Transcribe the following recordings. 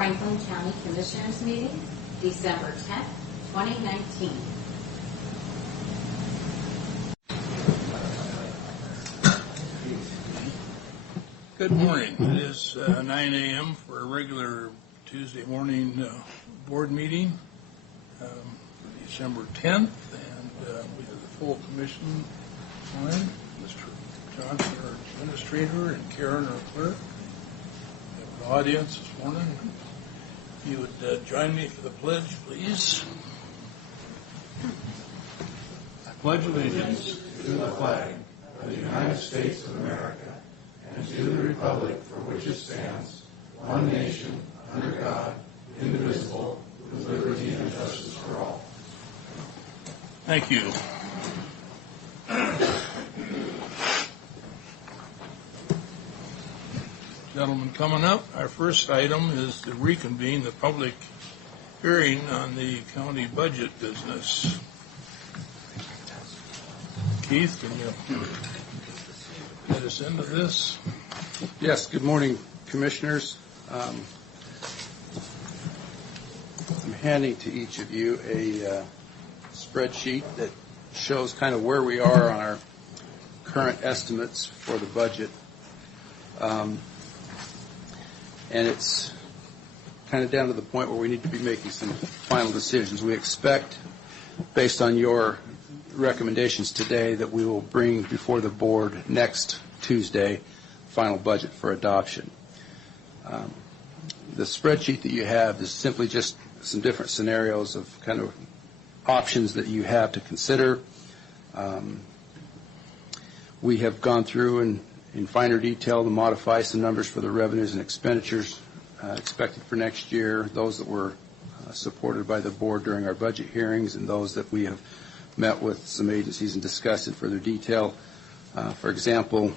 Franklin County Commissioners meeting, December 10th, 2019. Good morning. It is 9 a.m. for a regular Tuesday morning board meeting, December 10th, and we have the full commission on. Mr. Johnson, our administrator, and Karen, our clerk. We have an audience this morning. If you would join me for the pledge, please. I pledge allegiance to the flag of the United States of America and to the republic for which it stands, one nation, under God, indivisible, with liberty and justice for all. Thank you. Gentlemen, coming up, our first item is to reconvene the public hearing on the county budget business. Keith, can you get us into this? Yes, good morning, Commissioners. I'm handing to each of you a spreadsheet that shows kind of where we are on our current estimates for the budget. And it's kind of down to the point where we need to be making some final decisions. We expect, based on your recommendations today, that we will bring before the board next Tuesday final budget for adoption. The spreadsheet that you have is simply just some different scenarios of kind of options that you have to consider. We have gone through in finer detail to modify some numbers for the revenues and expenditures expected for next year, those that were supported by the board during our budget hearings and those that we have met with some agencies and discussed in further detail. For example,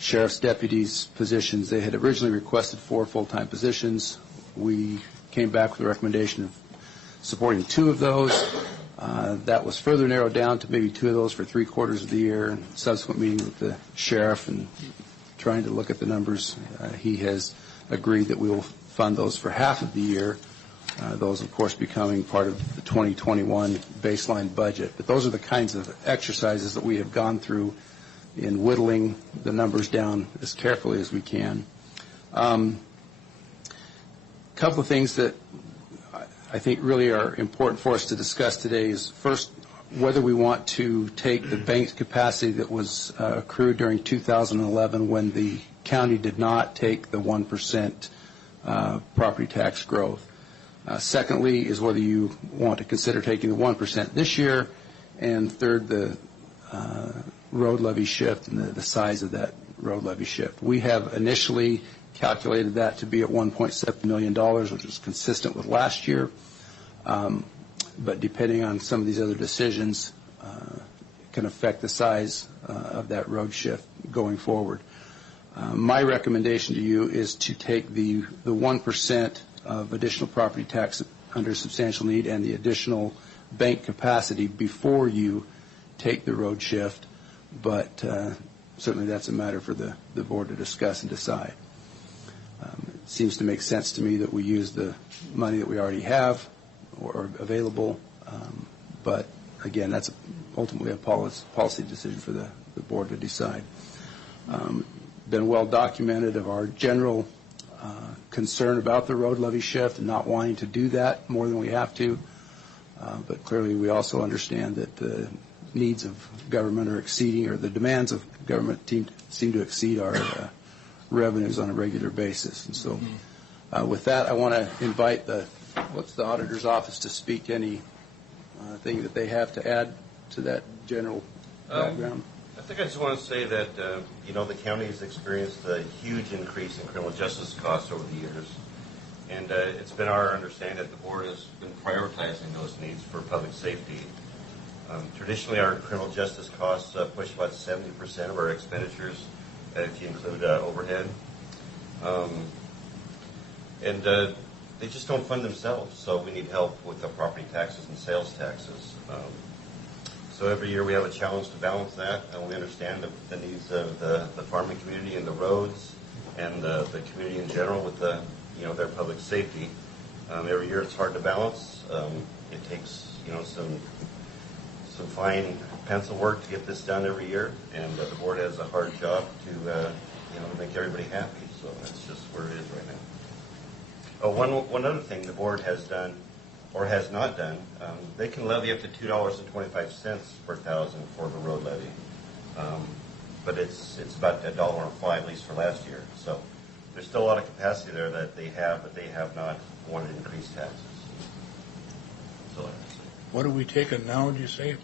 sheriff's deputies positions, they had originally requested 4 full-time positions. We came back with a recommendation of supporting 2 of those. That was further narrowed down to maybe 2 of those for 3/4 of the year. And subsequent meeting with the sheriff and trying to look at the numbers, he has agreed that we will fund those for half of the year. Those, of course, becoming part of the 2021 baseline budget. But those are the kinds of exercises that we have gone through in whittling the numbers down as carefully as we can. A couple of things that I think really are important for us to discuss today is, first, whether we want to take the bank capacity that was accrued during 2011 when the county did not take the 1% property tax growth. Secondly is whether you want to consider taking the 1% this year. And third, the road levy shift and the size of that road levy shift. We have initially calculated that to be at $1.7 million, which is consistent with last year. But depending on some of these other decisions, it can affect the size of that road shift going forward. My recommendation to you is to take the 1% of additional property tax under substantial need and the additional bank capacity before you take the road shift, but certainly that's a matter for the board to discuss and decide. It seems to make sense to me that we use the money that we already have or available, but again, that's ultimately a policy decision for the board to decide. Been well documented of our general concern about the road levy shift and not wanting to do that more than we have to, but clearly we also understand that the needs of government are exceeding, or the demands of government seem to exceed our revenues on a regular basis. And so with that, I want to invite the auditor's office to speak to any thing that they have to add to that general background. I think I just want to say that, the county has experienced a huge increase in criminal justice costs over the years. And it's been our understanding that the board has been prioritizing those needs for public safety. Traditionally, our criminal justice costs push about 70% of our expenditures, if you include overhead. And they just don't fund themselves, so we need help with the property taxes and sales taxes. So every year we have a challenge to balance that, and we understand the needs of the farming community and the roads and the community in general with the their public safety. Every year it's hard to balance. It takes, some fine pencil work to get this done every year, and the board has a hard job to make everybody happy. So that's just where it is right now. One other thing the board has done or has not done, they can levy up to $2.25 per thousand for the road levy, but it's about $1.05 at least for last year. So there's still a lot of capacity there that they have, but they have not wanted to increase taxes. So What are we taking now, did you say?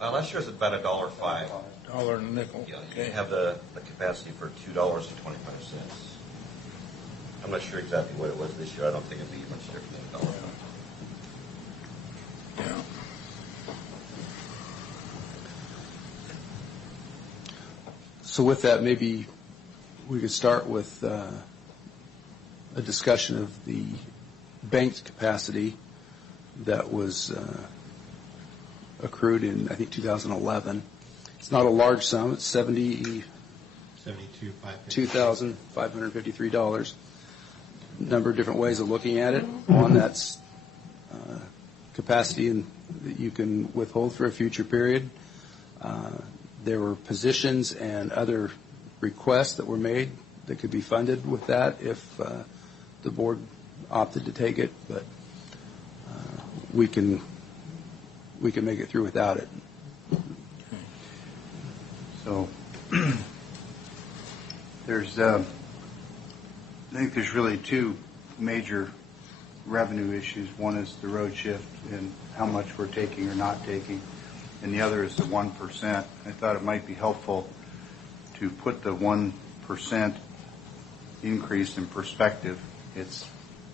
last year was about $1.05. Dollar and a nickel. Yeah, Okay. you have the capacity for $2.25. I'm not sure exactly what it was this year. I don't think it'd be much different than $1. Yeah. So with that, maybe we could start with a discussion of the bank's capacity that was accrued in, I think, 2011. It's not a large sum. It's $72,553. A number of different ways of looking at it. One, that's capacity that you can withhold for a future period. There were positions and other requests that were made that could be funded with that if the board opted to take it, but we can make it through without it. So I think there's really two major revenue issues. One is the road shift and how much we're taking or not taking, and the other is the 1%. I thought it might be helpful to put the 1% increase in perspective. It's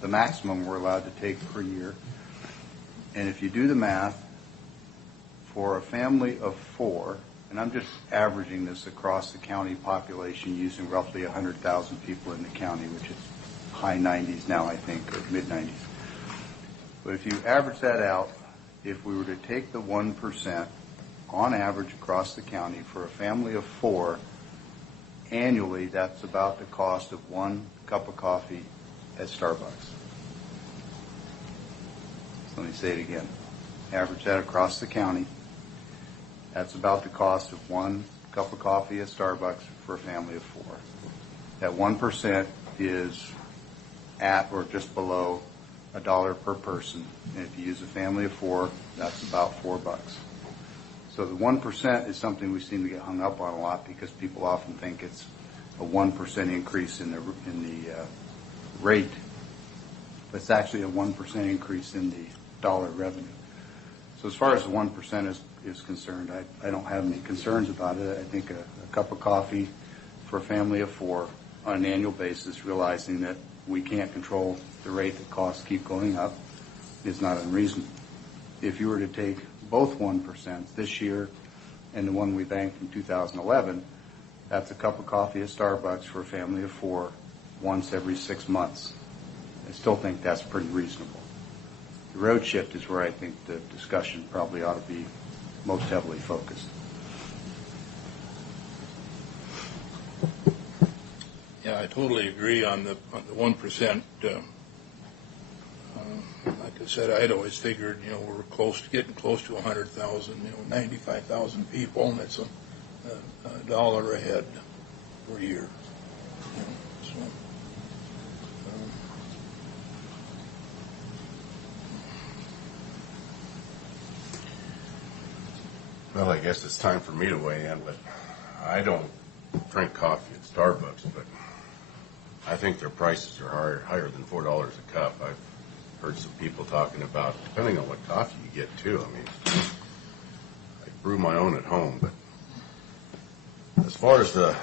the maximum we're allowed to take per year. And if you do the math, for a family of 4, and I'm just averaging this across the county population using roughly 100,000 people in the county, which is high 90s now, I think, or mid 90s. But if you average that out, if we were to take the 1% on average across the county for a family of 4, annually, that's about the cost of 1 cup of coffee at Starbucks. So let me say it again. Average that across the county. That's about the cost of 1 cup of coffee at Starbucks for a family of 4. That 1% is at or just below $1 per person. And if you use a family of 4, that's about $4. So the 1% is something we seem to get hung up on a lot because people often think it's a 1% increase in the rate. But it's actually a 1% increase in the dollar revenue. So as far as the 1% is concerned, I don't have any concerns about it. I think a cup of coffee for a family of 4 on an annual basis, realizing that we can't control the rate that costs keep going up, is not unreasonable. If you were to take both 1% this year and the one we banked in 2011, that's a cup of coffee at Starbucks for a family of 4 once every 6 months. I still think that's pretty reasonable. The road shift is where I think the discussion probably ought to be most heavily focused. Yeah, I totally agree on the 1%. Like I said, I'd always figured, we're getting close to 100,000, 95,000 people, and it's a dollar a head per year. So. Well, I guess it's time for me to weigh in, but I don't drink coffee at Starbucks, but I think their prices are higher than $4 a cup. I've heard some people talking about, depending on what coffee you get, too. I mean, I brew my own at home, but as far as the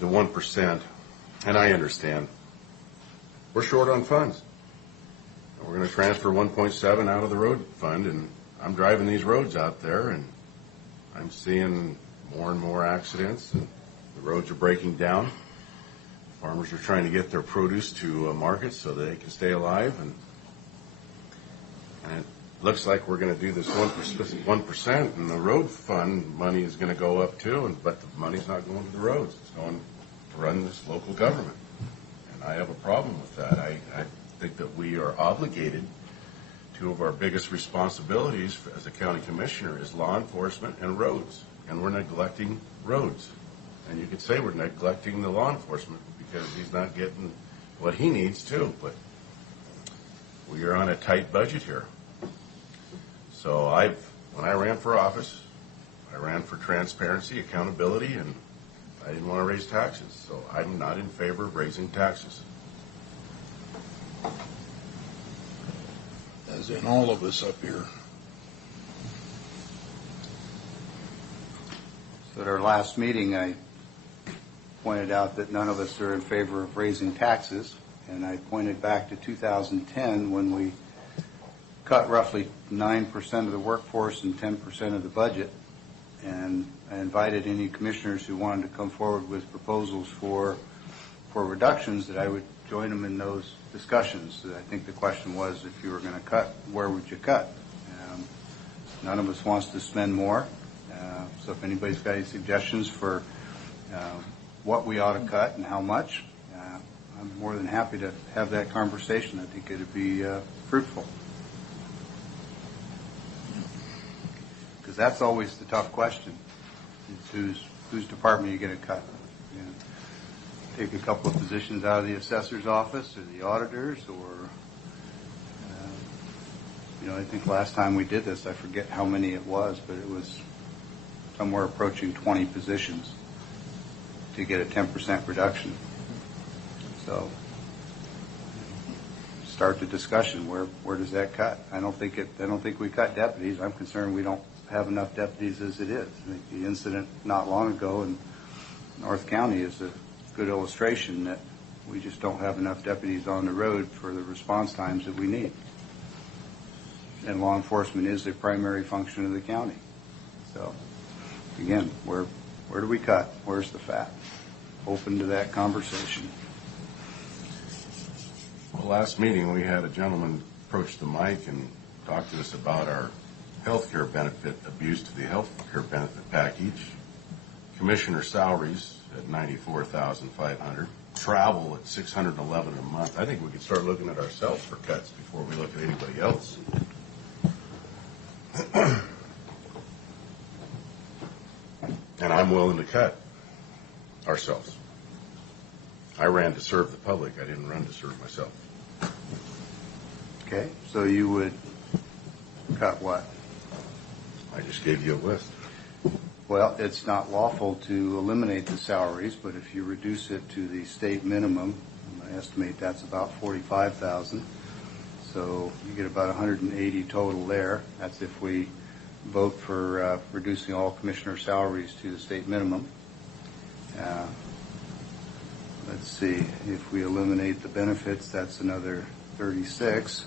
1%, and I understand, we're short on funds. We're going to transfer 1.7 out of the road fund, and I'm driving these roads out there, and I'm seeing more and more accidents, and the roads are breaking down. Farmers are trying to get their produce to markets so they can stay alive, and it looks like we're going to do this 1%, and the road fund money is going to go up too, but the money's not going to the roads. It's going to run this local government. And I have a problem with that. I think that we are obligated. Two of our biggest responsibilities as a county commissioner is law enforcement and roads, and we're neglecting roads. And you could say we're neglecting the law enforcement because he's not getting what he needs too, but we are on a tight budget here. So when I ran for office, I ran for transparency, accountability, and I didn't want to raise taxes. So I'm not in favor of raising taxes. As in all of us up here. So at our last meeting, I pointed out that none of us are in favor of raising taxes, and I pointed back to 2010 when we cut roughly 9% of the workforce and 10% of the budget, and I invited any commissioners who wanted to come forward with proposals for reductions that I would join them in those discussions. I think the question was, if you were going to cut, where would you cut? None of us wants to spend more, so if anybody's got any suggestions for what we ought to cut and how much, I'm more than happy to have that conversation. I think it would be fruitful. Because that's always the tough question, is whose department are you going to cut? You know, take a couple of positions out of the assessor's office or the auditors, or, I think last time we did this, I forget how many it was, but it was somewhere approaching 20 positions to get a 10% reduction. So start the discussion. Where does that cut? I don't think we cut deputies. I'm concerned we don't have enough deputies as it is. I think the incident not long ago in North County is a good illustration that we just don't have enough deputies on the road for the response times that we need. And law enforcement is the primary function of the county. So again, where do we cut? Where's the fat? Open to that conversation. Well, last meeting we had a gentleman approach the mic and talk to us about our health care benefit, abuse to the health care benefit package, commissioner salaries at $94,500, travel at $611 a month. I think we could start looking at ourselves for cuts before we look at anybody else. And I'm willing to cut ourselves. I ran to serve the public. I didn't run to serve myself. Okay, so you would cut what? I just gave you a list. Well, it's not lawful to eliminate the salaries, but if you reduce it to the state minimum, I estimate that's about $45,000. So you get about 180 total there. That's if we vote for reducing all commissioner salaries to the state minimum. Let's see, if we eliminate the benefits, that's another 36.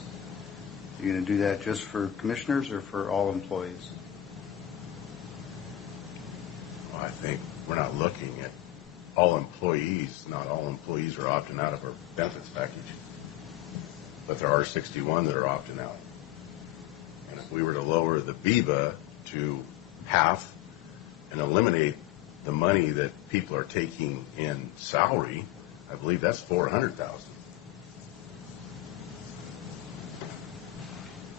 You're going to do that just for commissioners or for all employees? Well, I think we're not looking at all employees. Not all employees are opting out of our benefits package. But there are 61 that are opting out. And if we were to lower the BEBA to half and eliminate the money that people are taking in salary, I believe that's $400,000.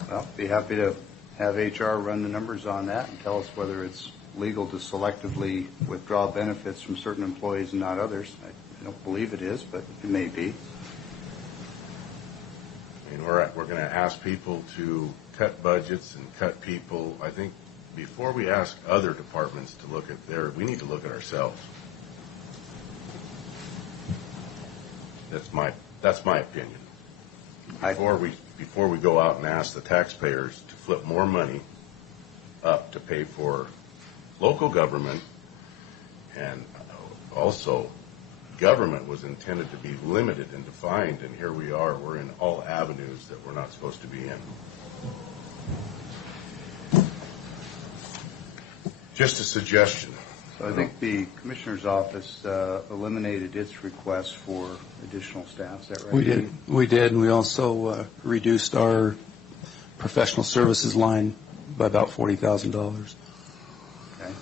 Well, be happy to have HR run the numbers on that and tell us whether it's legal to selectively withdraw benefits from certain employees and not others. I don't believe it is, but it may be. I mean, we're going to ask people to cut budgets and cut people. I think before we ask other departments to look at we need to look at ourselves. That's my opinion. Before we go out and ask the taxpayers to flip more money up to pay for local government, and also government was intended to be limited and defined, and here we are, we're in all avenues that we're not supposed to be in. Just a suggestion. So I think the Commissioner's Office eliminated its request for additional staff. Is that right? We did, and we also reduced our professional services line by about $40,000. Okay.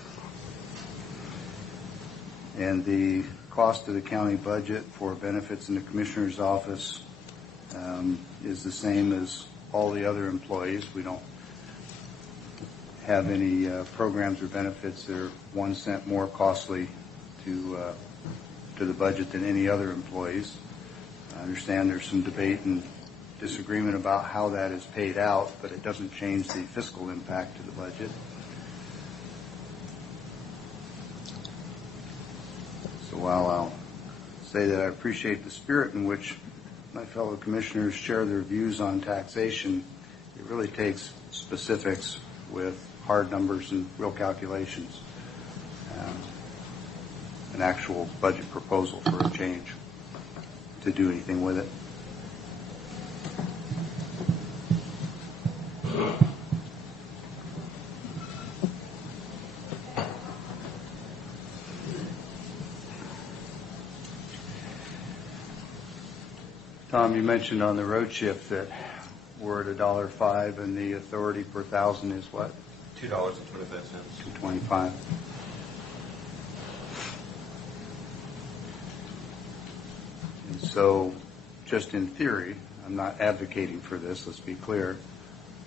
And the cost of the county budget for benefits in the Commissioner's office is the same as all the other employees. We don't have any programs or benefits that are 1 cent more costly to the budget than any other employees. I understand there's some debate and disagreement about how that is paid out, but it doesn't change the fiscal impact to the budget. So while I'll say that I appreciate the spirit in which my fellow commissioners share their views on taxation, it really takes specifics with hard numbers and real calculations, an actual budget proposal for a change to do anything with it. Tom, you mentioned on the road shift that we're at $1.05 and the authority per thousand is what? $2.25. $2.25. And so, just in theory, I'm not advocating for this, let's be clear,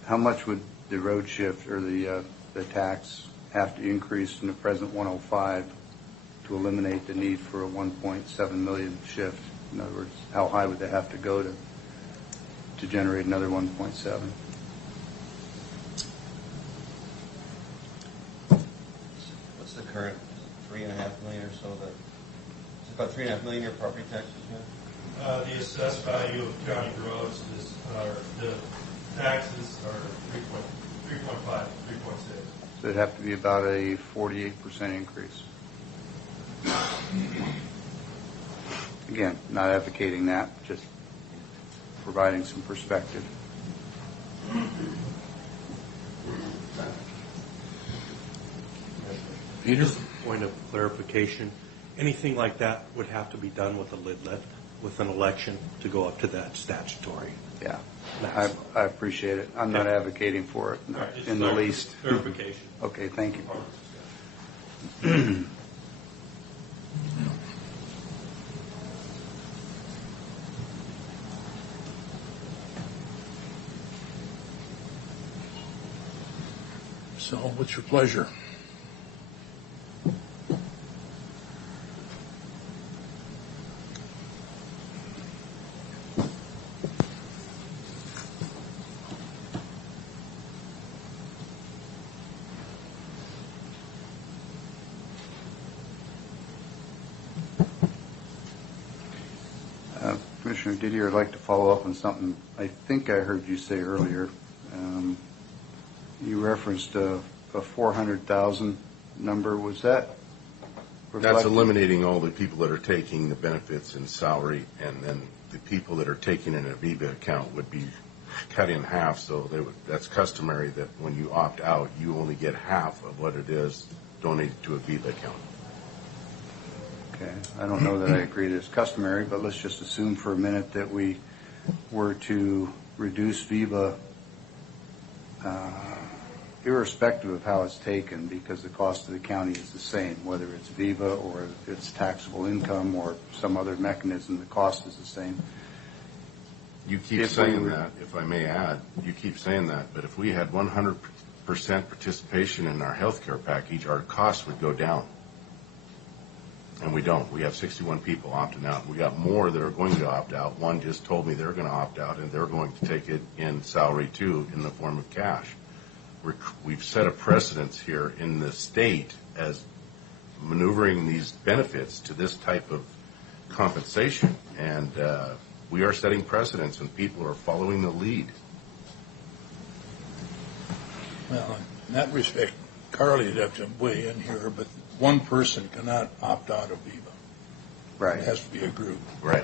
how much would the road shift or the tax have to increase from the present 105 to eliminate the need for a 1.7 million shift? In other words, how high would they have to go to generate another 1.7? What's the current 3.5 million or so? It's about 3.5 million your property taxes now? The assessed value of county roads is, the taxes are 3.5, 3.6. So it'd have to be about a 48% increase. Again, not advocating that, just providing some perspective. Peter? Just a point of clarification, anything like that would have to be done with a lid lift, with an election to go up to that statutory. Yeah, I appreciate it. I'm not advocating for it in the least. Clarification. Okay, thank you. So, what's your pleasure? Commissioner Didier, I'd like to follow up on something I think I heard you say earlier. You referenced a 400,000 number. Was that reflected? That's eliminating all the people that are taking the benefits and salary, and then the people that are taking an Aviva account would be cut in half. So that's customary that when you opt out, you only get half of what it is donated to a Aviva account. Okay. I don't know that I agree that it's customary, but let's just assume for a minute that we were to reduce VIVA irrespective of how it's taken, because the cost of the county is the same, whether it's VIVA or it's taxable income or some other mechanism, the cost is the same. You keep saying that, if I may add, you keep saying that, but if we had 100% participation in our health care package, our costs would go down. And we don't. We have 61 people opting out. We got more that are going to opt out. One just told me they're going to opt out, and they're going to take it in salary, too, in the form of cash. We've set a precedence here in the state as maneuvering these benefits to this type of compensation, and we are setting precedents, and people are following the lead. Well, in that respect, Carly would have to weigh in here, but one person cannot opt out of VIVA. Right. It has to be a group. Right.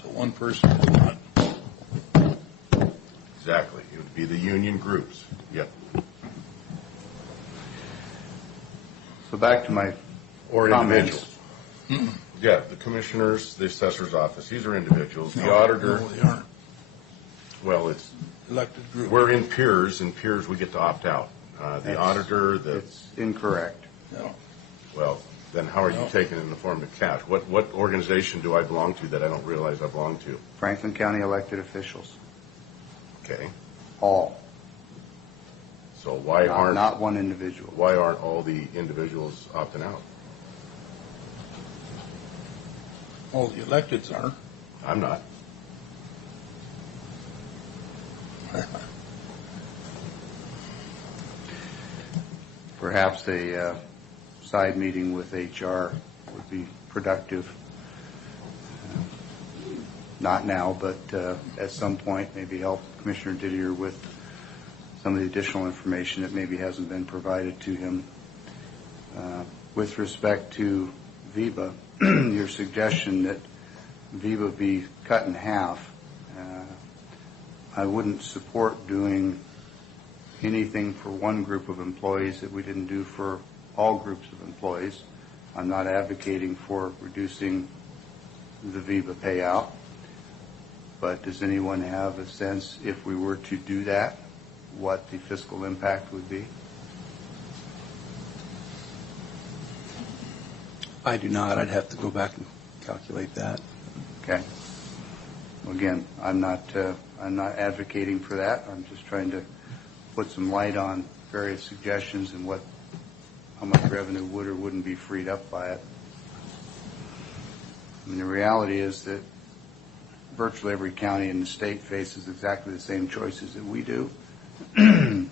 So one person cannot. Exactly. It would be the union groups. Yep. So back to my Or comments. individuals. Yeah, the commissioners, the assessor's office, these are individuals. The auditor, No, they aren't. well, it's Elected group. we're in peers, and peers we get to opt out. The auditor, It's incorrect. No. well, then how are you No. taking it in the form of cash? What organization do I belong to that I don't realize I belong to? Franklin County elected officials, Okay, all, so why not one individual. aren't all the individuals opting out? All the electeds are. I'm not. Perhaps a side meeting with HR would be productive. Not now, but at some point, maybe help Commissioner Didier with some of the additional information that maybe hasn't been provided to him. With respect to VEBA, your suggestion that VEBA be cut in half, I wouldn't support doing anything for one group of employees that we didn't do for all groups of employees. I'm not advocating for reducing the VEBA payout, but does anyone have a sense, if we were to do that, what the fiscal impact would be? I do not. I'd have to go back and calculate that. Okay. Again, I'm not advocating for that. I'm just trying to put some light on various suggestions and how much revenue would or wouldn't be freed up by it. I mean, the reality is that virtually every county in the state faces exactly the same choices that we do. And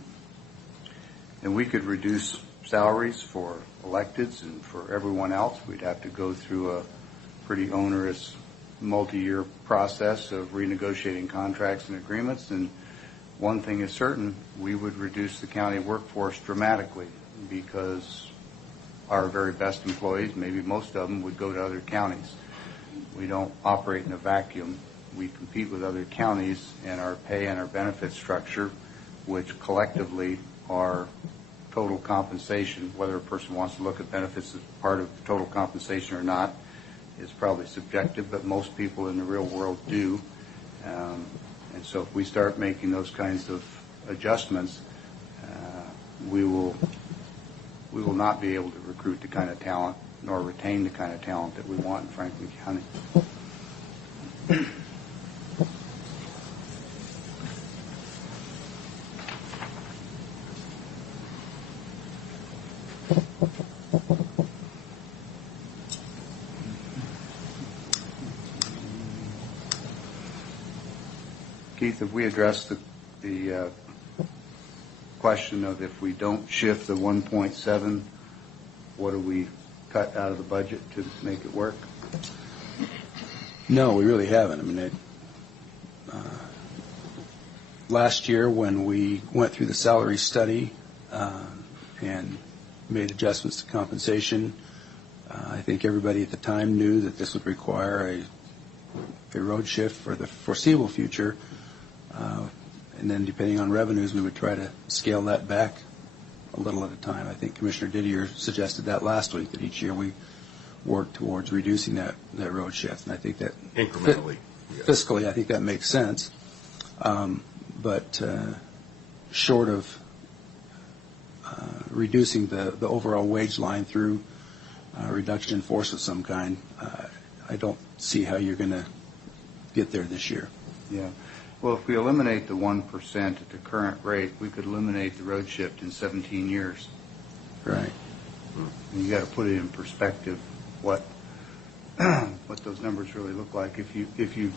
we could reduce salaries for electeds and for everyone else. We'd have to go through a pretty onerous multi-year process of renegotiating contracts and agreements. And one thing is certain, we would reduce the county workforce dramatically because our very best employees, maybe most of them, would go to other counties. We don't operate in a vacuum. We compete with other counties, and our pay and our benefit structure, which collectively are total compensation, whether a person wants to look at benefits as part of total compensation or not, is probably subjective, but most people in the real world do. And so if we start making those kinds of adjustments, we will not be able to recruit the kind of talent nor retain the kind of talent that we want in Franklin County. Keith, have we addressed the question of if we don't shift the 1.7, what do we cut out of the budget to make it work? No, we really haven't. I mean, last year when we went through the salary study and made adjustments to compensation, I think everybody at the time knew that this would require a road shift for the foreseeable future. And then depending on revenues, we would try to scale that back a little at a time. I think Commissioner Didier suggested that last week, that each year we work towards reducing that road shift. And I think that Incrementally. fiscally, I think that makes sense. But short of reducing the overall wage line through reduction in force of some kind, I don't see how you're going to get there this year. Yeah. Well, if we eliminate the 1% at the current rate, we could eliminate the road shift in 17 years. Right. And you got to put it in perspective what those numbers really look like. If you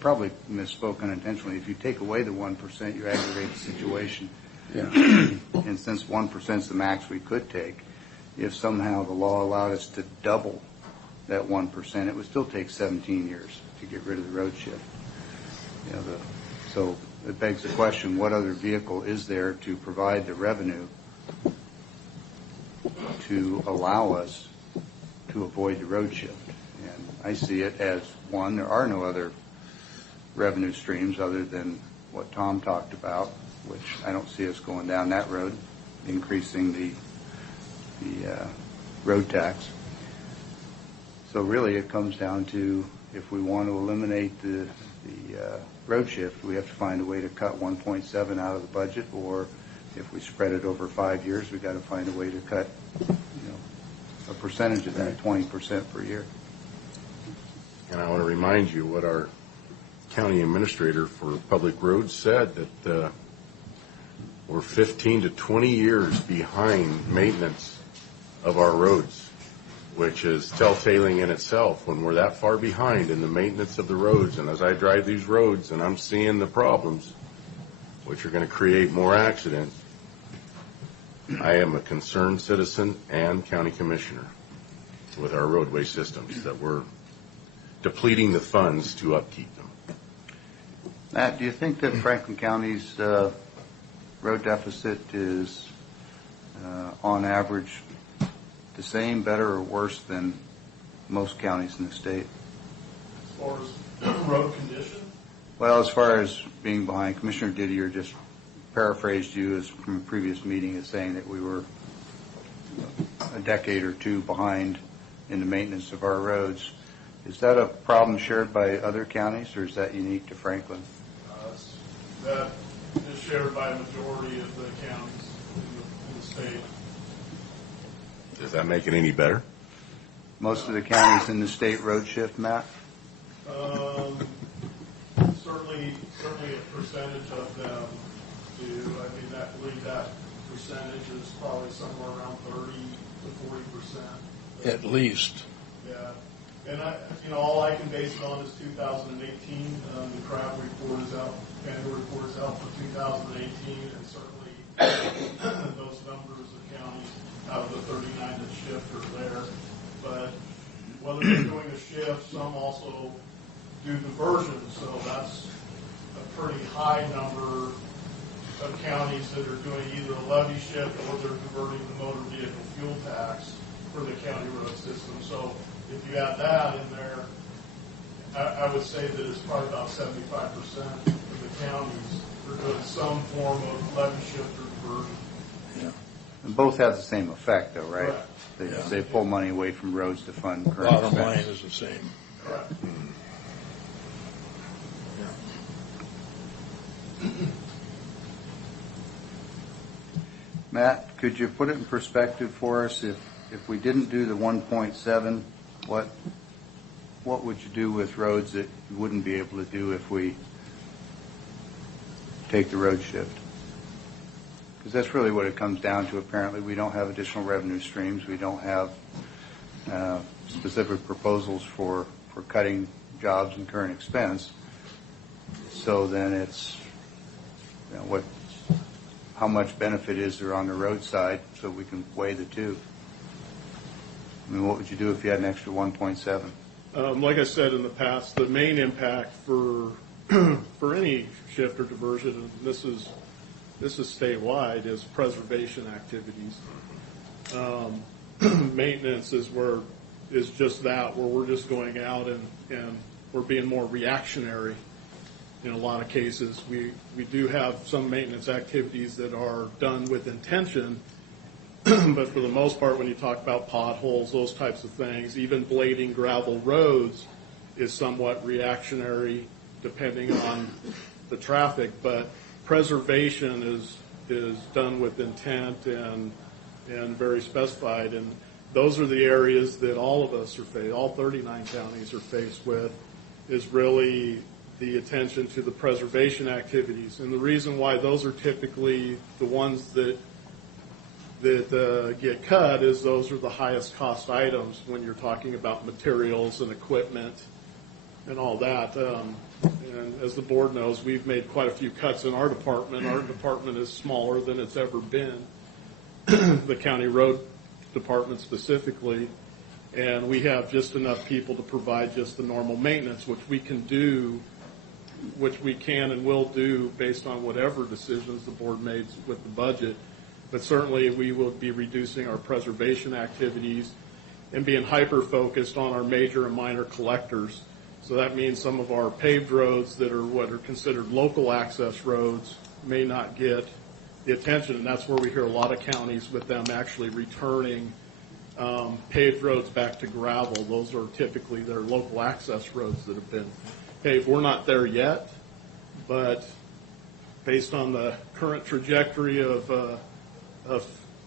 probably misspoke unintentionally. If you take away the 1%, you aggravate the situation. Yeah. And since 1% is the max we could take, if somehow the law allowed us to double that 1%, it would still take 17 years to get rid of the road shift. You know, so it begs the question, what other vehicle is there to provide the revenue to allow us to avoid the road shift? And I see it as, one, there are no other revenue streams other than what Tom talked about, which I don't see us going down that road, increasing the road tax. So really it comes down to, if we want to eliminate the road shift, we have to find a way to cut 1.7 out of the budget, or if we spread it over 5 years, we've got to find a way to cut, a percentage of that, 20% per year. And I want to remind you what our county administrator for public roads said, that we're 15 to 20 years behind maintenance of our roads, which is telltale in itself when we're that far behind in the maintenance of the roads. And as I drive these roads and I'm seeing the problems, which are going to create more accidents, I am a concerned citizen and county commissioner with our roadway systems, that we're depleting the funds to upkeep them. Matt, do you think that Franklin County's road deficit is on average the same, better, or worse than most counties in the state? As far as road condition, Well, as far as being behind, Commissioner Didier just paraphrased you as from a previous meeting as saying that we were a decade or two behind in the maintenance of our roads. Is that a problem shared by other counties, or is that unique to Franklin? that is shared by a majority of the counties in the state. Does that make it any better? Most of the counties in the state road shift, Matt? Certainly a percentage of them do. I mean, I believe that percentage is probably somewhere around 30 to 40%. At least. Yeah. And all I can base it on is 2018. The CRAB report is out, annual report is out for 2018, and certainly those numbers of counties out of the 39 that shift are there. But whether they're doing a shift, some also do diversions, so that's a pretty high number of counties that are doing either a levy shift or they're diverting the motor vehicle fuel tax for the county road system. So if you add that in there, I would say that it's probably about 75% of the counties are doing some form of levy shift or diversion. Yeah. And both have the same effect, though, right? Correct. They pull money away from roads to fund current Bottom line expense. is the same. Correct. Matt, could you put it in perspective for us? If we didn't do the 1.7, what would you do with roads that you wouldn't be able to do if we take the road shift? Because that's really what it comes down to. Apparently, we don't have additional revenue streams. We don't have specific proposals for cutting jobs and current expense. So then it's, how much benefit is there on the roadside so we can weigh the two? I mean, what would you do if you had an extra 1.7? Like I said in the past, the main impact for for any shift or diversion, and this is statewide, is preservation activities. Maintenance is just that, where we're just going out and we're being more reactionary. In a lot of cases, we do have some maintenance activities that are done with intention, but for the most part, when you talk about potholes, those types of things, even blading gravel roads is somewhat reactionary depending on the traffic. But preservation is done with intent and very specified, and those are the areas that all of us are faced, all 39 counties are faced with, is really the attention to the preservation activities. And the reason why those are typically the ones that get cut is those are the highest cost items when you're talking about materials and equipment and all that. And as the board knows, we've made quite a few cuts in our department. Our department is smaller than it's ever been, the county road department specifically, and we have just enough people to provide just the normal maintenance, which we can and will do based on whatever decisions the board makes with the budget. But certainly we will be reducing our preservation activities and being hyper-focused on our major and minor collectors. So that means some of our paved roads that are what are considered local access roads may not get the attention, and that's where we hear a lot of counties with them actually returning paved roads back to gravel. Those are typically their local access roads that have been paved. We're not there yet, but based on the current trajectory of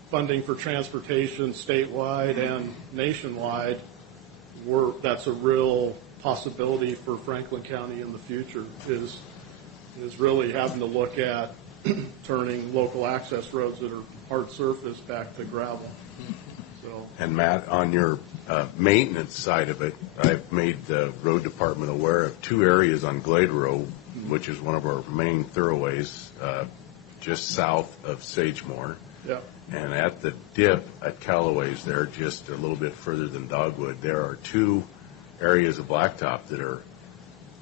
funding for transportation statewide and nationwide, that's a real possibility for Franklin County in the future, is really having to look at turning local access roads that are hard surface back to gravel. So, And Matt, on your maintenance side of it, I've made the road department aware of 2 areas on Glade Road, which is one of our main thoroughways, just south of Sagemore. yeah. And at the dip at Callaway's there, just a little bit further than Dogwood, there are 2 areas of blacktop that are,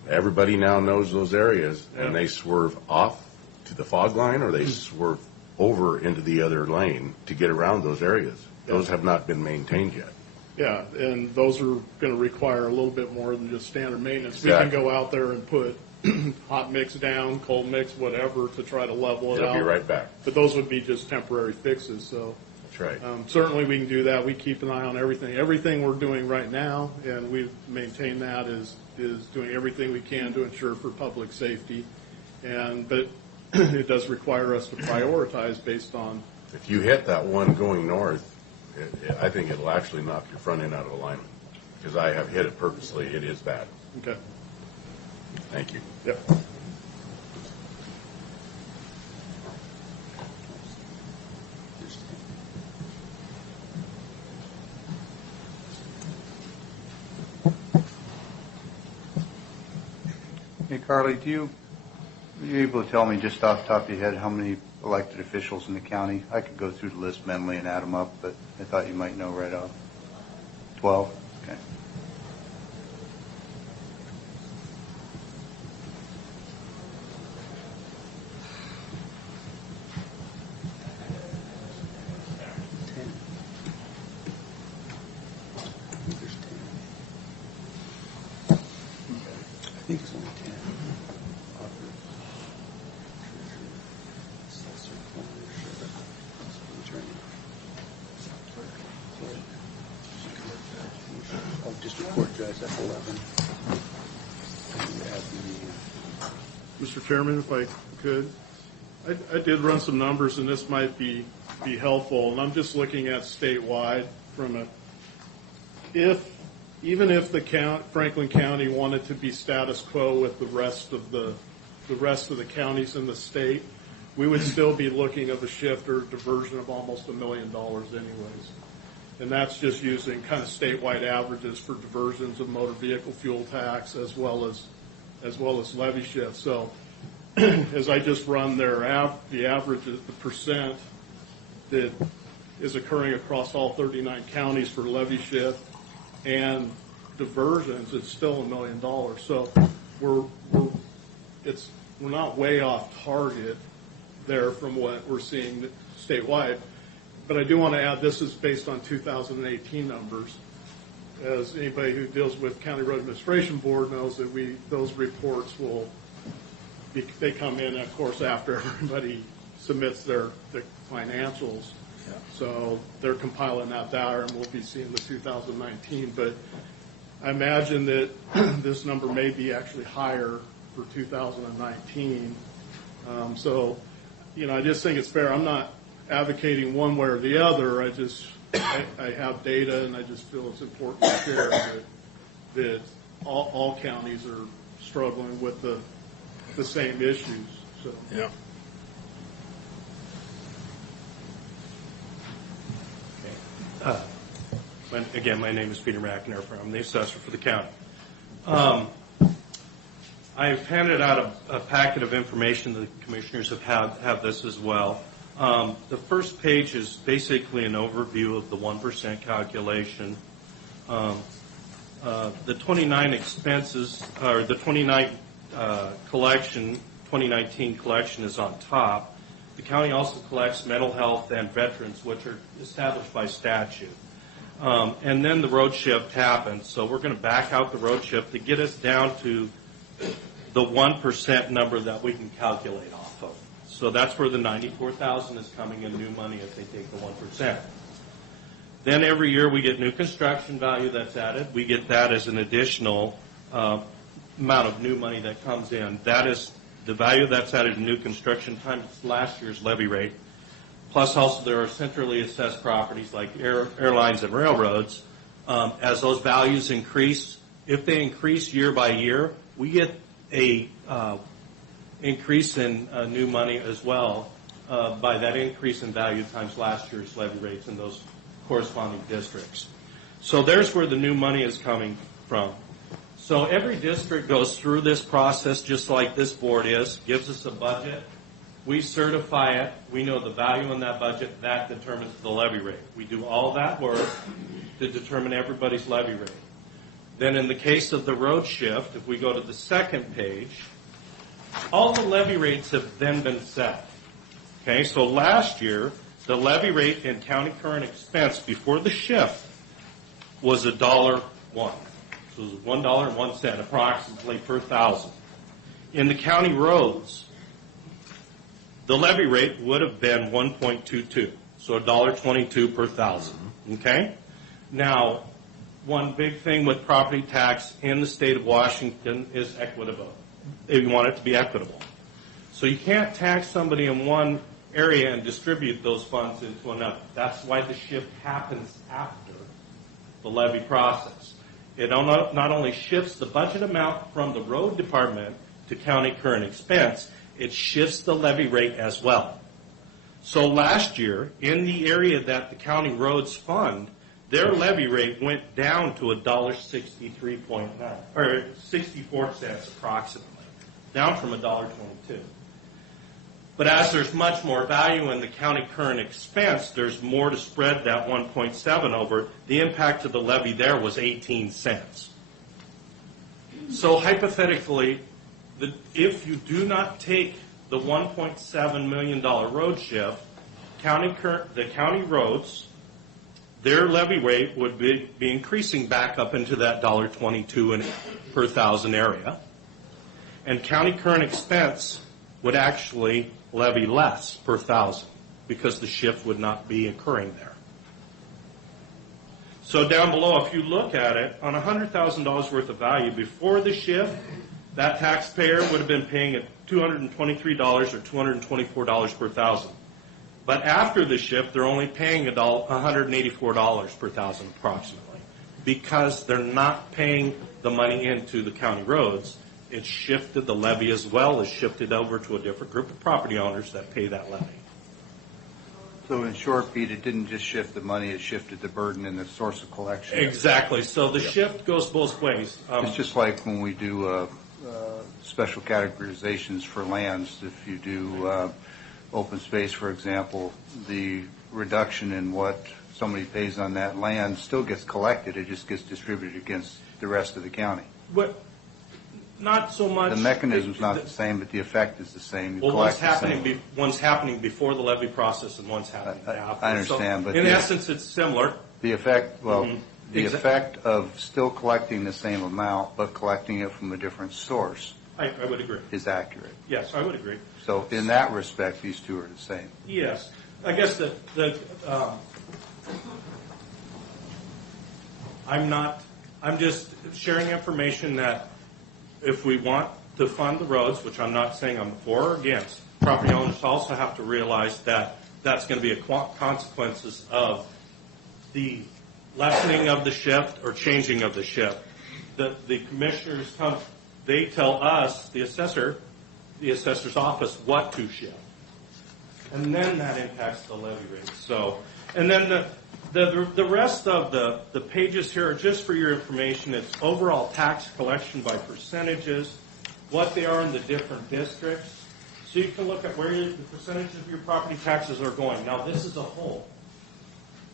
everybody now knows those areas, and they swerve off to the fog line or they swerve over into the other lane to get around those areas. Those have not been maintained yet. Yeah, and those are going to require a little bit more than just standard maintenance. Exactly. We can go out there and put hot mix down, cold mix, whatever, to try to level it It'll out. be right back. But those would be just temporary fixes, so. That's right. Certainly we can do that. We keep an eye on everything. Everything we're doing right now, and we've maintained that, is doing everything we can to ensure for public safety. But it does require us to prioritize based on. If you hit that one going north, I think it'll actually knock your front end out of alignment, because I have hit it purposely. It is bad. Okay. Thank you. Yep. Hey, Carly, are you able to tell me just off the top of your head how many elected officials in the county? I could go through the list mentally and add them up, but I thought you might know right off. 12? Okay. I think it's only 10. Oh, district court judge, that's 11. Mr. Chairman, if I could, I did run some numbers, and this might be helpful. And I'm just looking at statewide from even if the Franklin County wanted to be status quo with the rest of the counties in the state, we would still be looking at a shift or diversion of almost $1 million anyways. And that's just using kind of statewide averages for diversions of motor vehicle fuel tax as well as levy shift. So as I just run the averages, the percent that is occurring across all 39 counties for levy shift and diversions, it's still $1 million. So we're not way off target there from what we're seeing statewide. But I do want to add, this is based on 2018 numbers. As anybody who deals with County Road Administration Board knows, that those reports they come in, of course, after everybody submits their financials. Yeah. So they're compiling that data, and we'll be seeing the 2019. But I imagine that this number may be actually higher for 2019. So, I just think it's fair. I'm not advocating one way or the other. I have data, and I just feel it's important to share that all counties are struggling with the same issues. So Yeah. Again, my name is Peter McInerney. I'm the assessor for the county. I've handed out a packet of information. The commissioners have this as well. The first page is basically an overview of the 1% calculation. The 29 expenses, or the 29 2019 collection is on top. The county also collects mental health and veterans, which are established by statute. And then the road shift happens. So we're going to back out the road shift to get us down to the 1% number that we can calculate off of. So that's where the $94,000 is coming in new money if they take the 1%. Then every year we get new construction value that's added. We get that as an additional amount of new money that comes in. That is the value that's added in new construction times last year's levy rate, plus also there are centrally assessed properties like airlines and railroads. As those values increase, if they increase year by year, we get a increase in new money as well by that increase in value times last year's levy rates in those corresponding districts. So there's where the new money is coming from. So every district goes through this process just like this board is, gives us a budget. We certify it. We know the value in that budget. That determines the levy rate. We do all that work to determine everybody's levy rate. Then in the case of the road shift, if we go to the second page, all the levy rates have then been set. Okay, so last year, the levy rate in county current expense before the shift was $1.01. So it was $1.01 approximately per thousand. In the county roads, the levy rate would have been 1.22, so $1.22 per thousand. Okay? Now, one big thing with property tax in the state of Washington is equitable. You want it to be equitable. So you can't tax somebody in one area and distribute those funds into another. That's why the shift happens after the levy process. It not only shifts the budget amount from the road department to county current expense, it shifts the levy rate as well. So last year, in the area that the county roads fund, their levy rate went down to $1.63.9, or 64 cents approximately, down from $1.22. But as there's much more value in the county current expense, there's more to spread that 1.7 over. The impact of the levy there was 18 cents. So hypothetically, if you do not take the $1.7 million road shift, the county roads, their levy rate would be increasing back up into that $1.22 per thousand area. And county current expense would actually levy less per thousand because the shift would not be occurring there. So down below, if you look at it, on $100,000 worth of value before the shift, that taxpayer would have been paying at $223 or $224 per thousand. But after the shift, they're only paying $184 per thousand approximately because they're not paying the money into the county roads. It shifted, the levy as well as shifted over to a different group of property owners that pay that levy. So in short, Pete, it didn't just shift the money, it shifted the burden and the source of collection. Exactly. So the shift goes both ways. It's just like when we do special categorizations for lands. If you do open space, for example, the reduction in what somebody pays on that land still gets collected. It just gets distributed against the rest of the county. But not so much. The mechanism's not the same, but the effect is the same. Well, one's happening before the levy process and one's happening after. I understand, so but in essence, it's similar. The effect, the effect of still collecting the same amount, but collecting it from a different source. I would agree. Is accurate. Yes, I would agree. So in that respect, these two are the same. Yes, I guess I'm just sharing information that if we want to fund the roads, which I'm not saying I'm for or against, property owners also have to realize that that's going to be a consequences of the lessening of the shift or changing of the shift. The commissioners they tell us, the assessor's office, what to shift. And then that impacts the levy rate. So, and then the rest of the pages here are just for your information. It's overall tax collection by percentages, what they are in the different districts. So you can look at where the percentages of your property taxes are going. Now, this is a whole.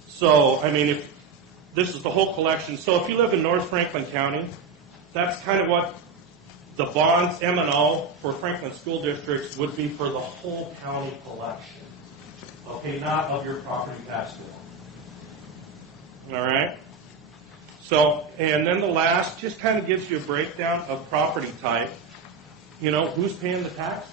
So, I mean, if this is the whole collection. So if you live in North Franklin County, that's kind of what the bonds M&O for Franklin school districts would be for the whole county collection. Okay, not of your property tax bill. All right? So, and then the last just kind of gives you a breakdown of property type. You know, who's paying the tax?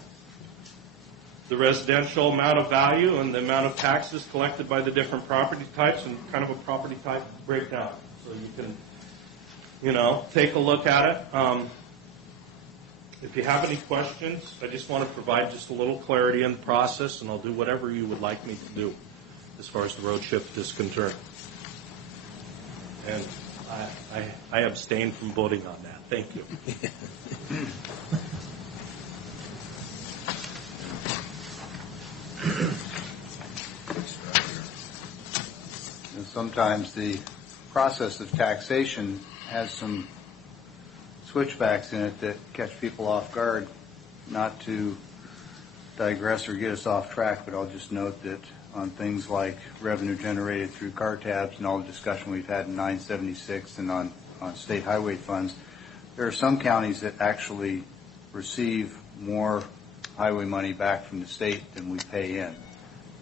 The residential amount of value and the amount of taxes collected by the different property types and kind of a property type breakdown. So you can, take a look at it. If you have any questions, I just want to provide just a little clarity in the process, and I'll do whatever you would like me to do as far as the road shift is concerned. And I abstain from voting on that. Thank you. And sometimes the process of taxation has some switchbacks in it that catch people off guard. Not to digress or get us off track, but I'll just note that on things like revenue generated through car tabs and all the discussion we've had in 976 and on state highway funds, there are some counties that actually receive more highway money back from the state than we pay in.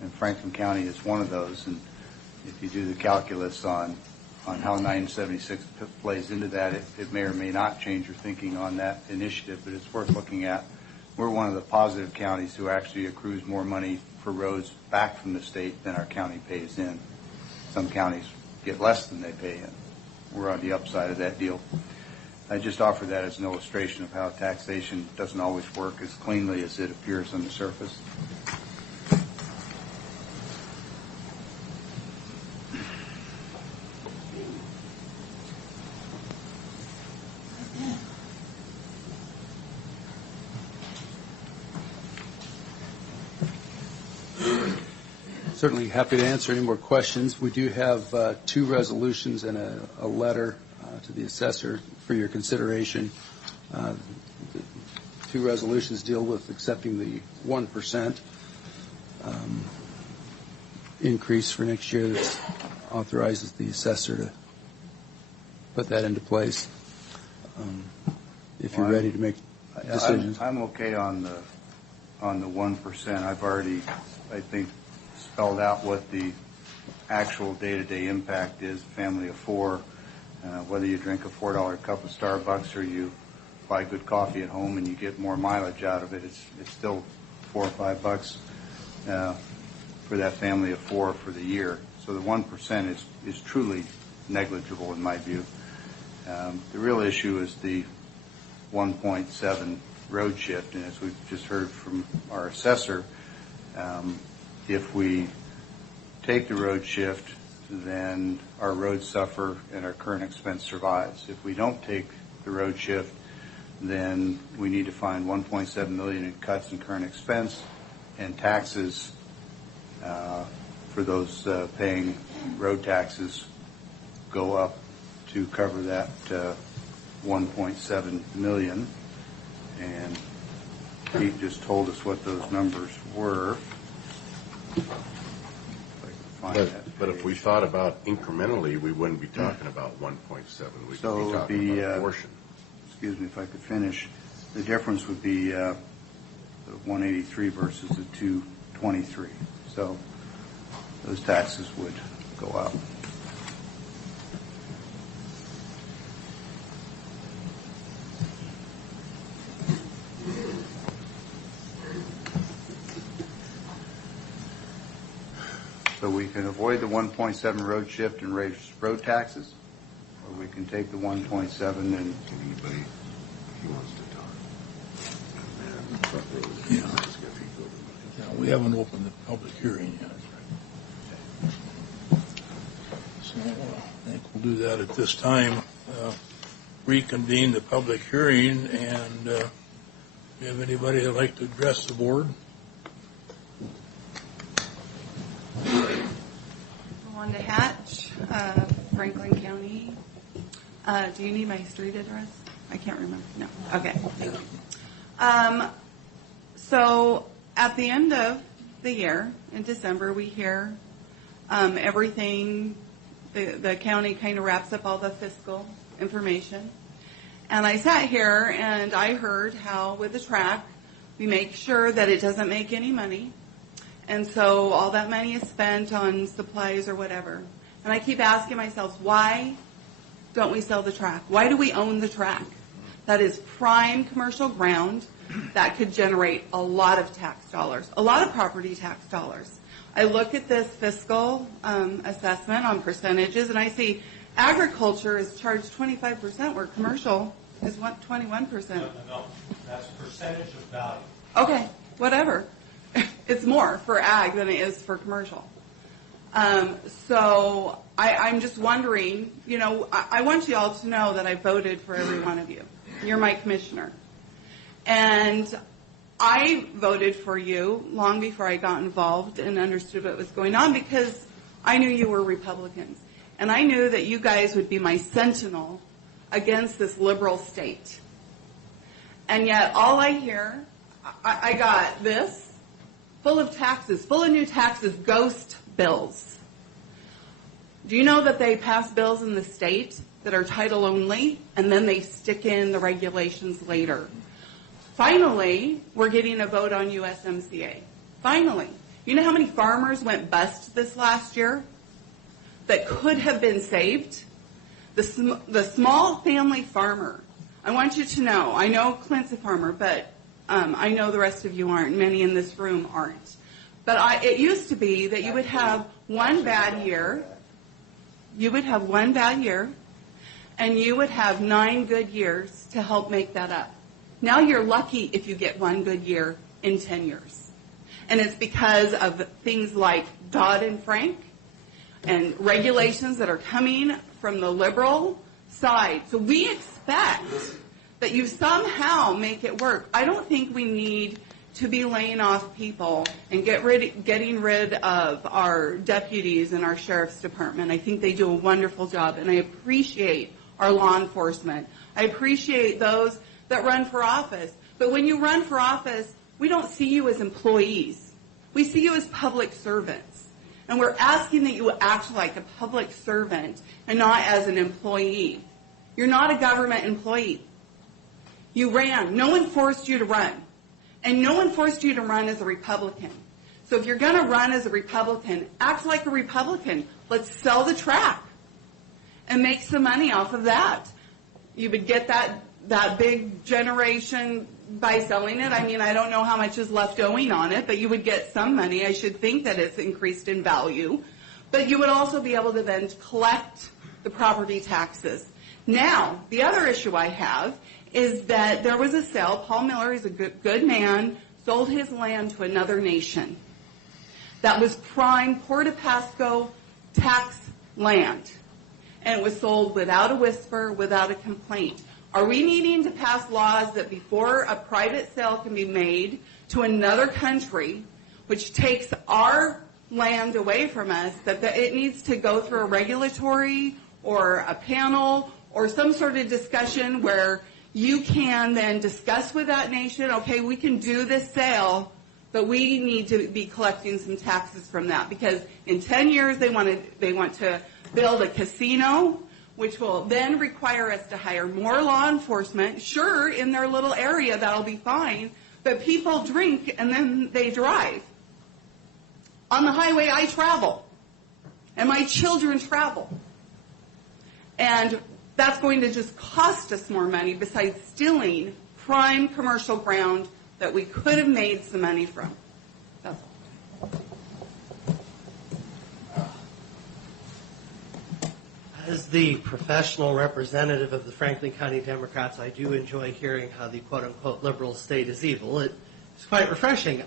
And Franklin County is one of those. And if you do the calculus on how 976 plays into that, it may or may not change your thinking on that initiative, but it's worth looking at. We're one of the positive counties who actually accrues more money for roads back from the state than our county pays in. Some counties get less than they pay in. We're on the upside of that deal. I just offer that as an illustration of how taxation doesn't always work as cleanly as it appears on the surface. Certainly happy to answer any more questions. We do have 2 resolutions and a letter to the assessor for your consideration. The 2 resolutions deal with accepting the 1% increase for next year that authorizes the assessor to put that into place. If you're ready to make decisions. I'm okay on the 1%. I've already, I think, spelled out what the actual day-to-day impact is. Family of 4, whether you drink a $4 cup of Starbucks or you buy good coffee at home and you get more mileage out of it, it's still $4 or $5 for that family of 4 for the year. So the 1% is truly negligible in my view. The real issue is the 1.7 road shift, and as we've just heard from our assessor, if we take the road shift, then our roads suffer and our current expense survives. If we don't take the road shift, then we need to find $1.7 million in cuts in current expense, and taxes for those paying road taxes go up to cover that $1.7 million. And Pete just told us what those numbers were. But if we thought about incrementally, we wouldn't be talking about 1.7. We'd So be talking about a portion. Excuse me if I could finish. The difference would be the 183 versus the 223. So those taxes would go up. So we can avoid the 1.7 road shift and raise road taxes, or we can take the 1.7 and Anybody, he wants to talk. Yeah, we haven't opened the public hearing yet. So I think we'll do that at this time. Reconvene the public hearing, and do you have anybody that'd like to address the board? Wanda Hatch, Franklin County. Do you need my street address? I can't remember. No. Okay. Thank you. So at the end of the year, in December, we hear everything. The county kind of wraps up all the fiscal information. And I sat here and I heard how with the track, we make sure that it doesn't make any money. And so all that money is spent on supplies or whatever. And I keep asking myself, why don't we sell the track? Why do we own the track? That is prime commercial ground that could generate a lot of tax dollars, a lot of property tax dollars. I look at this fiscal assessment on percentages, and I see agriculture is charged 25%, where commercial is 21%. No, that's percentage of value. Okay, whatever. It's more for ag than it is for commercial. So I'm just wondering, you know, I want you all to know that I voted for every one of you. You're my commissioner. And I voted for you long before I got involved and understood what was going on because I knew you were Republicans. And I knew that you guys would be my sentinel against this liberal state. And yet all I hear, I got this, full of taxes, full of new taxes, ghost bills. Do you know that they pass bills in the state that are title only, and then they stick in the regulations later? Finally, we're getting a vote on USMCA. Finally. You know how many farmers went bust this last year that could have been saved? The small family farmer. I want you to know, I know Clint's a farmer, but I know the rest of you aren't. Many in this room aren't. But it used to be that you would have one bad year. You would have one bad year, and you would have 9 good years to help make that up. Now you're lucky if you get 1 good year in 10 years. And it's because of things like Dodd-Frank and regulations that are coming from the liberal side. So we expect that you somehow make it work. I don't think we need to be laying off people and getting rid of our deputies in our sheriff's department. I think they do a wonderful job, and I appreciate our law enforcement. I appreciate those that run for office. But when you run for office, we don't see you as employees. We see you as public servants. And we're asking that you act like a public servant and not as an employee. You're not a government employee. You ran. No one forced you to run. And no one forced you to run as a Republican. So if you're going to run as a Republican, act like a Republican. Let's sell the track and make some money off of that. You would get that big generation by selling it. I mean, I don't know how much is left owing on it, but you would get some money. I should think that it's increased in value. But you would also be able to then collect the property taxes. Now, the other issue I have is that there was a sale. Paul Miller is a good man, sold his land to another nation. That was prime Port of Pasco tax land. And it was sold without a whisper, without a complaint. Are we needing to pass laws that before a private sale can be made to another country, which takes our land away from us, that it needs to go through a regulatory or a panel or some sort of discussion where you can then discuss with that nation, okay, we can do this sale, but we need to be collecting some taxes from that because in 10 years they want to build a casino, which will then require us to hire more law enforcement. Sure, in their little area that'll be fine, but people drink and then they drive. On the highway I travel, and my children travel. And that's going to just cost us more money besides stealing prime commercial ground that we could have made some money from. That's all. As the professional representative of the Franklin County Democrats, I do enjoy hearing how the quote-unquote liberal state is evil. It's quite refreshing.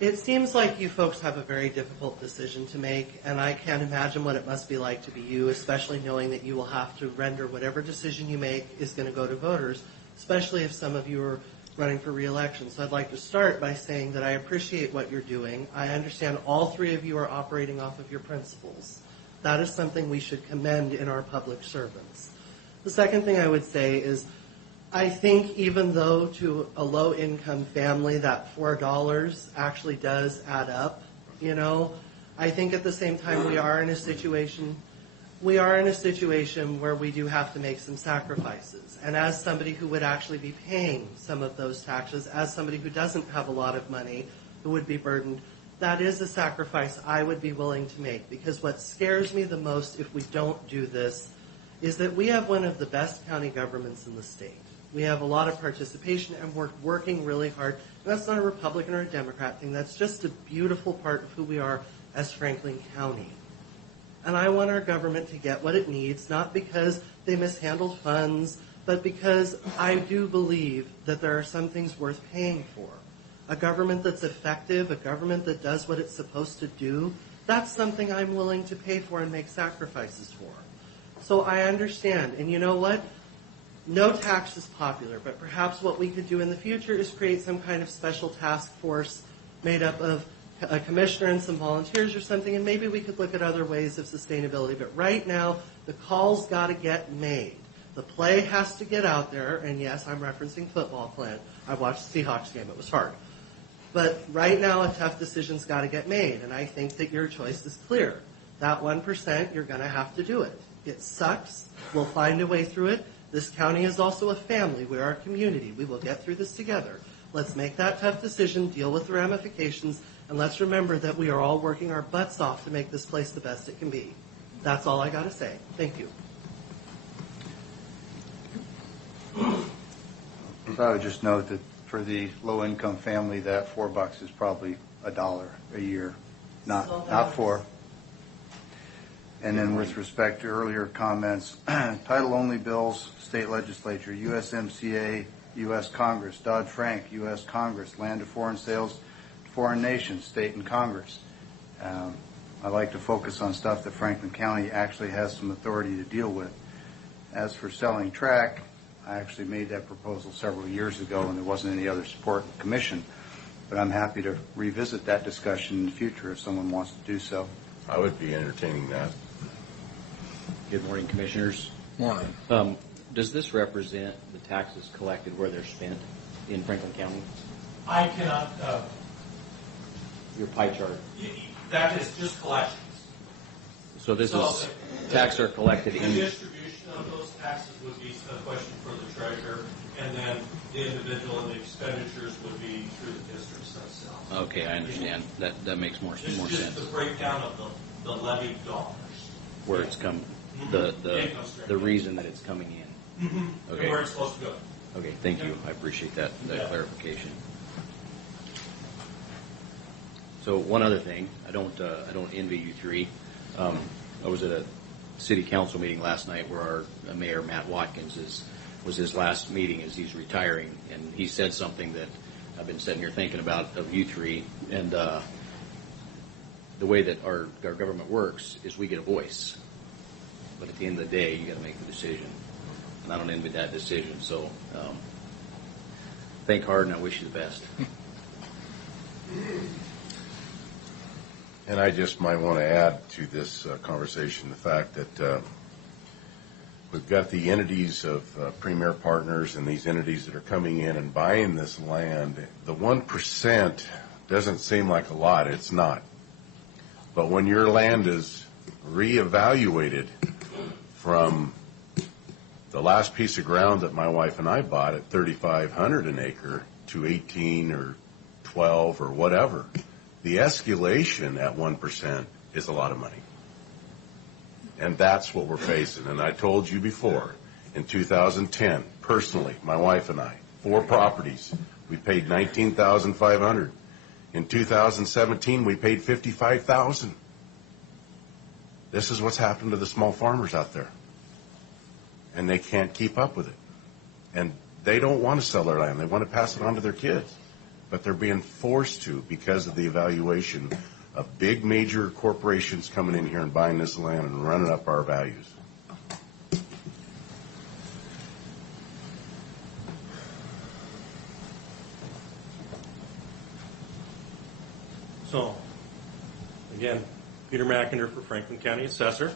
It seems like you folks have a very difficult decision to make, and I can't imagine what it must be like to be you, especially knowing that you will have to render whatever decision you make is going to go to voters, especially if some of you are running for re-election. So I'd like to start by saying that I appreciate what you're doing. I understand all 3 of you are operating off of your principles. That is something we should commend in our public servants. The second thing I would say is I think even though to a low-income family that $4 actually does add up, I think at the same time we are in a situation where we do have to make some sacrifices. And as somebody who would actually be paying some of those taxes, as somebody who doesn't have a lot of money, who would be burdened, that is a sacrifice I would be willing to make. Because what scares me the most if we don't do this is that we have one of the best county governments in the state. We have a lot of participation, and we're working really hard. And that's not a Republican or a Democrat thing. That's just a beautiful part of who we are as Franklin County. And I want our government to get what it needs, not because they mishandled funds, but because I do believe that there are some things worth paying for. A government that's effective, a government that does what it's supposed to do, that's something I'm willing to pay for and make sacrifices for. So I understand. And you know what? No tax is popular, but perhaps what we could do in the future is create some kind of special task force made up of a commissioner and some volunteers or something, and maybe we could look at other ways of sustainability. But right now, the call's got to get made. The play has to get out there, and yes, I'm referencing football, Clint. I watched the Seahawks game. It was hard. But right now, a tough decision's got to get made, and I think that your choice is clear. That 1%, you're going to have to do it. It sucks. We'll find a way through it. This county is also a family. We are a community. We will get through this together. Let's make that tough decision, deal with the ramifications, and let's remember that we are all working our butts off to make this place the best it can be. That's all I got to say. Thank you. I would just note that for the low-income family, that $4 is probably $1 a year, not $4. And then with respect to earlier comments, title-only bills, state legislature, USMCA, U.S. Congress, Dodd-Frank, U.S. Congress, land to foreign sales, foreign nations, state and Congress. I like to focus on stuff that Franklin County actually has some authority to deal with. As for selling track, I actually made that proposal several years ago, and there wasn't any other support in the commission. But I'm happy to revisit that discussion in the future if someone wants to do so. I would be entertaining that. Good morning, Commissioners. Morning. Does this represent the taxes collected where they're spent in Franklin County? I cannot, Your pie chart. that is just collections. So this is taxes are collected The in. distribution of those taxes would be a question for the treasurer, and then the individual and the expenditures would be through the districts themselves. Okay, I understand. That makes more It's sense. just the breakdown of the levied dollars. Where it's come, the reason that it's coming in. Mm-hmm. Okay. Where it's supposed to go. Okay, thank you. I appreciate that clarification. So one other thing, I don't envy you three. I was at a city council meeting last night where our mayor Matt Watkins was his last meeting as he's retiring, and he said something that I've been sitting here thinking about of you three, and the way that our government works is we get a voice, but at the end of the day, you got to make the decision, and I don't envy that decision. So think hard, and I wish you the best. And I just might want to add to this conversation the fact that we've got the entities of Premier Partners and these entities that are coming in and buying this land. The 1% doesn't seem like a lot. It's not. But when your land is reevaluated from the last piece of ground that my wife and I bought at $3,500 an acre to 18 or 12 or whatever, the escalation at 1% is a lot of money. And that's what we're facing. And I told you before, in 2010, personally, my wife and I, 4 properties, we paid $19,500. In 2017, we paid $55,000. This is what's happened to the small farmers out there. And they can't keep up with it. And they don't want to sell their land. They want to pass it on to their kids. But they're being forced to because of the evaluation of big major corporations coming in here and buying this land and running up our values. So, again, Peter McInder for Franklin County Assessor.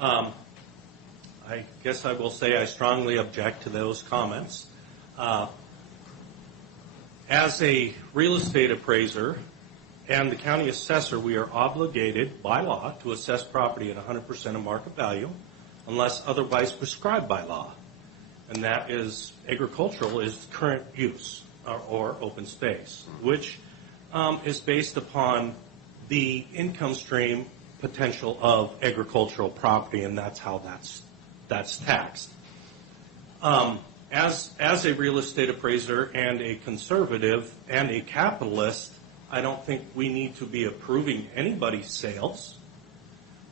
I guess I will say I strongly object to those comments. As a real estate appraiser and the county assessor, we are obligated by law to assess property at 100% of market value unless otherwise prescribed by law. And that is agricultural is current use or open space, which is based upon the income stream potential of agricultural property, and that's how that's taxed. As a real estate appraiser and a conservative and a capitalist, I don't think we need to be approving anybody's sales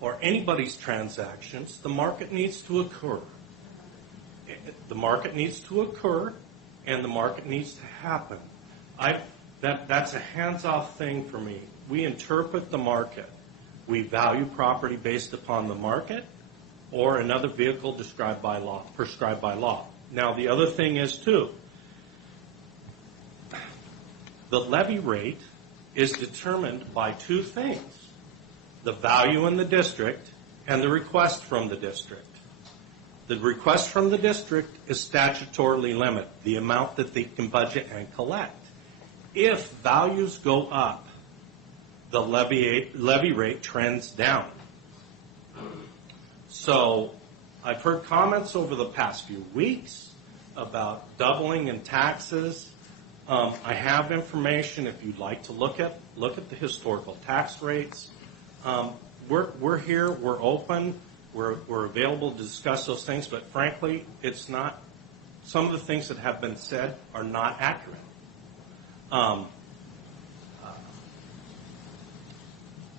or anybody's transactions. The market needs to occur. the market needs to occur, and the market needs to happen. That's a hands-off thing for me. We interpret the market. We value property based upon the market or another vehicle prescribed by law. Now, the other thing is, too, the levy rate is determined by two things: the value in the district and the request from the district. The request from the district is statutorily limited, the amount that they can budget and collect. If values go up, the levy rate trends down. So I've heard comments over the past few weeks about doubling in taxes. I have information if you'd like to look at the historical tax rates. We're here, we're open, we're available to discuss those things, but frankly, it's not, some of the things that have been said are not accurate.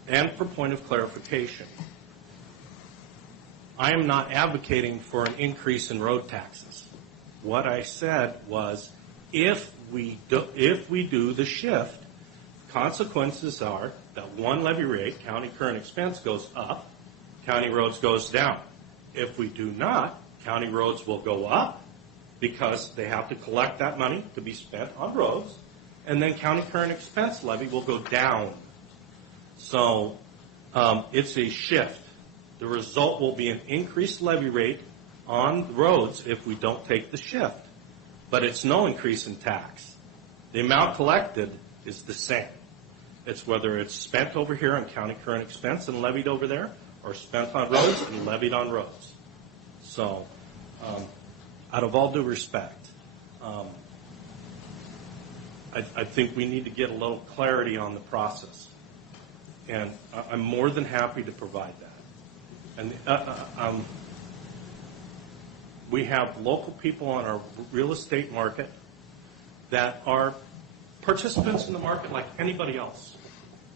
And for point of clarification, I am not advocating for an increase in road taxes. What I said was, if we do the shift, consequences are that one levy rate, county current expense, goes up, county roads goes down. If we do not, county roads will go up because they have to collect that money to be spent on roads, and then county current expense levy will go down. So it's a shift. The result will be an increased levy rate on roads if we don't take the shift, but it's no increase in tax. The amount collected is the same. It's whether it's spent over here on county current expense and levied over there, or spent on roads and levied on roads. So, out of all due respect, I think we need to get a little clarity on the process. And I'm more than happy to provide that. And we have local people on our real estate market that are participants in the market like anybody else.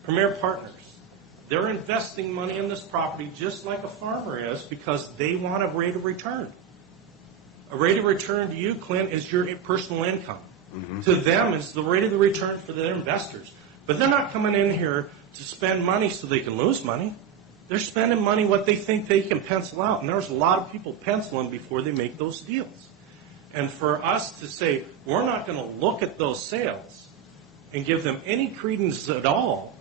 Premier Partners. They're investing money in this property just like a farmer is because they want a rate of return. A rate of return to you, Clint, is your personal income. Mm-hmm. To them, it's the rate of the return for their investors. But they're not coming in here to spend money so they can lose money. They're spending money what they think they can pencil out. And there's a lot of people penciling before they make those deals. And for us to say, we're not going to look at those sales and give them any credence at all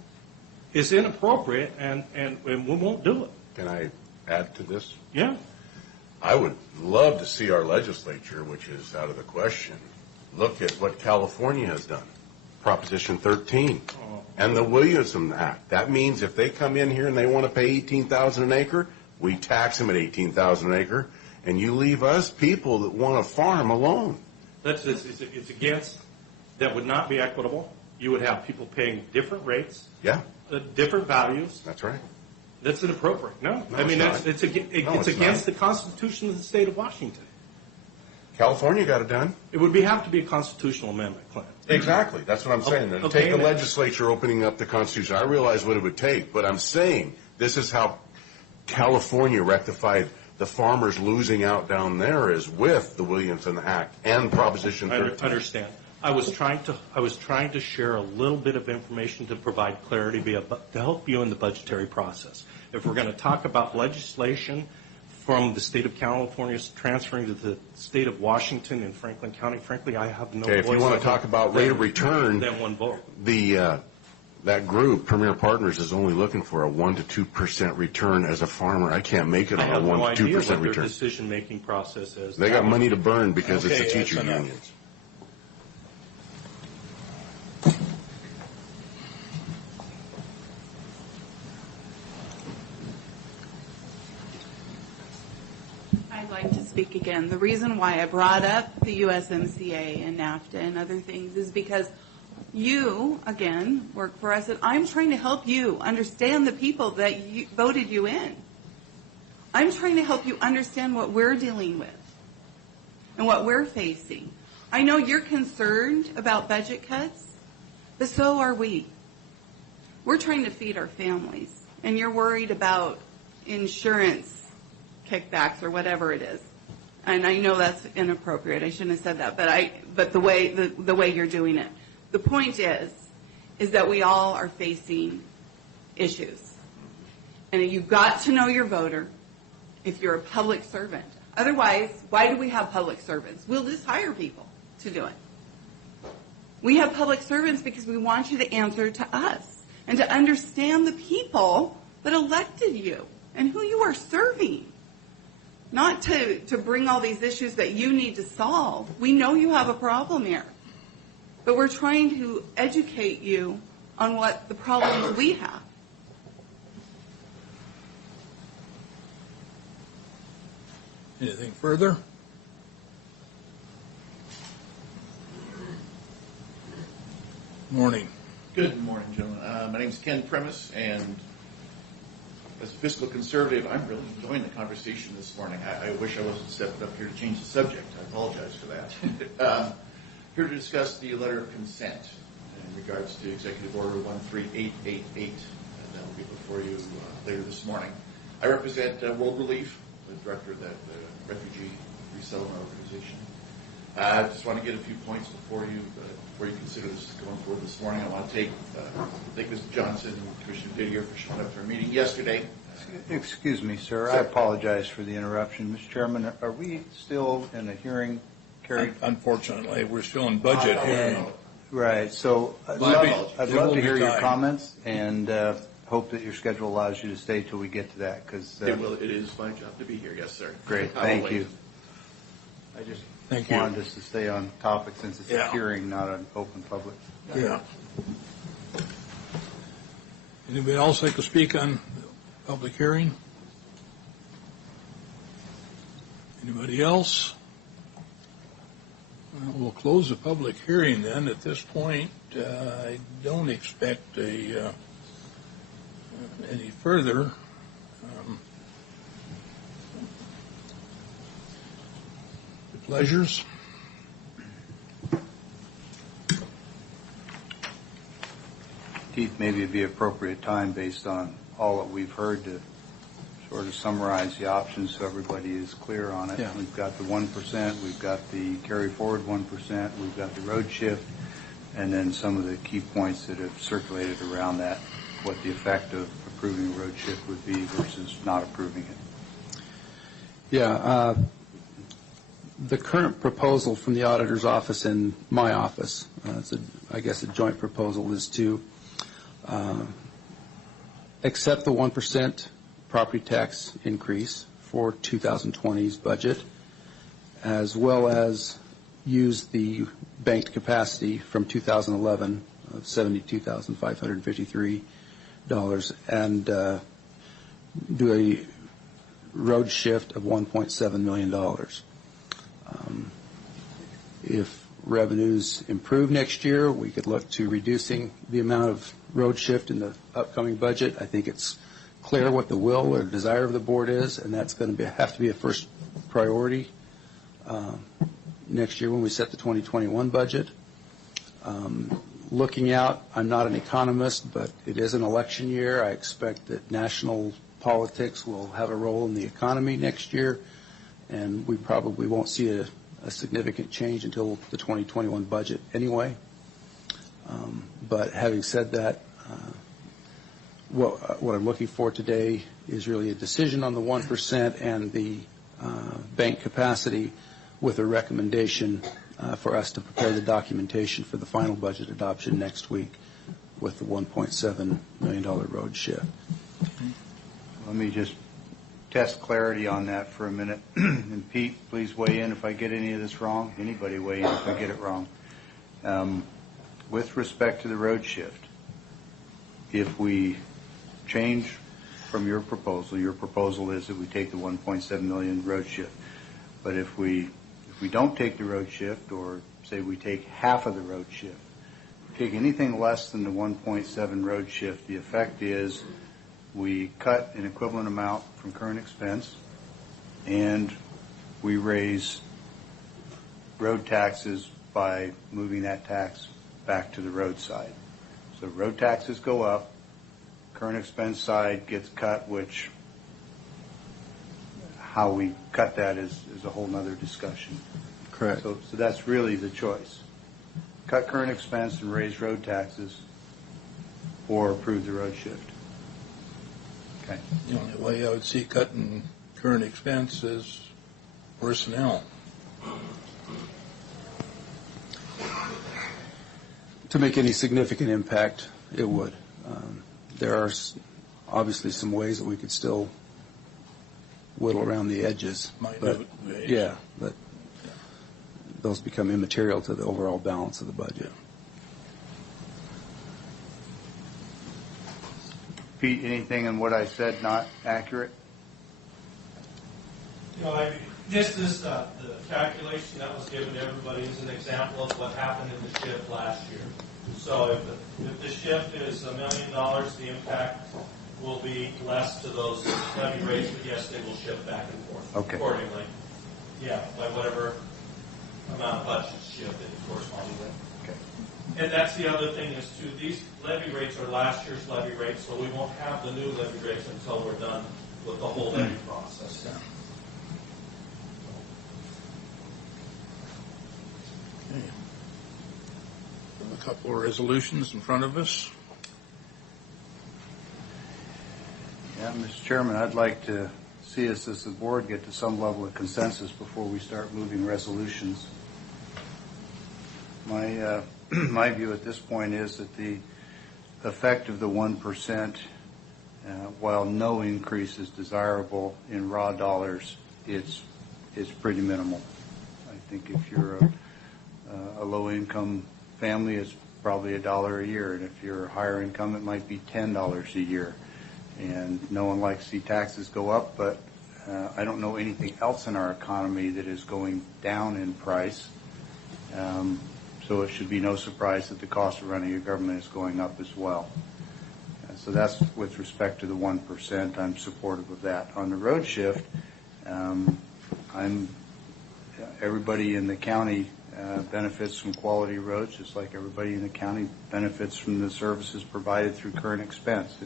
is inappropriate, and we won't do it. Can I add to this? Yeah. I would love to see our legislature, which is out of the question, look at what California has done. Proposition 13 and the Williamson Act. That means if they come in here and they want to pay $18,000 an acre, we tax them at $18,000 an acre, and you leave us people that want to farm alone. It's against, that would not be equitable. You would have people paying different rates. Yeah. Different values. That's right. That's inappropriate. No, I mean, it's against not. the Constitution of the state of Washington. California got it done. It would have to be a constitutional amendment, Clint. Exactly. That's what I'm saying. It'll take the legislature opening up the Constitution. I realize what it would take, but I'm saying this is how California rectified the farmers losing out down there is with the Williamson Act and Proposition 13. I understand. I was trying to share a little bit of information to provide clarity to help you in the budgetary process. If we're going to talk about legislation from the state of California transferring to the state of Washington and Franklin County, frankly, I have no voice. If you want to talk about rate of return, then one vote. That group, Premier Partners, is only looking for a 1% to 2% return as a farmer. I can't make it on a 1% to 2% return. I have no idea what their decision-making process is. They got money to burn because it's the teacher unions. I'd like to speak again. The reason why I brought up the USMCA and NAFTA and other things is because you, again, work for us, and I'm trying to help you understand the people that voted you in. I'm trying to help you understand what we're dealing with and what we're facing. I know you're concerned about budget cuts, but so are we. We're trying to feed our families, and you're worried about insurance kickbacks or whatever it is. and I know that's inappropriate. I shouldn't have said that, but the way you're doing it. The point is that we all are facing issues, and you've got to know your voter if you're a public servant. Otherwise, why do we have public servants? We'll just hire people to do it. We have public servants because we want you to answer to us and to understand the people that elected you and who you are serving. Not to bring all these issues that you need to solve. We know you have a problem here. But we're trying to educate you on what the problems we have. Anything further? Morning. Good morning, gentlemen. My name is Ken Premise, and as a fiscal conservative, I'm really enjoying the conversation this morning. I wish I wasn't stepping up here to change the subject. I apologize for that. Here to discuss the letter of consent in regards to Executive Order 13888. That will be before you later this morning. I represent World Relief, the director of the Refugee Resettlement Organization. I just want to get a few points before you consider this going forward this morning. I want to thank Mr. Johnson and Commissioner Didier for showing up to our meeting yesterday. Excuse me, sir. I apologize for the interruption. Mr. Chairman, are we still in a hearing, Kerry? Unfortunately, we're still in budget hearing. Right. So I'd love to hear your comments, and hope that your schedule allows you to stay till we get to that. Because it is my job to be here. Yes, sir. Great. Thank you. I just wanted us to stay on topic since it's a hearing, not an open public. Yeah. Anybody else like to speak on the public hearing? Anybody else? Well, we'll close the public hearing then. At this point, I don't expect any further. Pleasures? Keith, maybe it'd be appropriate time based on all that we've heard to sort of summarize the options so everybody is clear on it. Yeah. We've got the 1%, we've got the carry forward 1%, we've got the road shift, and then some of the key points that have circulated around that, what the effect of approving road shift would be versus not approving it. Yeah. The current proposal from the auditor's office and my office, I guess a joint proposal, is to accept the 1% property tax increase for 2020's budget, as well as use the banked capacity from 2011 of $72,553 and do a road shift of $1.7 million. If revenues improve next year, we could look to reducing the amount of road shift in the upcoming budget. I think it's clear what the will or desire of the board is, and that's going to have to be a first priority next year when we set the 2021 budget. Looking out, I'm not an economist, but it is an election year. I expect that national politics will have a role in the economy next year, and we probably won't see a significant change until the 2021 budget anyway. But having said that, what I'm looking for today is really a decision on the 1% and the bank capacity with a recommendation for us to prepare the documentation for the final budget adoption next week with the $1.7 million road shift. Let me just test clarity on that for a minute. And Pete, please weigh in if I get any of this wrong. Anybody weigh in if I get it wrong. With respect to the road shift, if we change from your proposal is that we take the 1.7 million road shift. But if we don't take the road shift, or say we take half of the road shift, take anything less than the 1.7 road shift, the effect is we cut an equivalent amount from current expense, and we raise road taxes by moving that tax back to the roadside. So road taxes go up, current expense side gets cut, which how we cut that is a whole nother discussion. Correct. So that's really the choice. Cut current expense and raise road taxes, or approve the road shift. Okay. The only way I would see cutting current expense is personnel. To make any significant impact, it would. There are obviously some ways that we could still whittle around the edges. But those become immaterial to the overall balance of the budget. Pete, anything in what I said not accurate? This is the calculation that was given to everybody is an example of what happened in the shift last year. So if the shift is $1 million, the impact will be less to those levy rates, but yes, they will shift back and forth accordingly. Yeah, by whatever amount of budget shifted correspondingly. Okay. And that's the other thing is too, these levy rates are last year's levy rates, so we won't have the new levy rates until we're done with the whole levy process. Okay. We have a couple of resolutions in front of us. Yeah, Mr. Chairman, I'd like to see us as the board get to some level of consensus before we start moving resolutions. My view at this point is that the effect of the 1%, while no increase is desirable in raw dollars, it's pretty minimal. I think if you're a low-income family, it's probably $1 a year, and if you're a higher income, it might be $10 a year. And no one likes to see taxes go up, but I don't know anything else in our economy that is going down in price. So it should be no surprise that the cost of running a government is going up as well. So that's with respect to the 1%. I'm supportive of that. On the road shift, everybody in the county benefits from quality roads, just like everybody in the county benefits from the services provided through current expense.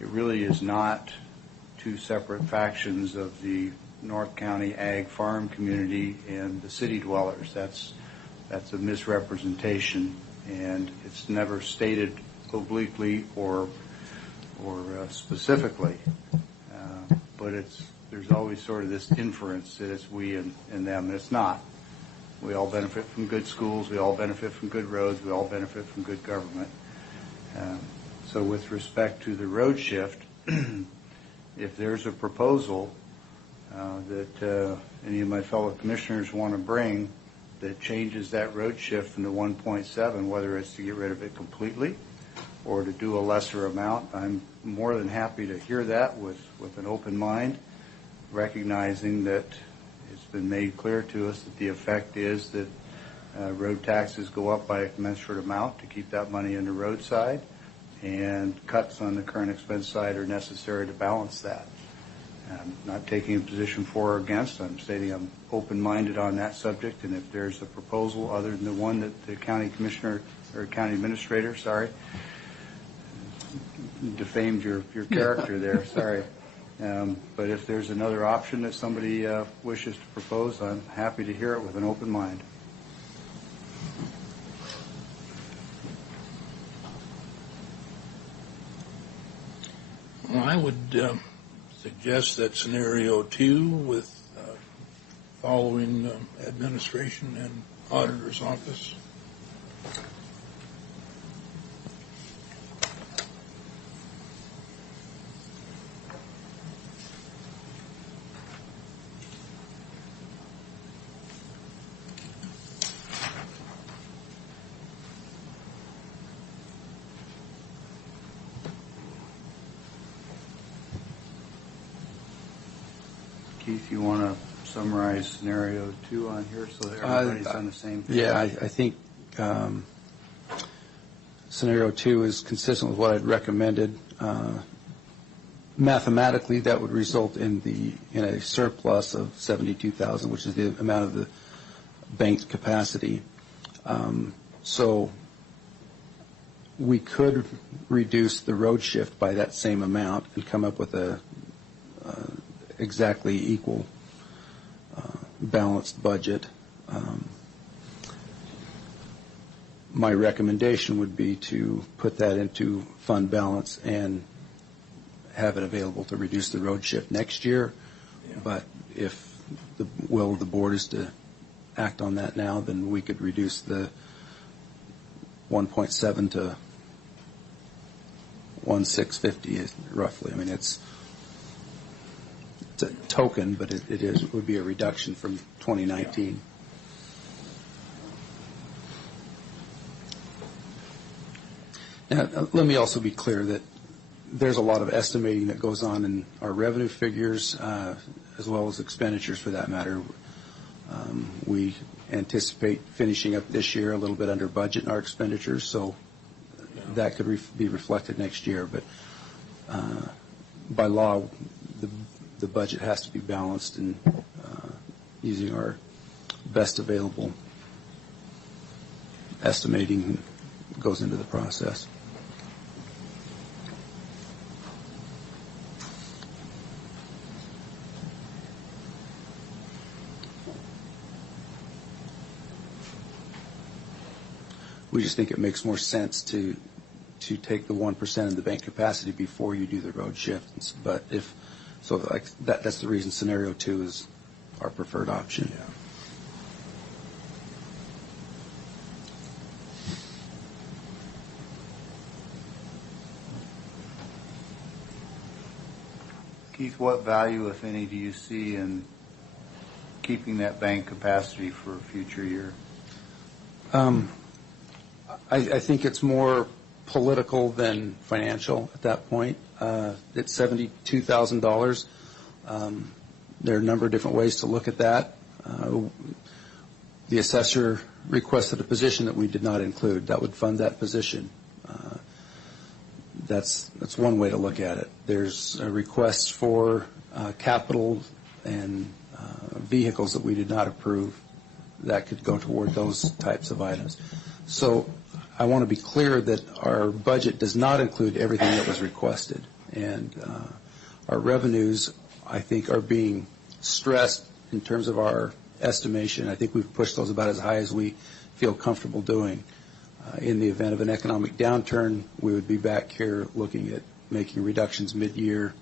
It really is not two separate factions of the North County ag farm community and the city dwellers. That's a misrepresentation, and it's never stated obliquely or specifically. But there's always sort of this inference that it's we and them, and it's not. We all benefit from good schools. We all benefit from good roads. We all benefit from good government. So with respect to the road shift, if there's a proposal that any of my fellow commissioners want to bring that changes that road shift from the 1.7, whether it's to get rid of it completely or to do a lesser amount, I'm more than happy to hear that with an open mind, recognizing that it's been made clear to us that the effect is that road taxes go up by a commensurate amount to keep that money in the roadside, and cuts on the current expense side are necessary to balance that. I'm not taking a position for or against. I'm stating I'm open-minded on that subject, and if there's a proposal other than the one that the county commissioner or county administrator, defamed your character there, sorry. But if there's another option that somebody wishes to propose, I'm happy to hear it with an open mind. Well, I would suggest that scenario 2 with following administration and auditor's office. Keith, you want to summarize scenario 2 on here so that everybody's on the same page? Yeah, I think scenario 2 is consistent with what I'd recommended. Mathematically, that would result in a surplus of $72,000, which is the amount of the banked capacity. So we could reduce the road shift by that same amount and come up with exactly equal balanced budget. My recommendation would be to put that into fund balance and have it available to reduce the road shift next year. But if the will of the board is to act on that now, then we could reduce the 1.7 to 1,650 roughly. I mean, it's a token, but it would be a reduction from 2019. Now, let me also be clear that there's a lot of estimating that goes on in our revenue figures, as well as expenditures for that matter. We anticipate finishing up this year a little bit under budget in our expenditures, so that could be reflected next year. But by law, the budget has to be balanced, and using our best available estimating goes into the process. We just think it makes more sense to take the 1% of the bank capacity before you do the road shift. But if so, like that's the reason scenario 2 is our preferred option. Yeah. Keith, what value, if any, do you see in keeping that bank capacity for a future year? I think it's more political than financial at that point. It's $72,000. There are a number of different ways to look at that. The assessor requested a position that we did not include. That would fund that position. That's one way to look at it. There's a request for capital and vehicles that we did not approve that could go toward those types of items. So I want to be clear that our budget does not include everything that was requested. And our revenues, I think, are being stressed in terms of our estimation. I think we've pushed those about as high as we feel comfortable doing. In the event of an economic downturn, we would be back here looking at making reductions mid-year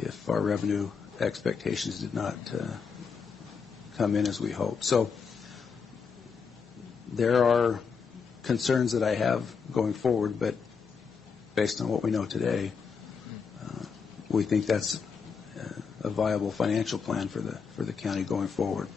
if our revenue expectations did not come in as we hoped. So there are concerns that I have going forward, but based on what we know today, we think that's a viable financial plan for the county going forward.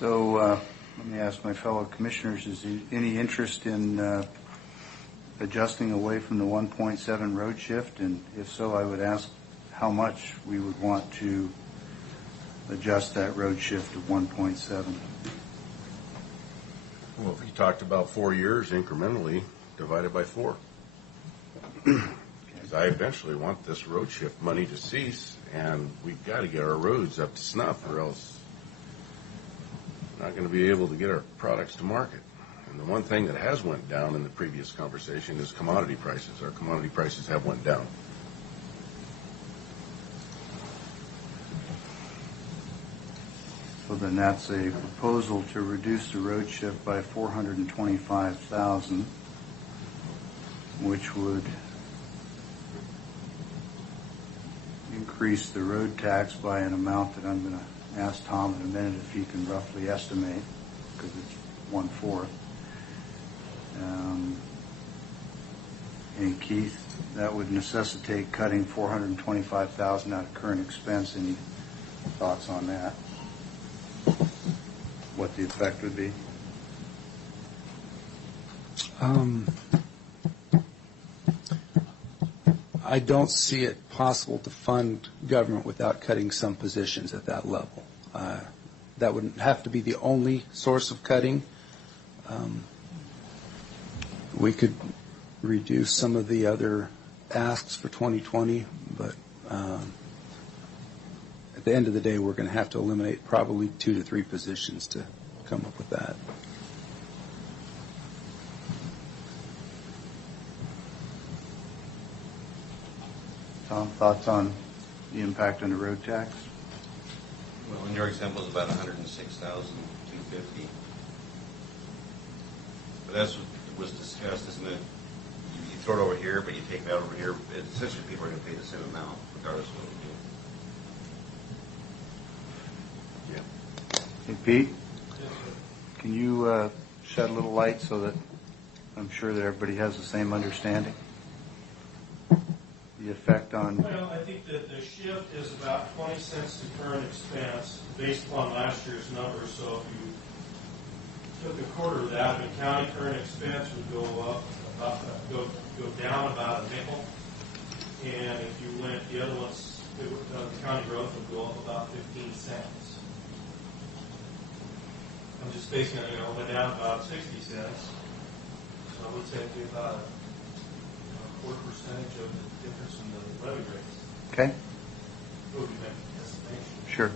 So let me ask my fellow commissioners, is there any interest in adjusting away from the 1.7 road shift? And if so, I would ask how much we would want to adjust that road shift to 1.7. Well, if you talked about 4 years incrementally, divided by 4. Because I eventually want this road shift money to cease, and we've got to get our roads up to snuff, or else we're not going to be able to get our products to market. And the one thing that has went down in the previous conversation is commodity prices. Our commodity prices have went down. So then that's a proposal to reduce the road shift by $425,000, which would increase the road tax by an amount that I'm going to ask Tom in a minute if he can roughly estimate, because it's 1/4. And Keith, that would necessitate cutting $425,000 out of current expense. Any thoughts on that? what the effect would be? I don't see it possible to fund government without cutting some positions at that level. That would have to be the only source of cutting. We could reduce some of the other asks for 2020, but at the end of the day, we're going to have to eliminate probably 2 to 3 positions to come up with that. Tom, thoughts on the impact on the road tax? Well, in your example, it's about 106,250. But that's what was discussed, isn't it? You throw it over here, but you take it out over here. Essentially, people are going to pay the same amount, regardless of what we do. Yeah. Hey, Pete, can you shed a little light so that I'm sure that everybody has the same understanding? The effect on... Well, I think that the shift is about 20 cents to current expense based upon last year's numbers. So if you took a quarter of that, the county current expense would go down about a nickel. And if you went the other ones, the county growth would go up about 15 cents. I'm just basing it, it went down about 60 cents. So I would say it'd be about a quarter percentage of the difference in the levy rates. Okay. What would you make an estimation? Sure.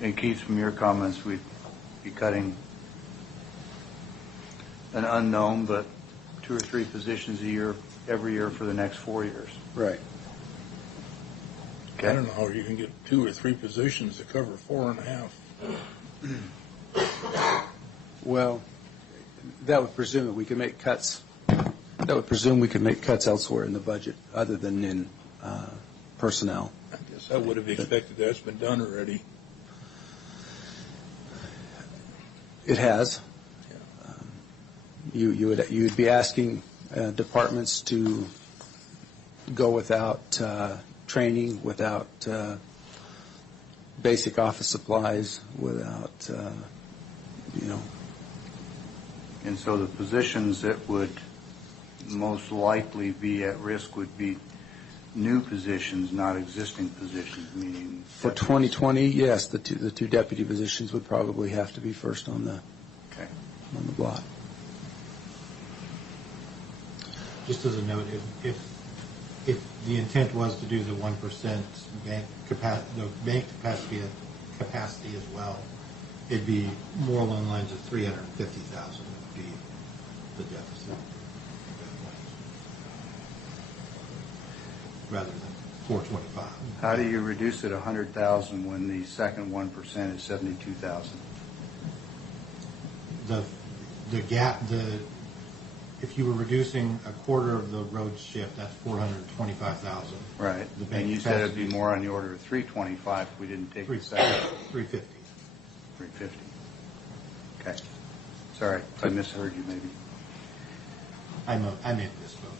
And Keith, from your comments, we'd be cutting an unknown, but 2 or 3 positions a year, every year for the next 4 years. Right. I don't know how you can get 2 or 3 positions to cover 4.5. Well, that would presume that we could make cuts. That would presume we could make cuts elsewhere in the budget other than in personnel. I guess I would have expected that's been done already. It has. You'd be asking departments to go without training, without basic office supplies, without And so the positions that would most likely be at risk would be new positions, not existing positions, meaning... For 2020, yes, the two deputy positions would probably have to be first on the block. Just as a note, if the intent was to do the 1% bank capacity as well, it'd be more along the lines of 350,000 would be the deficit, rather than 425. How do you reduce it 100,000 when the second 1% is 72,000? The gap, if you were reducing a quarter of the road shift, that's 425,000. Right. And you said it'd be more on the order of 325 if we didn't take the second. 350. 350. Okay. Sorry, I misheard you maybe. I made this vote.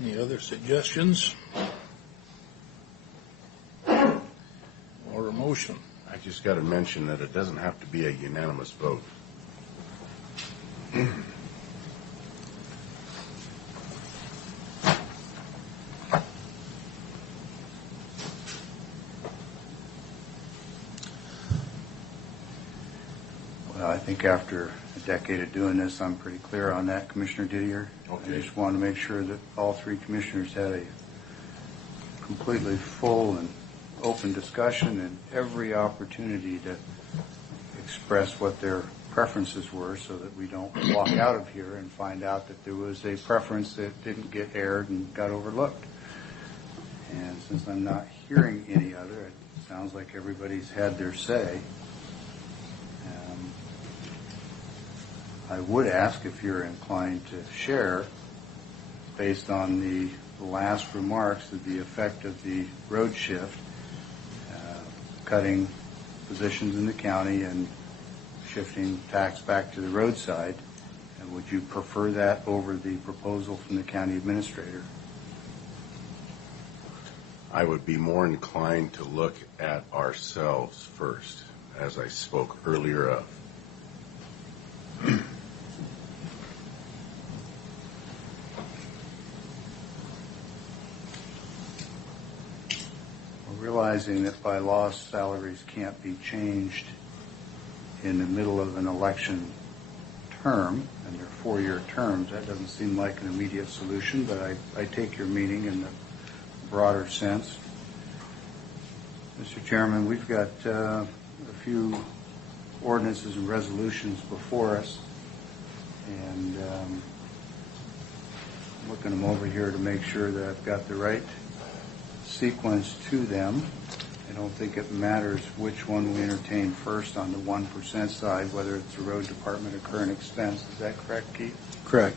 Any other suggestions? Or a motion? I just got to mention that it doesn't have to be a unanimous vote. Well, I think after a decade of doing this, I'm pretty clear on that, Commissioner Didier. Okay. I just wanted to make sure that all 3 commissioners had a completely full and open discussion and every opportunity to express what their preferences were so that we don't walk out of here and find out that there was a preference that didn't get aired and got overlooked. And since I'm not hearing any other, it sounds like everybody's had their say. I would ask if you're inclined to share, based on the last remarks, the effect of the road shift, cutting positions in the county and shifting tax back to the roadside. And would you prefer that over the proposal from the county administrator? I would be more inclined to look at ourselves first, as I spoke earlier of. Realizing that by law salaries can't be changed in the middle of an election term, and they're 4-year terms, that doesn't seem like an immediate solution, but I take your meaning in the broader sense. Mr. Chairman, we've got a few ordinances and resolutions before us, and I'm looking them over here to make sure that I've got the right sequence to them. I don't think it matters which one we entertain first on the 1% side, whether it's the road department or current expense. Is that correct, Keith? Correct.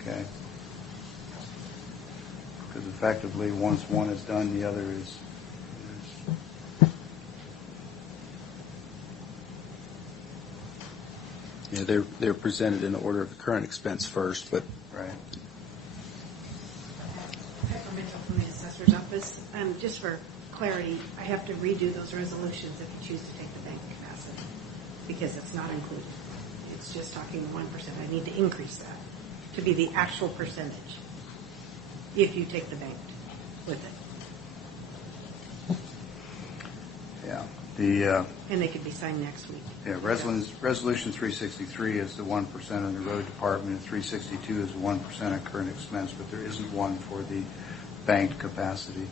Okay. Because effectively, once one is done, the other is. Yeah, they're presented in the order of the current expense first, but Right. Pepper Mitchell from the Assessor's Office. Just for clarity, I have to redo those resolutions if you choose to take the bank capacity, because it's not included. It's just talking 1%. I need to increase that to be the actual percentage if you take the bank with it. Yeah. And they could be signed next week. Yeah, Resolution 363 is the 1% on the road department, and 362 is the 1% of current expense, but there isn't one for the banked capacity.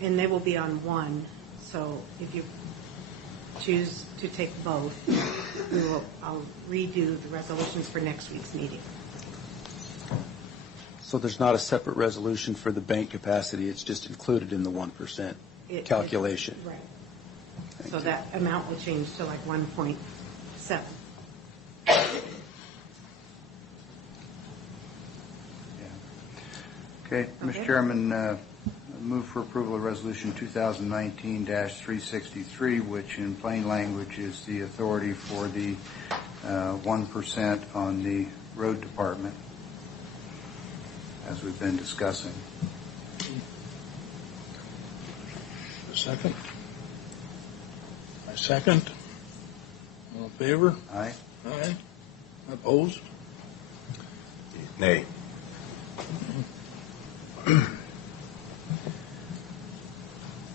And they will be on one, so if you choose to take both, I'll redo the resolutions for next week's meeting. so there's not a separate resolution for the bank capacity. It's just included in the 1% calculation. Right. So that amount will change to like 1.7. Okay, Mr. Chairman, move for approval of Resolution 2019-363, which in plain language is the authority for the 1% on the road department, as we've been discussing. A second? A second? All in favor? Aye. Aye. Opposed? Nay.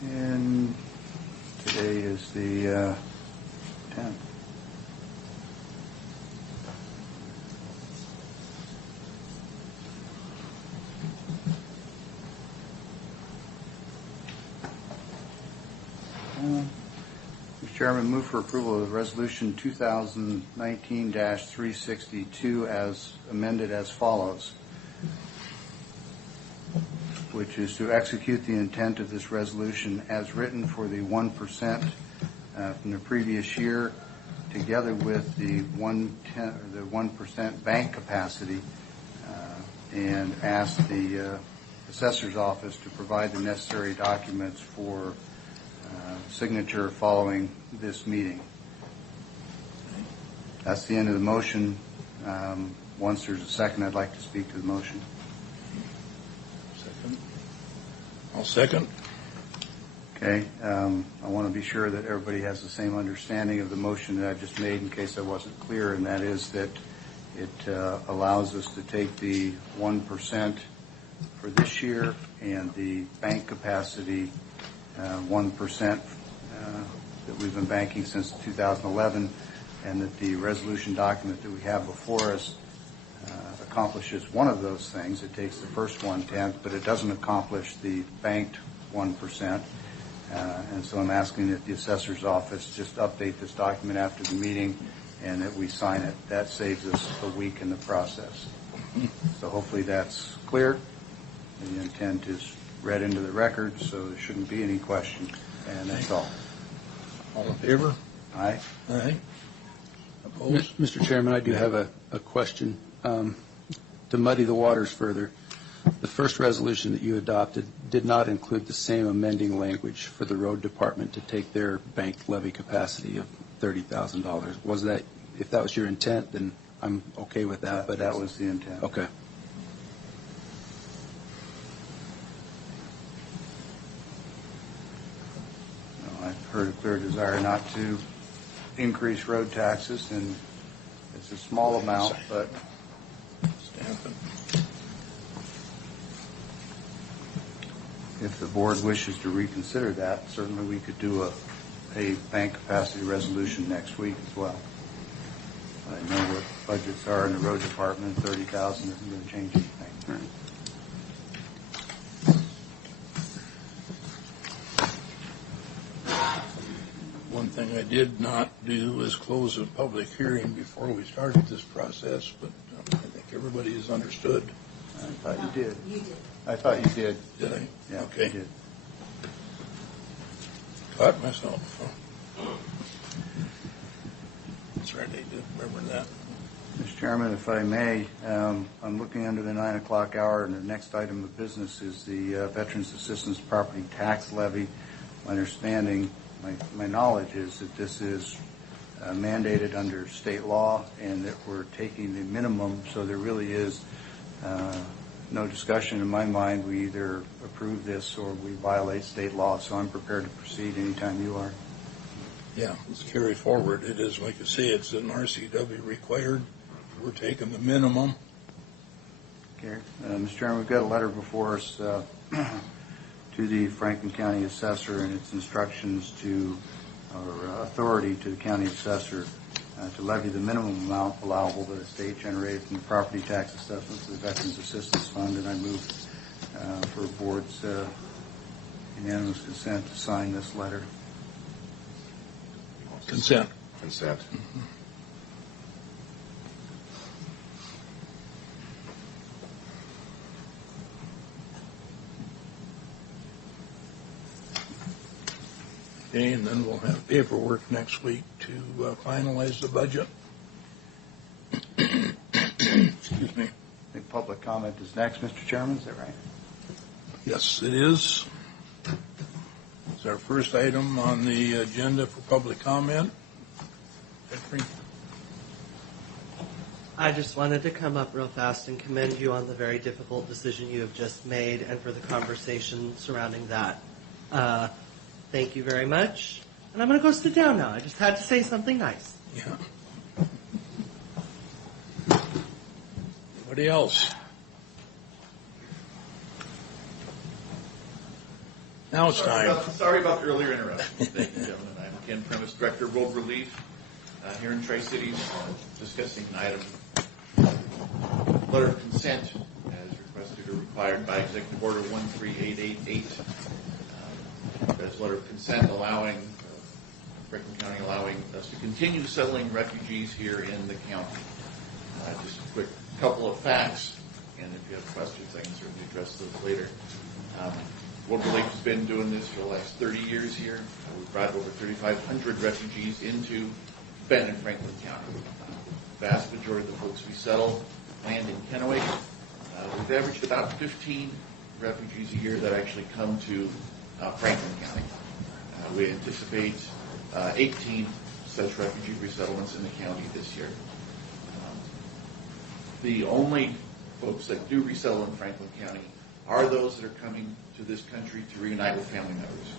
And today is the 10th. Mr. Chairman, move for approval of Resolution 2019-362 as amended as follows, which is to execute the intent of this resolution as written for the 1% from the previous year, together with the 1% bank capacity, and ask the assessor's office to provide the necessary documents for signature following this meeting. That's the end of the motion. Once there's a second, I'd like to speak to the motion. Second. I'll second. Okay. I want to be sure that everybody has the same understanding of the motion that I just made in case I wasn't clear, and that is that it allows us to take the 1% for this year and the bank capacity 1% that we've been banking since 2011, and that the resolution document that we have before us accomplishes one of those things. It takes the first 1/10, but it doesn't accomplish the banked 1%. And so I'm asking that the assessor's office just update this document after the meeting and that we sign it. That saves us a week in the process. So hopefully that's clear. The intent is read into the record, so there shouldn't be any question. And that's all. All in favor? Aye. Aye. Opposed? Mr. Chairman, I do have a question. To muddy the waters further, the first resolution that you adopted did not include the same amending language for the road department to take their bank levy capacity of $30,000. Was that, if that was your intent, then I'm okay with that. But that was the intent. Okay. I've heard a clear desire not to increase road taxes, and it's a small amount, but if the board wishes to reconsider that, certainly we could do a bank capacity resolution next week as well. I know what budgets are in the road department. 30,000 isn't going to change anything. Right. One thing I did not do is close a public hearing before we started this process, but I think everybody has understood. I thought you did. You did. I thought you did. Did I? Yeah, Okay. you did. Caught myself. That's right, I did remember that. Mr. Chairman, if I may, I'm looking under the 9 o'clock hour, and the next item of business is the Veterans Assistance Property Tax Levy. My understanding, my knowledge is that this is mandated under state law and that we're taking the minimum, so there really is no discussion in my mind. We either approve this or we violate state law, so I'm prepared to proceed anytime you are. Yeah, let's carry forward. It is, like I say, it's an RCW required. We're taking the minimum. Okay. Mr. Chairman, we've got a letter before us to the Franklin County Assessor and its instructions to, or authority to the county assessor to levy the minimum amount allowable by the state generated from the property tax assessments of the Veterans Assistance Fund, and I move for the board's unanimous consent to sign this letter. Consent. Consent. Mm-hmm. Okay, and then we'll have paperwork next week to finalize the budget. Excuse me. I think public comment is next, Mr. Chairman, is that right? Yes, it is. It's our first item on the agenda for public comment. Jeffrey? I just wanted to come up real fast and commend you on the very difficult decision you have just made and for the conversation surrounding that. Thank you very much. And I'm going to go sit down now. I just had to say something nice. Yeah. Anybody else? Now it's time. Sorry about the earlier interruption. Thank you, gentlemen. I'm Ken Premise, Director of Road Relief here in Tri-Cities, discussing an item, letter of consent, as requested or required by Executive Order 13888. That's a letter of consent allowing, Franklin County allowing us to continue settling refugees here in the county. Just a quick couple of facts, and if you have questions, I can certainly address those later. World Relief has been doing this for the last 30 years here. We've brought over 3,500 refugees into Benton and Franklin County. The vast majority of the folks we settle land in Kennewick. We've averaged about 15 refugees a year that actually come to Franklin County. We anticipate 18 such refugee resettlements in the county this year. The only folks that do resettle in Franklin County are those that are coming to this country to reunite with family members.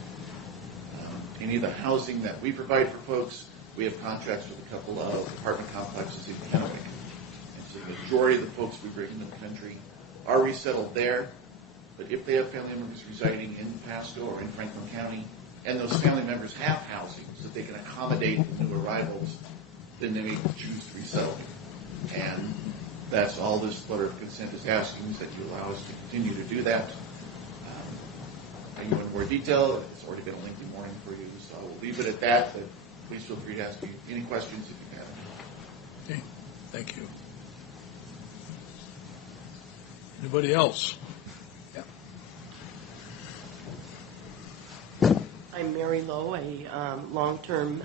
Any of the housing that we provide for folks, we have contracts with a couple of apartment complexes in Kennewick. And so the majority of the folks we bring into the country are resettled there. But if they have family members residing in Pasco or in Franklin County, and those family members have housing so that they can accommodate the new arrivals, then they may choose to resettle. And that's all this letter of consent is asking, is that you allow us to continue to do that. I go into more detail. It's already been a lengthy morning for you, so we'll leave it at that. But please feel free to ask me any questions if you have. Okay, thank you. Anybody else? I'm Mary Lowe, a long-term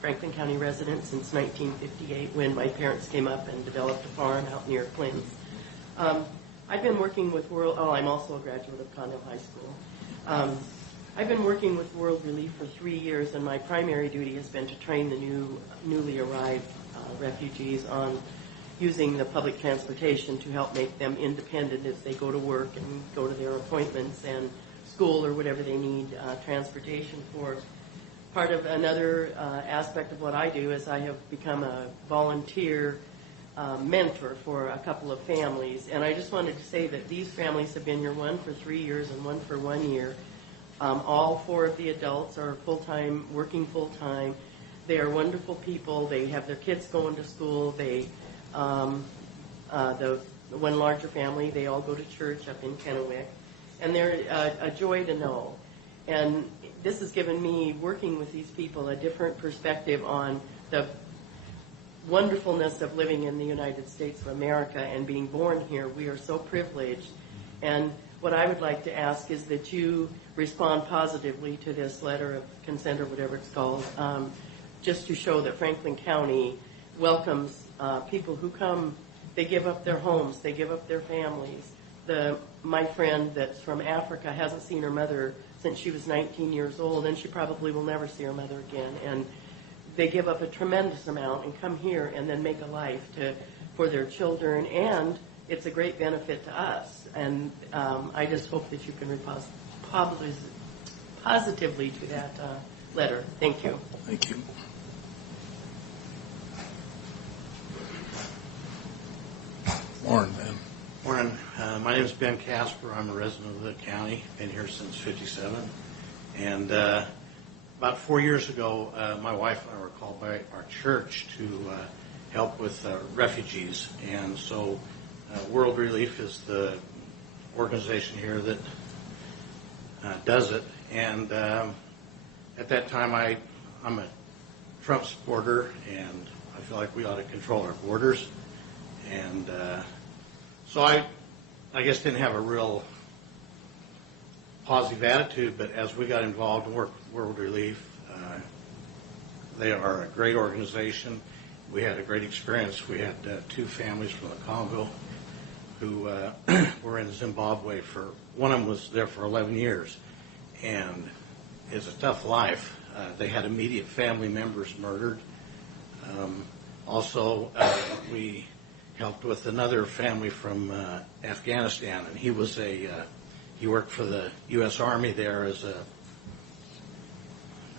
Franklin County resident since 1958 when my parents came up and developed a farm out near Clinton. I've been working with I'm also a graduate of Connell High School. I've been working with World Relief for 3 years, and my primary duty has been to train the newly arrived refugees on using the public transportation to help make them independent as they go to work and go to their appointments and school or whatever they need transportation for. Part of another aspect of what I do is I have become a volunteer mentor for a couple of families. And I just wanted to say that these families have been here, one for 3 years and one for 1 year. All 4 of the adults are full-time, working full-time. They are wonderful people. They have their kids going to school. The one larger family, they all go to church up in Kennewick. And they're a joy to know. And this has given me, working with these people, a different perspective on the wonderfulness of living in the United States of America and being born here. We are so privileged. And what I would like to ask is that you respond positively to this letter of consent or whatever it's called, just to show that Franklin County welcomes people who come. They give up their homes. They give up their families. My friend that's from Africa hasn't seen her mother since she was 19 years old, and she probably will never see her mother again. And they give up a tremendous amount and come here and then make a life for their children, and it's a great benefit to us. And I just hope that you can respond positively to that letter. Thank you. Thank you. Morning, Ben. Morning. My name is Ben Casper. I'm a resident of the county. Been here since '57. And about 4 years ago, my wife and I were called by our church to help with refugees. And so World Relief is the organization here that does it. And at that time, I'm a Trump supporter, and I feel like we ought to control our borders. And so I guess didn't have a real positive attitude, but as we got involved in World Relief, they are a great organization. We had a great experience. We had 2 families from the Congo who were in Zimbabwe one of them was there for 11 years, and it's a tough life. They had immediate family members murdered. Also, we helped with another family from Afghanistan, and he worked for the U.S. Army there as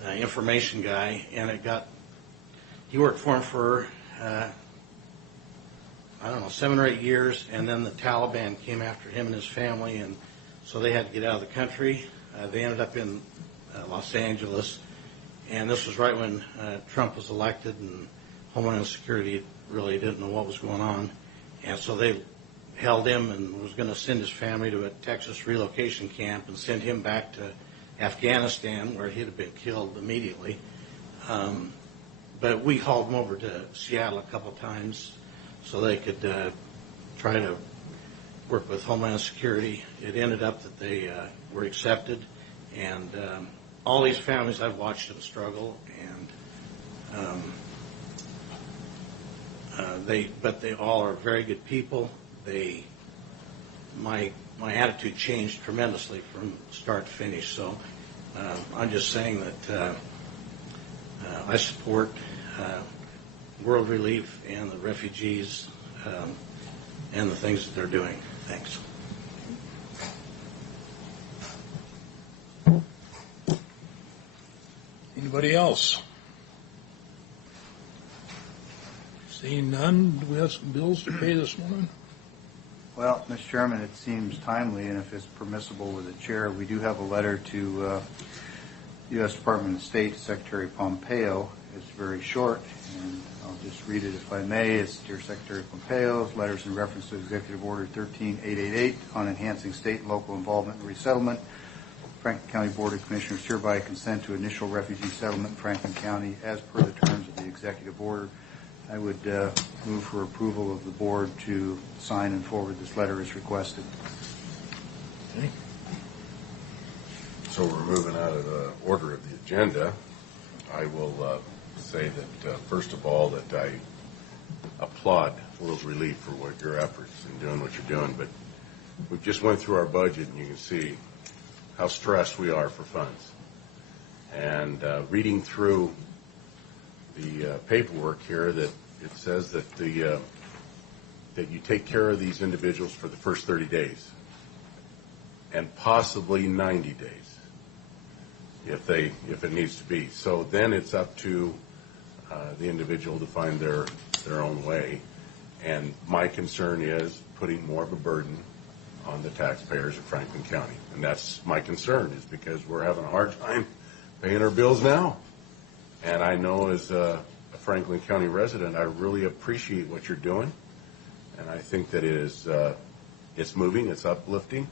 an information guy, and he worked for him for 7 or 8 years, and then the Taliban came after him and his family, and so they had to get out of the country. They ended up in Los Angeles, and this was right when Trump was elected, and Homeland Security really didn't know what was going on, and so they held him and was going to send his family to a Texas relocation camp and send him back to Afghanistan, where he'd have been killed immediately. But we hauled him over to Seattle a couple times so they could try to work with Homeland Security. It ended up that they were accepted, and all these families, I've watched them struggle, and but they all are very good people. My attitude changed tremendously from start to finish. So I'm just saying that I support World Relief and the refugees and the things that they're doing. Thanks. Anybody else? Seeing none, do we have some bills to pay this morning? Well, Mr. Chairman, it seems timely, and if it's permissible with the chair, we do have a letter to U.S. Department of State, Secretary Pompeo. It's very short, and I'll just read it if I may. It's Dear Secretary Pompeo, letters in reference to Executive Order 13888 on enhancing state and local involvement in resettlement Franklin County Board of Commissioners hereby consent to initial refugee settlement in Franklin County as per the terms of the executive order. I would move for approval of the board to sign and forward this letter as requested. Okay. So we're moving out of the order of the agenda. I will say that, first of all, that I applaud World Relief for what your efforts in doing what you're doing, but we just went through our budget, and you can see how stressed we are for funds. And reading through the paperwork here, that it says that that you take care of these individuals for the first 30 days and possibly 90 days if it needs to be. So then it's up to the individual to find their own way. And my concern is putting more of a burden on the taxpayers of Franklin County. And that's my concern, is because we're having a hard time paying our bills now. And I know as a Franklin County resident, I really appreciate what you're doing. And I think that it's moving, it's uplifting.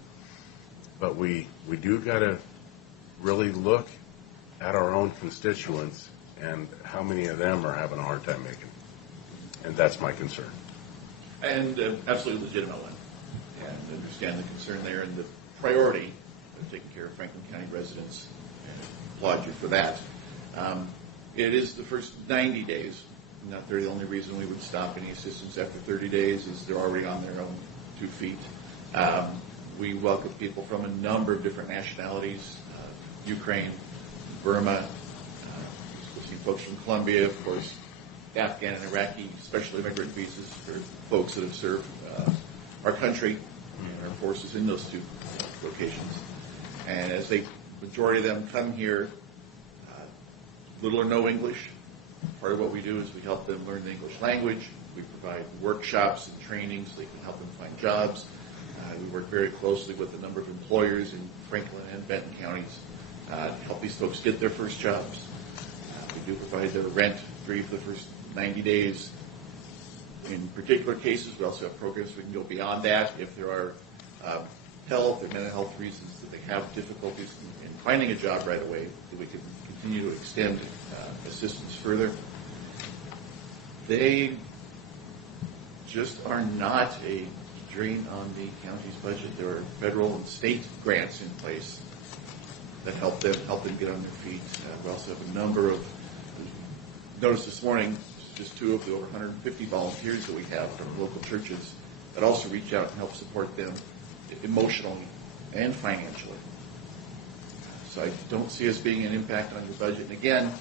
But we do got to really look at our own constituents and how many of them are having a hard time making. And that's my concern. And absolutely legitimate one. And understand the concern there and the priority of taking care of Franklin County residents. And applaud you for that. It is the first 90 days. Not the only reason we would stop any assistance after 30 days is they're already on their own 2 feet. We welcome people from a number of different nationalities, Ukraine, Burma, we see folks from Colombia, of course, Afghan and Iraqi, special immigrant visas for folks that have served our country and our forces in those 2 locations. And as the majority of them come here, little or no English. Part of what we do is we help them learn the English language. We provide workshops and trainings so they can help them find jobs. We work very closely with a number of employers in Franklin and Benton counties to help these folks get their first jobs. We do provide the rent free for the first 90 days. In particular cases, we also have programs we can go beyond that. If there are health or mental health reasons that they have difficulties in finding a job right away, that we can continue to extend assistance further. They just are not a drain on the county's budget. There are federal and state grants in place that help them get on their feet. We also have a number of, noticed this morning, just 2 of the over 150 volunteers that we have from local churches that also reach out and help support them emotionally and financially. So I don't see us being an impact on your budget. And again,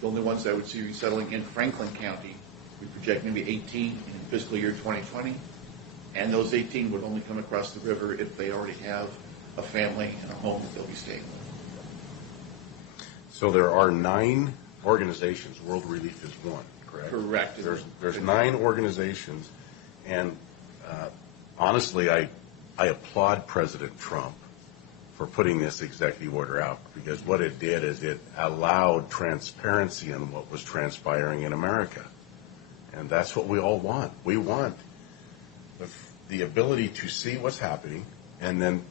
the only ones I would see resettling in Franklin County, we project maybe 18 in fiscal year 2020. And those 18 would only come across the river if they already have a family and a home that they'll be staying with. So there are 9 organizations. World Relief is one, correct? Correct. There's 9 organizations, and honestly, I applaud President Trump for putting this executive order out, because what it did is it allowed transparency in what was transpiring in America. And that's what we all want. We want the ability to see what's happening and then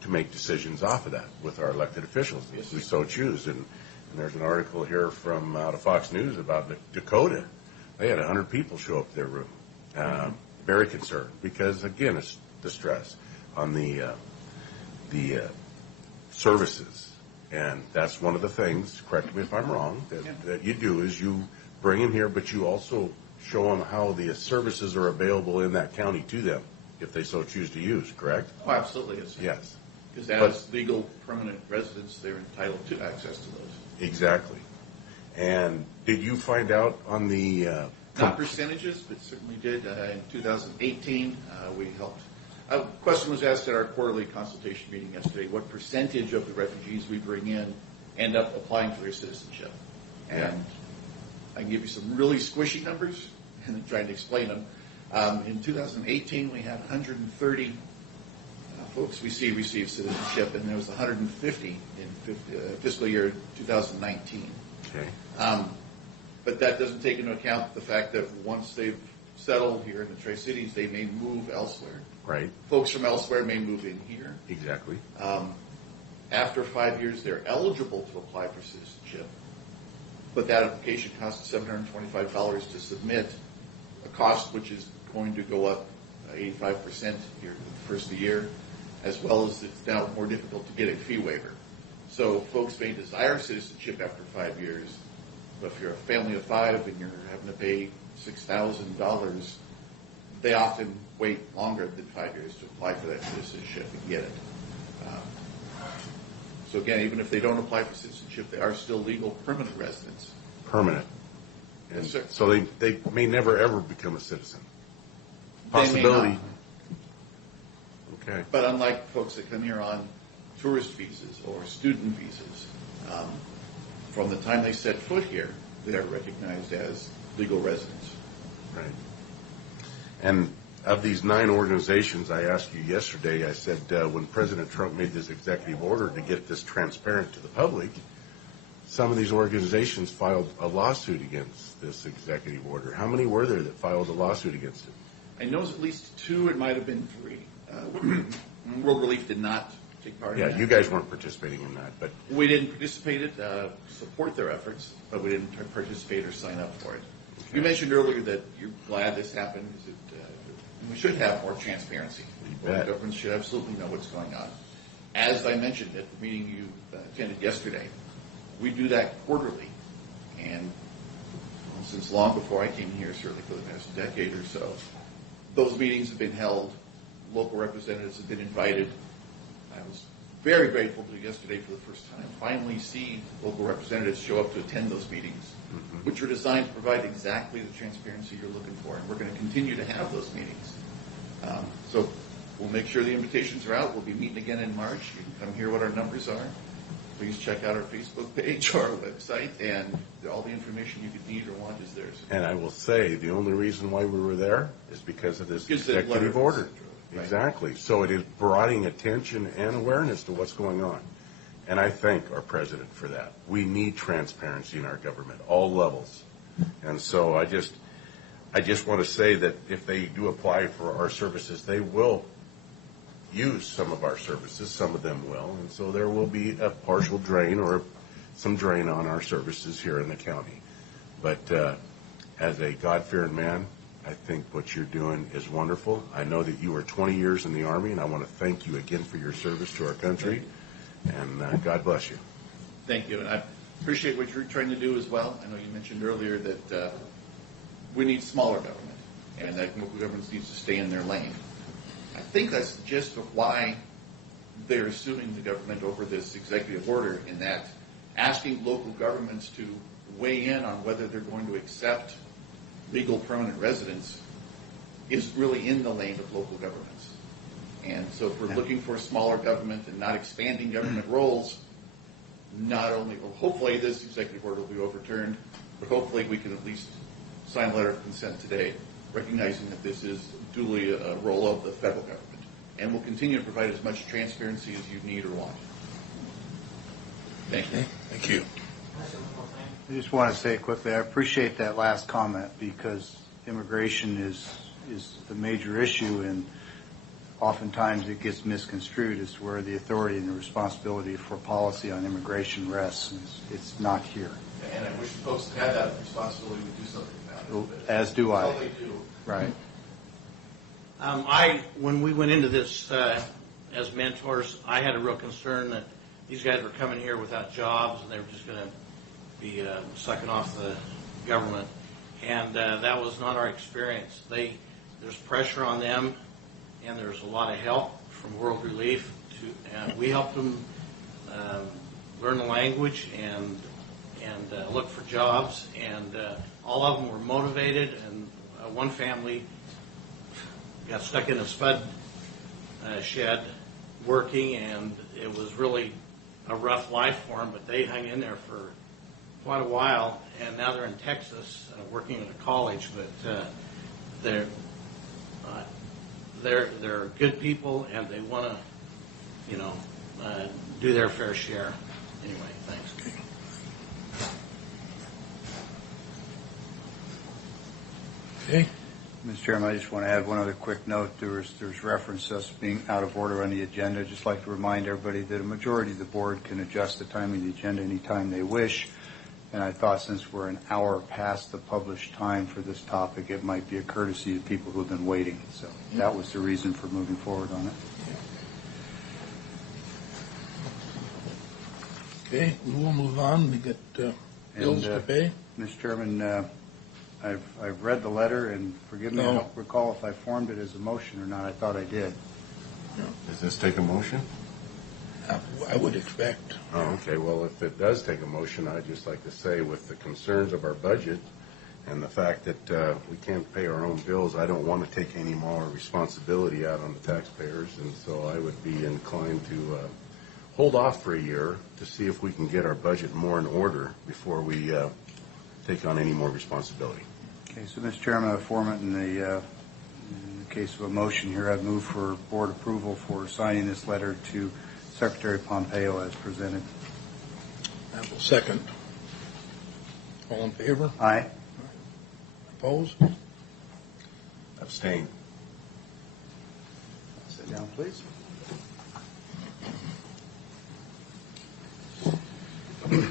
to make decisions off of that with our elected officials, if we so choose. And there's an article here from out of Fox News about Dakota. They had 100 people show up to their room. Very concerned because, again, it's the stress on the services. And that's one of the things, correct me if I'm wrong, that you do is you bring them here, but you also show them how the services are available in that county to them if they so choose to use, correct? Oh, absolutely. Yes. Because as legal permanent residents, they're entitled to access to those. Exactly. And did you find out on the... Not percentages, but certainly did. In 2018, we helped. A question was asked at our quarterly consultation meeting yesterday, what percentage of the refugees we bring in end up applying for their citizenship? And I can give you some really squishy numbers and trying to explain them. In 2018, we had 130 folks we see receive citizenship, and there was 150 in fiscal year 2019. Okay. But that doesn't take into account the fact that once they've settled here in the Tri-Cities, they may move elsewhere. Right. Folks from elsewhere may move in here. Exactly. After 5 years, they're eligible to apply for citizenship, but that application costs $725 to submit, a cost which is going to go up 85% here the first of the year, as well as it's now more difficult to get a fee waiver. So folks may desire citizenship after 5 years, but if you're a family of 5 and you're having to pay $6,000, they often wait longer than 5 years to apply for that citizenship and get it. So again, even if they don't apply for citizenship, they are still legal permanent residents. Permanent. And Yes, sir. so they may never, ever become a citizen. They may Possibility. not. Okay. But unlike folks that come here on tourist visas or student visas, from the time they set foot here, they are recognized as legal residents. Right. And of these 9 organizations, I asked you yesterday, I said, when President Trump made this executive order to get this transparent to the public, some of these organizations filed a lawsuit against this executive order. How many were there that filed a lawsuit against it? I know at least 2, it might have been 3. World Relief did not take part in that. Yeah, you guys weren't participating in that, but We didn't participate, support their efforts, but we didn't participate or sign up for it. You mentioned earlier that you're glad this happened because we should have more transparency. Governments should absolutely know what's going on. As I mentioned at the meeting you attended yesterday, we do that quarterly. And since long before I came here, certainly for the past decade or so, those meetings have been held. Local representatives have been invited. I was very grateful to yesterday for the first time finally see local representatives show up to attend those meetings, which are designed to provide exactly the transparency you're looking for. And we're going to continue to have those meetings. So we'll make sure the invitations are out. We'll be meeting again in March. You can come hear what our numbers are. Please check out our Facebook page or our website, and all the information you could need or want is there. and I will say the only reason why we were there is because of this Because the letter executive was order. sent through, right. Exactly. So it is broadening attention and awareness to what's going on. And I thank our president for that. We need transparency in our government, all levels. And so I just want to say that if they do apply for our services, they will use some of our services. Some of them will. And so there will be a partial drain or some drain on our services here in the county. But as a God-fearing man, I think what you're doing is wonderful. I know that you were 20 years in the Army, and I want to thank you again for your service to our country. And God bless you. Thank you. And I appreciate what you're trying to do as well. I know you mentioned earlier that we need smaller government, and that local governments need to stay in their lane. I think that's the gist of why they're suing the government over this executive order, in that asking local governments to weigh in on whether they're going to accept legal permanent residents is really in the lane of local governments. And so if we're looking for a smaller government and not expanding government roles, not only, well, hopefully this executive order will be overturned, but hopefully we can at least sign a letter of consent today, recognizing that this is duly a role of the federal government. And we'll continue to provide as much transparency as you need or want. Thank you. Thank you. I just want to say quickly, I appreciate that last comment, because immigration is the major issue, and oftentimes it gets misconstrued as where the authority and the responsibility for policy on immigration rests. It's not here. And I wish folks that had that responsibility would do something about it. As do I. Well, they do. Right. When we went into this as mentors, I had a real concern that these guys were coming here without jobs and they were just going to be sucking off the government. And that was not our experience. There's pressure on them, and there's a lot of help from World Relief. And we helped them learn the language and look for jobs. And all of them were motivated. And one family got stuck in a spud shed working, and it was really a rough life for them, but they hung in there for quite a while, and now they're in Texas working at a college, but they're good people, and they want to do their fair share. Anyway, thanks. Okay. Mr. Chairman, I just want to add one other quick note. There's reference to us being out of order on the agenda. I'd just like to remind everybody that a majority of the board can adjust the timing of the agenda anytime they wish. And I thought since we're an hour past the published time for this topic, it might be a courtesy to people who have been waiting. So that was the reason for moving forward on it. Okay, we'll move on. We get bills to pay. Mr. Chairman, I've read the letter, and forgive me, I don't recall if I formed it as a motion or not. I thought I did. Does this take a motion? I would expect. Oh, okay. Well, if it does take a motion, I'd just like to say with the concerns of our budget and the fact that we can't pay our own bills, I don't want to take any more responsibility out on the taxpayers, and so I would be inclined to hold off for a year to see if we can get our budget more in order before we take on any more responsibility. Okay, so Mr. Chairman, I form it in the case of a motion here. I'd move for board approval for signing this letter to Secretary Pompeo as presented. I will second. All in favor? Aye. Opposed? Abstain. Sit down, please. And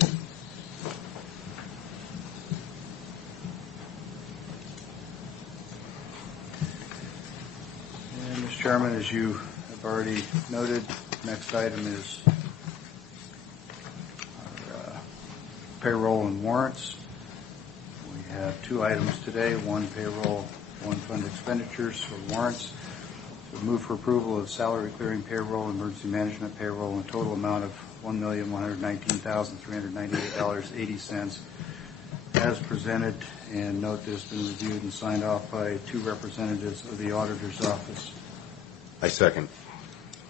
Mr. Chairman, as you have already noted, next item is our payroll and warrants. We have two items today, one payroll, one fund expenditures for warrants. So move for approval of salary clearing payroll, emergency management payroll, in a total amount of $1,119,398.80 as presented, and note that it's been reviewed and signed off by two representatives of the auditor's office. I second.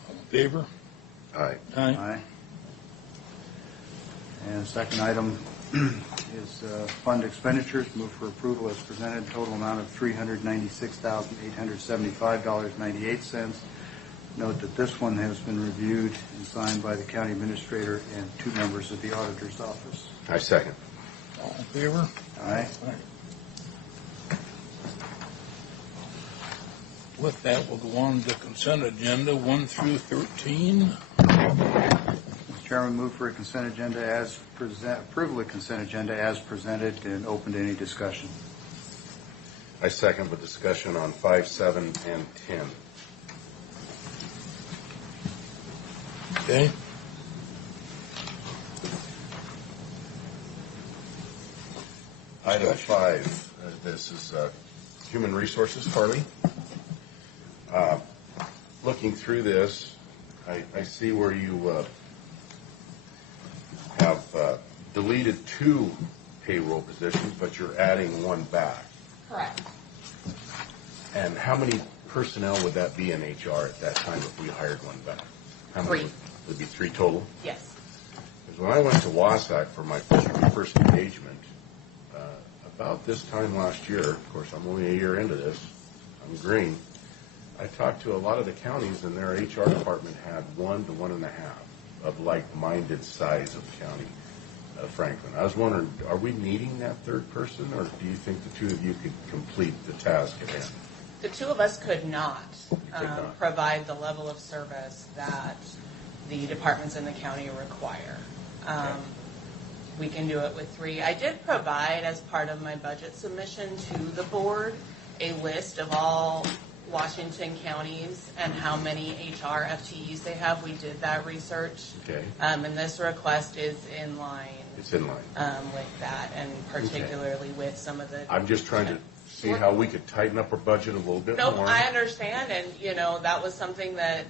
All in favor? Aye. Aye. And the second item is fund expenditures. Move for approval as presented, total amount of $396,875.98. Note that this one has been reviewed and signed by the county administrator and two members of the auditor's office. I second. All in favor? Aye. Aye. With that, we'll go on to the consent agenda 1 through 13. Mr. Chairman, move for a consent agenda as approval of consent agenda as presented and open to any discussion. I second the discussion on 5, 7, and 10. Okay. Item 5, this is Human Resources, Harley. Looking through this, I see where you have deleted 2 payroll positions, but you're adding 1 back. Correct. And how many personnel would that be in HR at that time if we hired 1 back? How 3. many? Would be 3 total? Yes. Because when I went to Wasac for my first engagement, about this time last year, of course I'm only a year into this, I'm green, I talked to a lot of the counties and their HR department had 1 to 1.5 of like-minded size of county of Franklin. I was wondering, are we needing that 3rd person, or do you think the 2 of you could complete the task at hand? The 2 of us could not provide the level of service that the departments in the county require. We can do it with 3. I did provide, as part of my budget submission to the board, a list of all Washington counties and how many HR FTEs they have. We did that research. Okay. And this request is in line. It's in line. With that, and particularly with some of the. I'm just trying to see how we could tighten up our budget a little bit more. Nope, I understand, and that was something that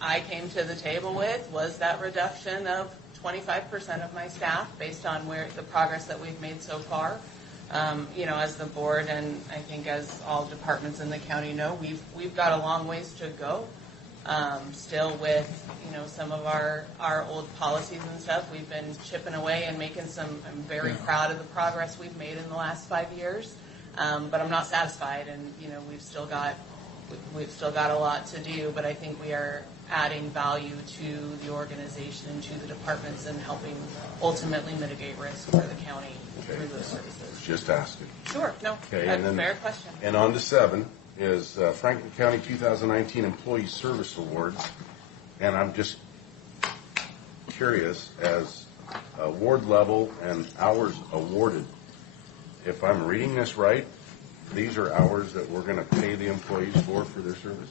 I came to the table with, was that reduction of 25% of my staff based on the progress that we've made so far. As the board, and I think as all departments in the county know, we've got a long ways to go. Still with some of our old policies and stuff, we've been chipping away and making some. I'm very proud of the progress we've made in the last 5 years, but I'm not satisfied, and we've still got we've still got a lot to do, but I think we are adding value to the organization and to the departments and helping ultimately mitigate risk for the county through those services. Just asking. Sure, no, Okay, that's and a then, fair question. And on to 7 is Franklin County 2019 Employee Service Awards. And I'm just curious, as award level and hours awarded, if I'm reading this right, these are hours that we're going to pay the employees for their service?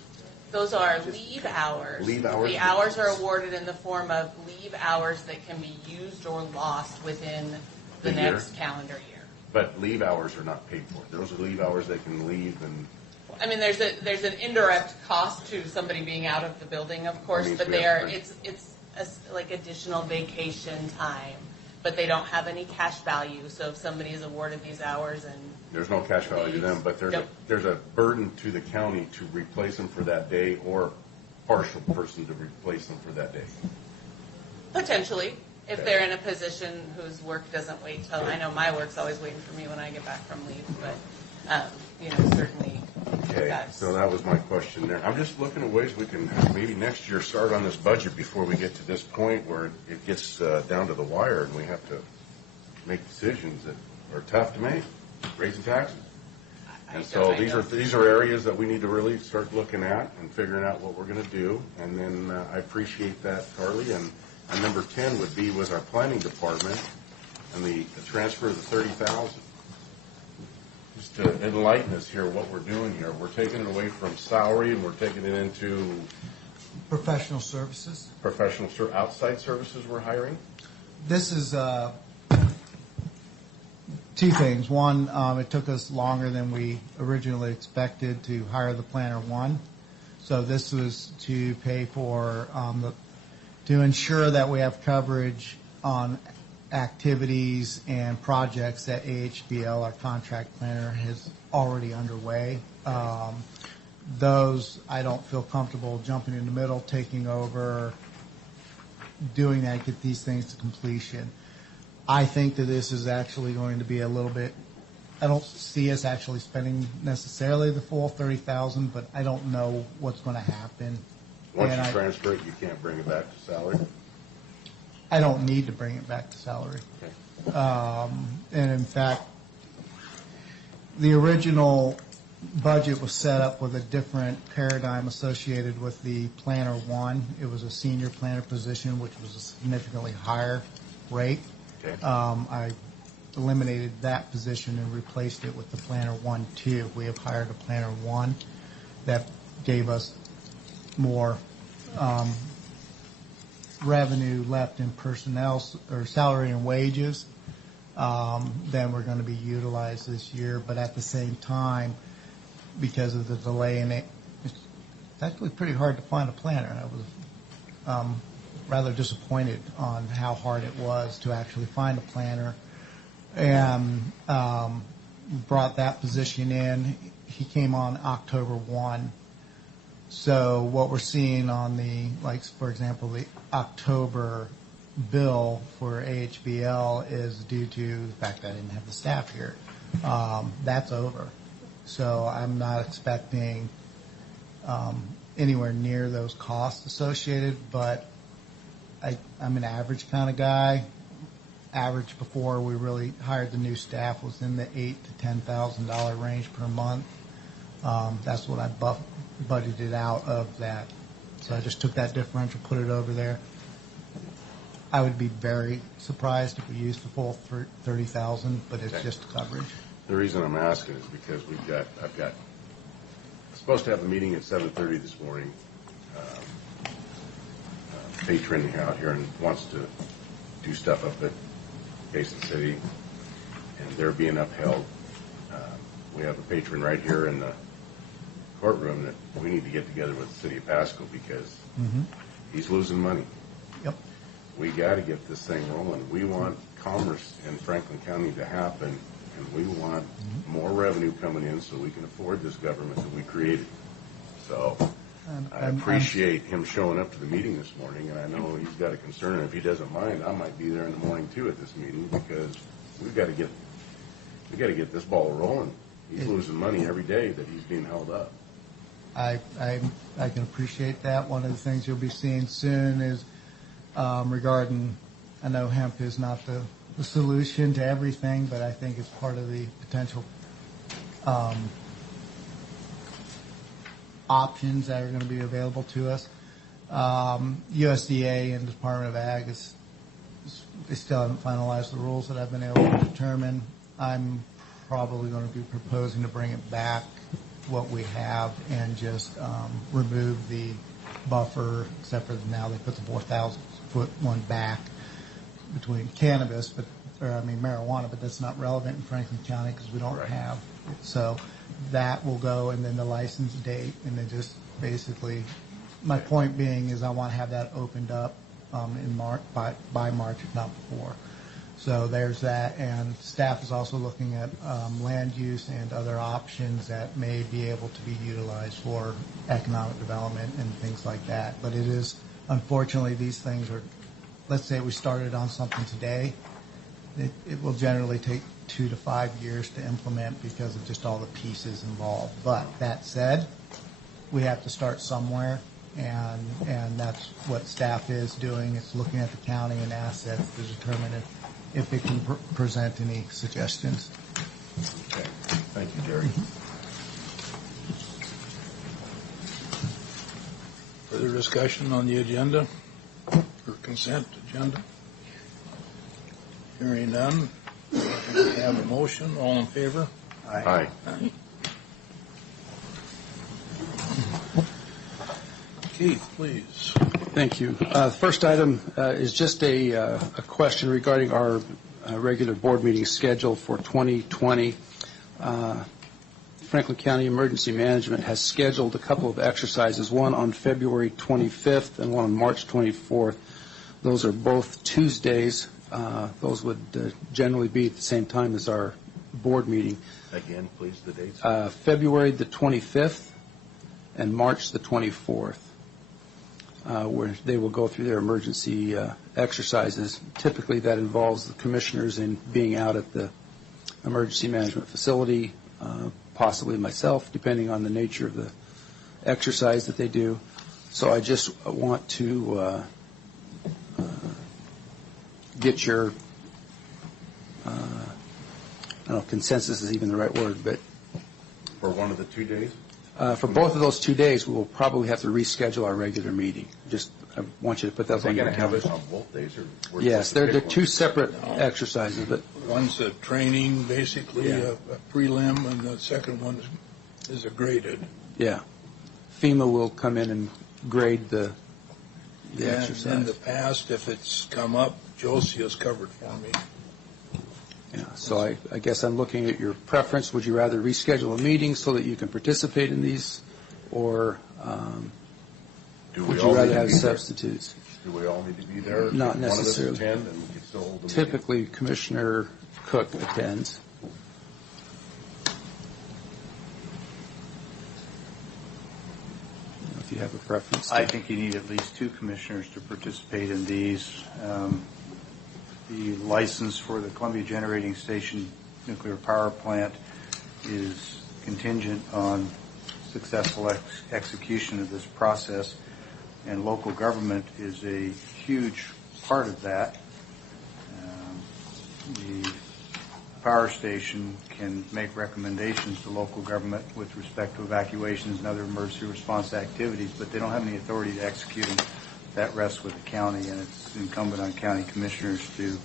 Those are leave hours. Leave hours? The hours are awarded in the form of leave hours that can be used or lost within the The year? next calendar year. But leave hours are not paid for. Those are leave hours they can leave and... I mean, there's an indirect cost to somebody being out of the building, of course, means but we they have are, to- it's like additional vacation time, but they don't have any cash value. So if somebody is awarded these hours and There's no cash value to them, but there's a burden to the county to replace them for that day or partial person to replace them for that day. potentially, if they're in a position whose work doesn't wait till, I know my work's always waiting for me when I get back from leave, but, certainly Okay, that's. so that was my question there. I'm just looking at ways we can maybe next year start on this budget before we get to this point where it gets down to the wire and we have to make decisions that are tough to make, raising taxes. And so these are areas that we need to really start looking at and figuring out what we're going to do. And then I appreciate that, Carly. And number 10 would be with our planning department and the transfer of the $30,000. Just to enlighten us here, what we're doing here, we're taking it away from salary and we're taking it into Professional services. outside services we're hiring. This is two things. One, it took us longer than we originally expected to hire the planner one. So this was to pay for, to ensure that we have coverage on activities and projects that AHBL, our contract planner, has already underway. Those I don't feel comfortable jumping in the middle, taking over, doing that, get these things to completion. I think that this is actually going to be a little bit, I don't see us actually spending necessarily the full $30,000, but I don't know what's going to happen. Once you transfer it, you can't bring it back to salary? I don't need to bring it back to salary. And in fact, the original budget was set up with a different paradigm associated with the planner one. It was a senior planner position, which was a significantly higher rate. I eliminated that position and replaced it with the planner 1-2. We have hired a planner 1 that gave us more revenue left in personnel or salary and wages than we're going to be utilized this year. But at the same time, because of the delay in it, it's actually pretty hard to find a planner. I was rather disappointed on how hard it was to actually find a planner, and brought that position in. He came on October 1. So what we're seeing on the, like, for example, the October bill for AHBL is due to the fact that I didn't have the staff here. That's over. So I'm not expecting anywhere near those costs associated, but I'm an average kind of guy. Average before we really hired the new staff was in the $8,000 to $10,000 range per month. That's what I budgeted out of that. So I just took that differential, put it over there. I would be very surprised if we used the full $30,000, but it's just coverage. The reason I'm asking is because I've got supposed to have a meeting at 7:30 this morning. Patron out here and wants to do stuff up at Basin City, and they're being upheld. We have a patron right here in the courtroom that we need to get together with the city of Pasco because he's losing money. Yep. We got to get this thing rolling. We want commerce in Franklin County to happen, and we want more revenue coming in so we can afford this government that we created. So I appreciate him showing up to the meeting this morning, and I know he's got a concern. And if he doesn't mind, I might be there in the morning too at this meeting because we've got to get this ball rolling. He's losing money every day that he's being held up. I can appreciate that. One of the things you'll be seeing soon is regarding, I know hemp is not the solution to everything, but I think it's part of the potential options that are going to be available to us. USDA and Department of Ag they still haven't finalized the rules that I've been able to determine. I'm probably going to be proposing to bring it back what we have and just remove the buffer, except for now they put the 4,000-foot one back between cannabis, marijuana, but that's not relevant in Franklin County because we don't have it. So that will go, and then the license date, and then just basically, my point being is I want to have that opened up in March, by March, if not before. So there's that, and staff is also looking at land use and other options that may be able to be utilized for economic development and things like that. But it is, unfortunately, these things are, let's say we started on something today, it will generally take 2 to 5 years to implement because of just all the pieces involved. But that said, we have to start somewhere, and that's what staff is doing. It's looking at the county and assets to determine if it can present any suggestions. Okay. Thank you, Jerry. Further discussion on the agenda or consent agenda? Hearing none. We have a motion. All in favor? Aye. Aye. Keith, please. Thank you. The first item is just a question regarding our regular board meeting schedule for 2020. Franklin County Emergency Management has scheduled a couple of exercises, one on February 25th and one on March 24th. Those are both Tuesdays. Those would generally be at the same time as our board meeting. Again, please, the dates. February the 25th and March the 24th. Where they will go through their emergency exercises. Typically, that involves the commissioners in being out at the emergency management facility, possibly myself, depending on the nature of the exercise that they do. So I just want to get your, I don't know if consensus is even the right word, but For one of the 2 days? For both of those 2 days, we will probably have to reschedule our regular meeting. Just, I want you to put that on your calendar. Are they going to have us on both days? Or Yes, they're two separate exercises. But one's a training, basically, a prelim, and the second one is a graded. Yeah. FEMA will come in and grade the exercise. In the past, if it's come up, Josie has covered for me. Yeah, so I guess I'm looking at your preference. Would you rather reschedule a meeting so that you can participate in these, or would you rather have substitutes? Do we all need to be there? Not necessarily. One of us attend, and we can still hold the Typically, meeting? Commissioner Cook attends. If you have a preference. I think you need at least 2 commissioners to participate in these. The license for the Columbia Generating Station nuclear power plant is contingent on successful execution of this process, and local government is a huge part of that. The power station can make recommendations to local government with respect to evacuations and other emergency response activities, but they don't have any authority to execute them. That rests with the county, and it's incumbent on county commissioners to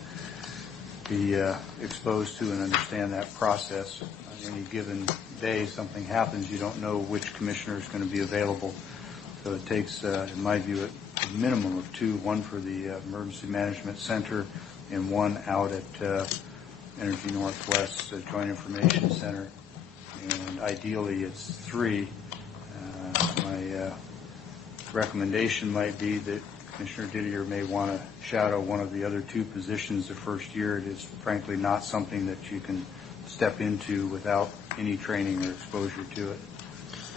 be exposed to and understand that process. On any given day, something happens, you don't know which commissioner is going to be available. So it takes, in my view, a minimum of 2, one for the Emergency Management Center and one out at Energy Northwest Joint Information Center. And ideally, it's 3. My recommendation might be that Commissioner Didier may want to shadow one of the other 2 positions the first year. It is frankly not something that you can step into without any training or exposure to it.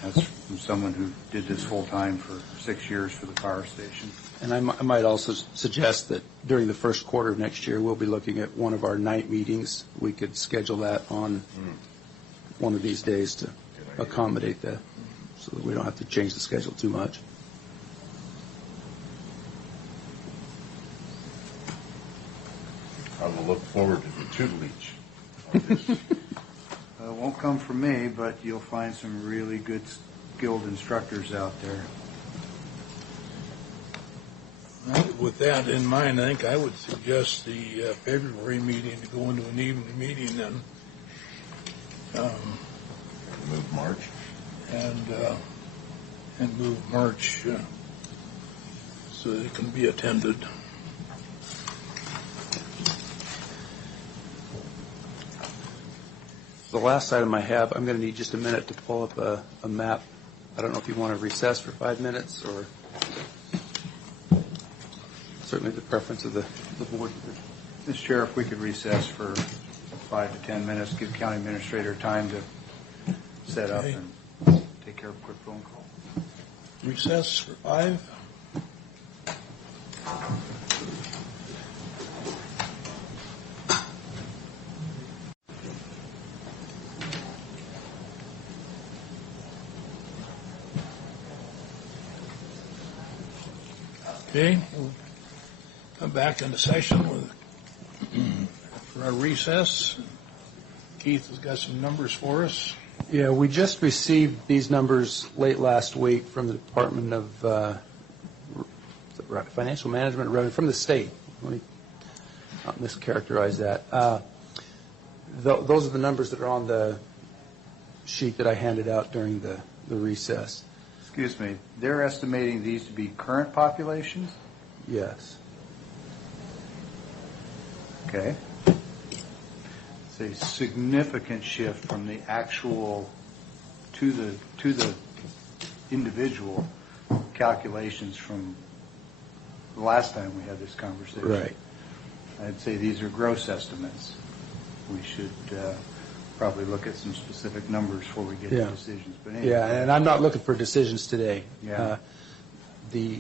That's from someone who did this full time for 6 years for the power station. And I might also suggest that during the first quarter of next year, we'll be looking at one of our night meetings. We could schedule that on one of these days to accommodate that. so that we don't have to change the schedule too much. I will look forward to the tutelage on this. It won't come from me, but you'll find some really good skilled instructors out there. With that in mind, I think I would suggest the February meeting to go into an evening meeting then. Move March. And move March so that it can be attended. The last item I have, I'm going to need just a minute to pull up a map. I don't know if you want to recess for 5 minutes or certainly the preference of the board. Mr. Chair, if we could recess for 5 to 10 minutes, give county administrator time to set up and take care of a quick phone call. Recess for 5. Okay, we'll come back into session for our recess. Keith has got some numbers for us. Yeah, we just received these numbers late last week from the Department of Financial Management and Revenue, from the state. Let me not mischaracterize that. Those are the numbers that are on the sheet that I handed out during the recess. Excuse me, they're estimating these to be current populations? Yes. Okay. It's a significant shift from the actual to the individual calculations from the last time we had this conversation. Right. I'd say these are gross estimates. We should probably look at some specific numbers before we get to decisions. But anyway. Yeah, and I'm not looking for decisions today. Yeah. The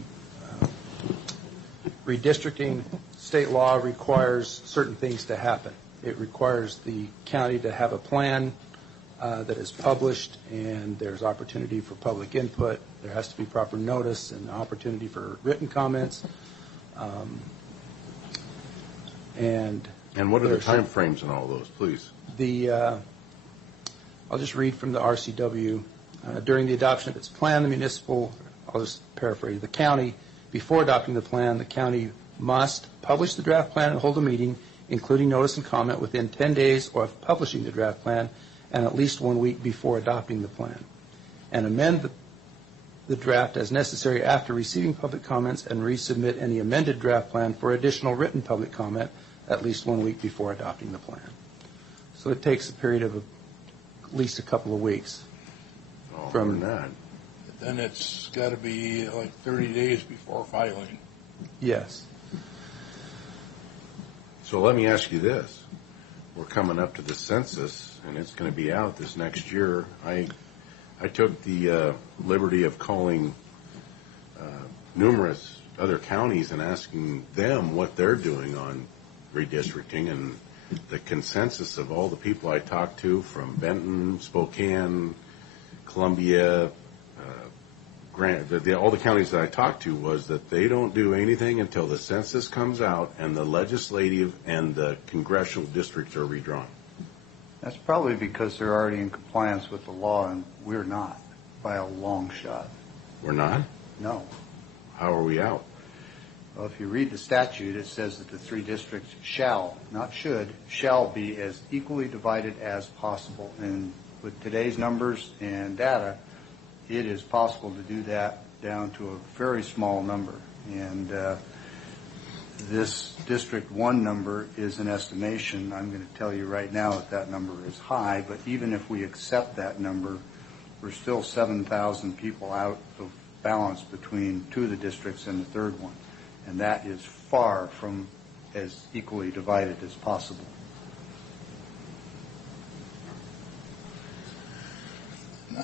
redistricting state law requires certain things to happen. It requires the county to have a plan that is published, and there's opportunity for public input. There has to be proper notice and opportunity for written comments. And what are the time frames in all those, please? I'll just read from the RCW. During the adoption of its plan, the municipal, I'll just paraphrase, the county, before adopting the plan, the county must publish the draft plan and hold a meeting, including notice and comment, within 10 days of publishing the draft plan and at least 1 week before adopting the plan, and amend the draft as necessary after receiving public comments and resubmit any amended draft plan for additional written public comment at least 1 week before adopting the plan. So it takes a period of at least a couple of weeks from that. Then it's got to be like 30 days before filing. Yes. So let me ask you this. We're coming up to the census, and it's going to be out this next year. I took the liberty of calling numerous other counties and asking them what they're doing on redistricting, and the consensus of all the people I talked to from Benton, Spokane, Columbia, Grant, all the counties that I talked to was that they don't do anything until the census comes out and the legislative and the congressional districts are redrawn. That's probably because they're already in compliance with the law, and we're not, by a long shot. We're not? No. How are we out? Well, if you read the statute, it says that the 3 districts shall, not should, shall be as equally divided as possible. And with today's numbers and data, it is possible to do that down to a very small number. And this District 1 number is an estimation. I'm going to tell you right now that that number is high, but even if we accept that number, we're still 7,000 people out of balance between 2 of the districts and the 3rd one. And that is far from as equally divided as possible.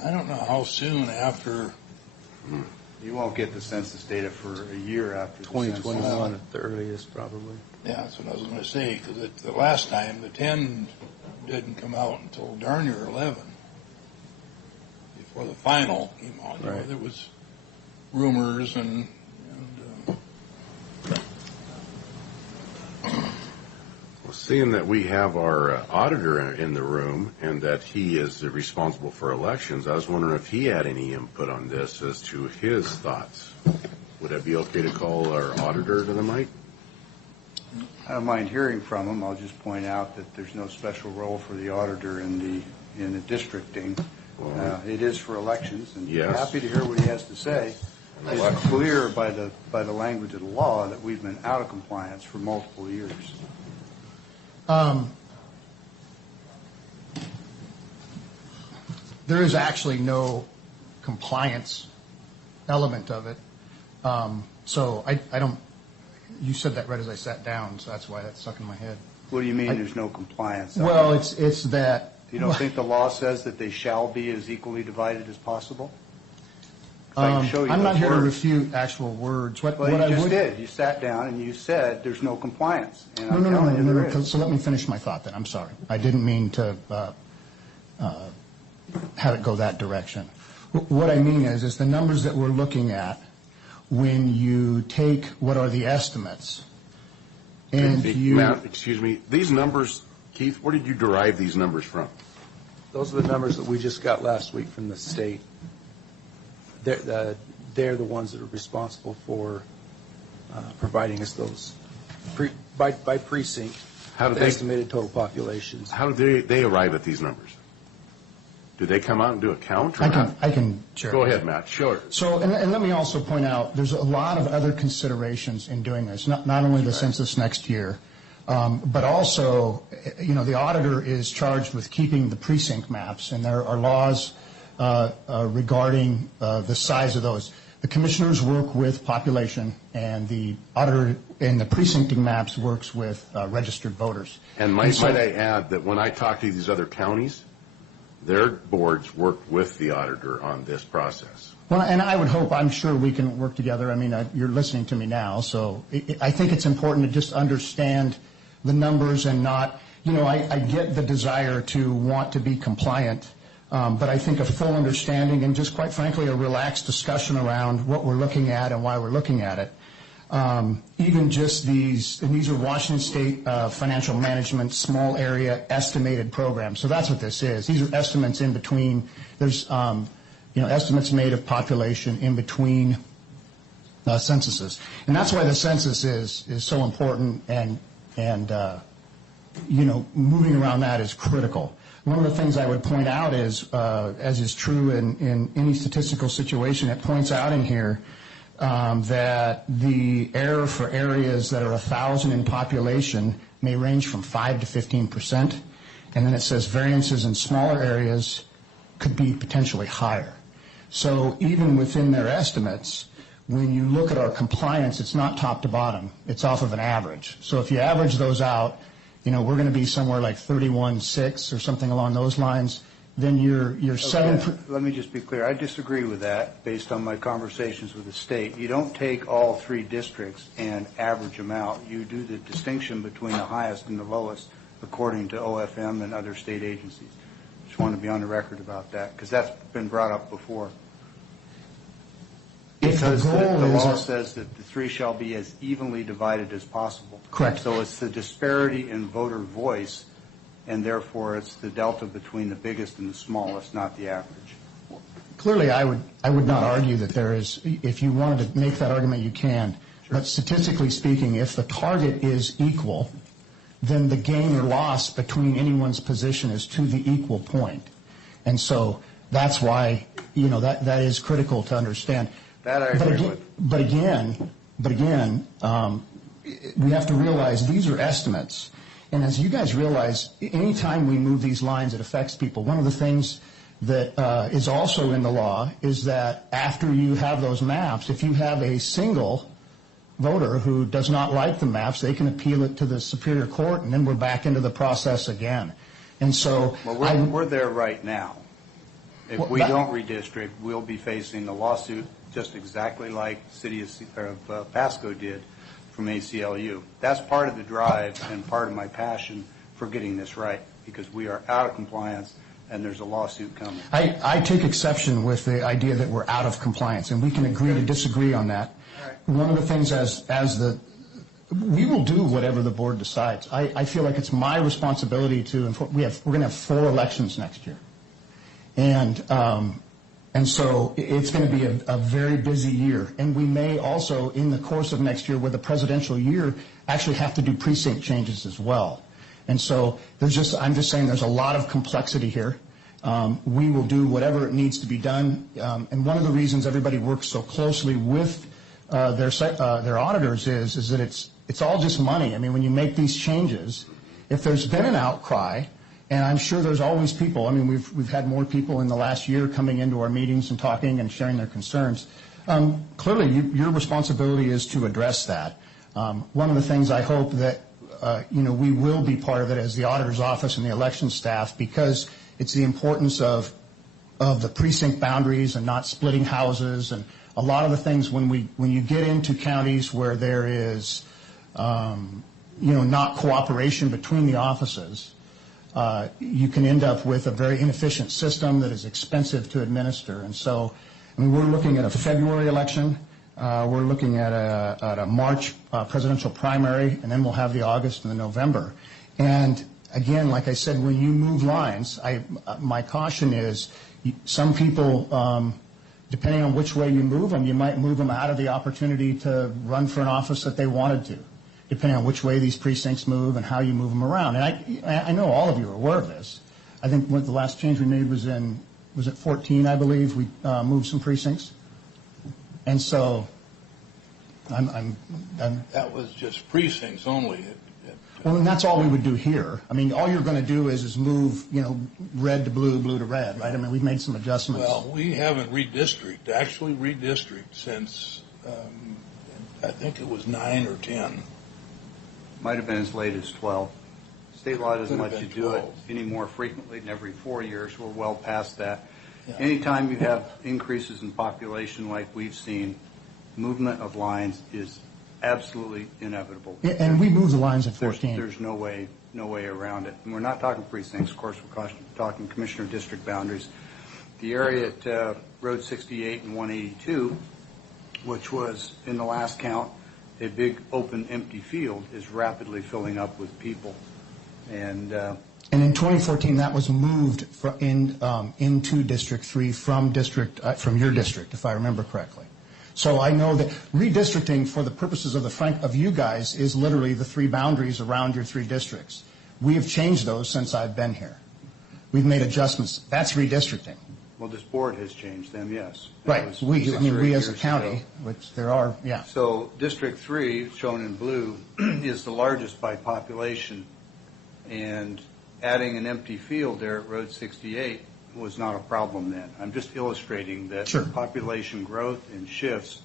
I don't know how soon after. You won't get the census data for a year after the 2021 at the earliest, probably. Yeah, that's what I was going to say, because the last time, the 10 didn't come out until darn near 11 before the final came out. You know, Right. there was rumors and Well, seeing that we have our auditor in the room and that he is responsible for elections, I was wondering if he had any input on this as to his thoughts. Would it be okay to call our auditor to the mic? I don't mind hearing from him. I'll just point out that there's no special role for the auditor in the districting. It is for elections, and Yes. happy to hear what he has to say. It's clear by the language of the law that we've been out of compliance for multiple years. There is actually no compliance element of it. So I don't, you said that right as I sat down, so that's why that's stuck in my head. What do you mean there's no compliance? Well, it's that. You don't think the law says that they shall be as equally divided as possible? I can show you I'm not those here to words. refute actual words. What Well, I you just would, did. You sat down and you said there's no compliance. And I'm No, telling you there is. So let me finish my thought then. I'm sorry. I didn't mean to have it go that direction. What I mean is the numbers that we're looking at, when you take what are the estimates, and you... Matt, excuse me, these numbers, Keith, where did you derive these numbers from? Those are the numbers that we just got last week from the state. They're the ones that are responsible for providing us those by precinct. How do the they estimated total populations? How do they arrive at these numbers? Do they come out and do a count? Or I can share. Go ahead, Matt. Sure. So, and let me also point out, there's a lot of other considerations in doing this, not only the census next year, but also, the auditor is charged with keeping the precinct maps, and there are laws regarding the size of those. The commissioners work with population, and the auditor in the precincting maps works with registered voters. And might I add that when I talk to these other counties, their boards work with the auditor on this process. Well, and I would hope, I'm sure we can work together. I mean, you're listening to me now, so I think it's important to just understand the numbers and not, I get the desire to want to be compliant, but I think a full understanding and just quite frankly a relaxed discussion around what we're looking at and why we're looking at it. Even just these, and these are Washington State Financial Management Small Area Estimated Programs. So that's what this is. These are estimates in between. There's, estimates made of population in between censuses. And that's why the census is so important and moving around that is critical. One of the things I would point out is, as is true in any statistical situation, it points out in here that the error for areas that are 1,000 in population may range from 5 to 15%, and then it says variances in smaller areas could be potentially higher. So even within their estimates, when you look at our compliance, it's not top to bottom. It's off of an average. So if you average those out, we're going to be somewhere like 31.6 or something along those lines. Then you're Okay. Let me just be clear. I disagree with that based on my conversations with the state. You don't take all three districts and average them out. You do the distinction between the highest and the lowest according to OFM and other state agencies. Just want to be on the record about that because that's been brought up before. Because the law says that the three shall be as evenly divided as possible. Correct. So it's the disparity in voter voice, and therefore it's the delta between the biggest and the smallest, not the average. Clearly, I would not argue that there is, if you wanted to make that argument, you can. Sure. But statistically speaking, if the target is equal, then the gain or loss between anyone's position is to the equal point. And so that's why, that is critical to understand. That I agree with. But again, we have to realize these are estimates. And as you guys realize, anytime we move these lines, it affects people. One of the things that is also in the law is that after you have those maps, if you have a single voter who does not like the maps, they can appeal it to the Superior Court, and then we're back into the process again. And so we're there right now. If we don't redistrict, we'll be facing a lawsuit just exactly like the city of Pasco did from ACLU. That's part of the drive and part of my passion for getting this right, because we are out of compliance and there's a lawsuit coming. I take exception with the idea that we're out of compliance, and we can agree to disagree on that. One of the things we will do whatever the board decides. I feel like it's my responsibility to, we're going to have 4 elections next year. And so it's going to be a very busy year. And we may also, in the course of next year, with a presidential year, actually have to do precinct changes as well. And so I'm just saying there's a lot of complexity here. We will do whatever it needs to be done. And one of the reasons everybody works so closely with their auditors is that it's all just money. I mean, when you make these changes, if there's been an outcry, and I'm sure there's always people. I mean, we've had more people in the last year coming into our meetings and talking and sharing their concerns. Clearly, your responsibility is to address that. One of the things I hope that we will be part of it as the auditor's office and the election staff, because it's the importance of the precinct boundaries and not splitting houses, and a lot of the things when you get into counties where there is not cooperation between the offices. You can end up with a very inefficient system that is expensive to administer. And so, I mean, we're looking at a February election. We're looking at a March presidential primary, and then we'll have the August and the November. And again, like I said, when you move lines, my caution is some people, depending on which way you move them, you might move them out of the opportunity to run for an office that they wanted to, depending on which way these precincts move and how you move them around. And I know all of you are aware of this. I think the last change we made was it 14, I believe, we moved some precincts. And so I'm That was just precincts only. well, and that's all we would do here. I mean, all you're going to do is move, red to blue, blue to red, right? I mean, we've made some adjustments. Well, we haven't actually redistricted since, I think it was 9 or 10. Might have been as late as 12. State law doesn't let you do it any more frequently than every 4 years. We're well past that. Yeah. Anytime you have increases in population like we've seen, movement of lines is absolutely inevitable. Yeah, and we moved the lines at 14. There's no way around it. And we're not talking precincts. Of course, we're talking commissioner district boundaries. The area at Road 68 and 182, which was in the last count a big open empty field, is rapidly filling up with people. And in 2014, that was moved into District 3 from your district, if I remember correctly. So I know that redistricting for the purposes of you guys is literally the 3 boundaries around your 3 districts. We have changed those since I've been here. We've made adjustments. That's redistricting. Well, this board has changed them, yes. Right. We as a county, which there are, yeah. So District 3, shown in blue, is the largest by population, and adding an empty field there at Road 68 was not a problem then. I'm just illustrating that population growth and shifts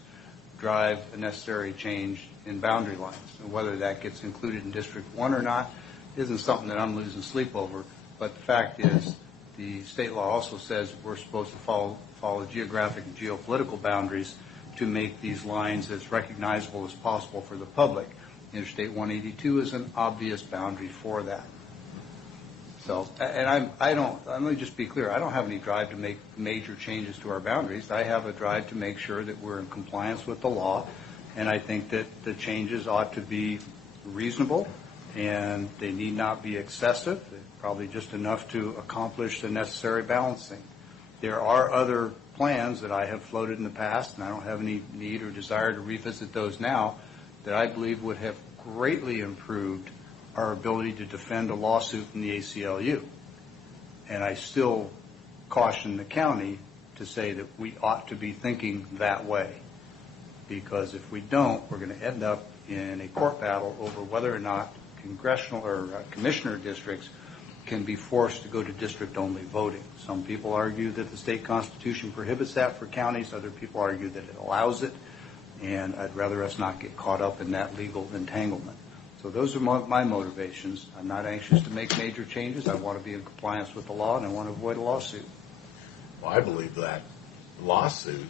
drive a necessary change in boundary lines. And whether that gets included in District 1 or not isn't something that I'm losing sleep over. But the fact is, the state law also says we're supposed to follow geographic and geopolitical boundaries to make these lines as recognizable as possible for the public. Interstate 182 is an obvious boundary for that. So, and let me just be clear, I don't have any drive to make major changes to our boundaries. I have a drive to make sure that we're in compliance with the law, and I think that the changes ought to be reasonable, and they need not be excessive. They're probably just enough to accomplish the necessary balancing. There are other plans that I have floated in the past, and I don't have any need or desire to revisit those now, that I believe would have greatly improved our ability to defend a lawsuit in the ACLU. And I still caution the county to say that we ought to be thinking that way, because if we don't, we're going to end up in a court battle over whether or not congressional or commissioner districts can be forced to go to district-only voting. Some people argue that the state constitution prohibits that for counties. Other people argue that it allows it, and I'd rather us not get caught up in that legal entanglement. So those are my motivations. I'm not anxious to make major changes. I want to be in compliance with the law, and I want to avoid a lawsuit. Well, I believe that lawsuit,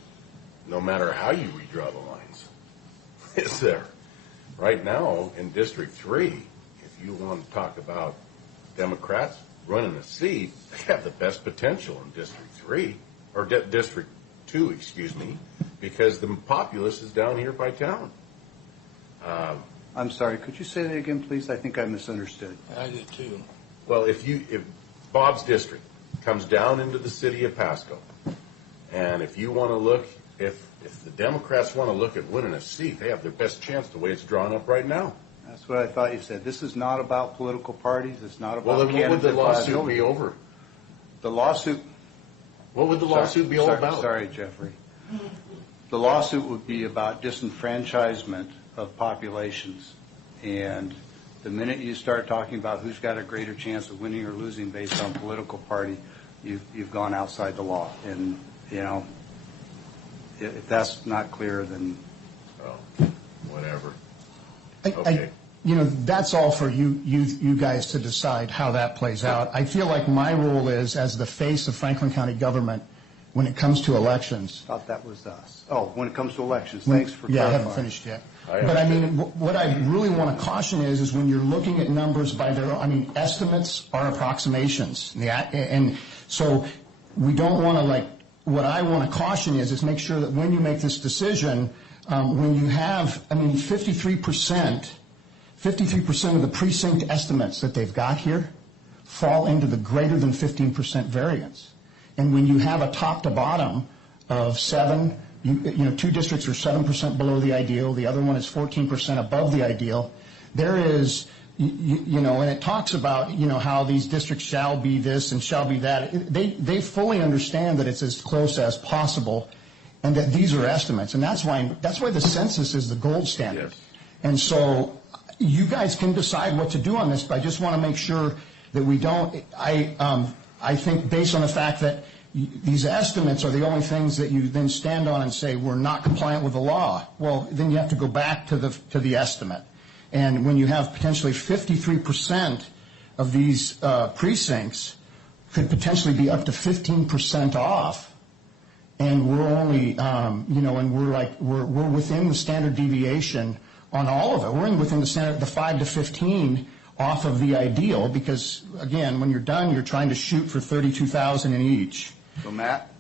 no matter how you redraw the lines, is there. Right now, in District 3, if you want to talk about Democrats running a seat, they have the best potential in District 3, or District 2, excuse me, because the populace is down here by town. I'm sorry, could you say that again, please? I think I misunderstood. I did too. Well, if Bob's district comes down into the city of Pasco, and if you want to look, if the Democrats want to look at winning a seat, they have their best chance the way it's drawn up right now. That's what I thought you said. This is not about political parties. It's not about Well, then what would the candidates. lawsuit be over? The lawsuit. What would the lawsuit be all about? Sorry, Jeffrey. The lawsuit would be about disenfranchisement of populations. And the minute you start talking about who's got a greater chance of winning or losing based on political party, you've gone outside the law. And, you know, if that's not clear, then... Oh, whatever. Okay. You know, that's all for you guys to decide how that plays out. I feel like my role is, as the face of Franklin County government, when it comes to elections. I thought that was us. Oh, when it comes to elections. Thanks for clarifying. Yeah, I haven't finished yet. But I mean, what I really want to caution is when you're looking at numbers by their own, I mean, estimates are approximations. And so we don't want to, like, what I want to caution is make sure that when you make this decision, when you have, I mean, 53% of the precinct estimates that they've got here fall into the greater than 15% variance. And when you have a top to bottom of 7, you know, 2 districts are 7% below the ideal, the other one is 14% above the ideal, there is, you know, and it talks about, you know, how these districts shall be this and shall be that. They fully understand that it's as close as possible and that these are estimates. And that's why the census is the gold standard. Yes. And so you guys can decide what to do on this, but I just want to make sure that we don't, I think based on the fact that these estimates are the only things that you then stand on and say we're not compliant with the law, well, then you have to go back to the estimate. And when you have potentially 53% of these precincts could potentially be up to 15% off, and we're only, you know, and we're within the standard deviation on all of it. We're within the standard, the 5 to 15 off of the ideal, because again, when you're done, you're trying to shoot for 32,000 in each. So Matt,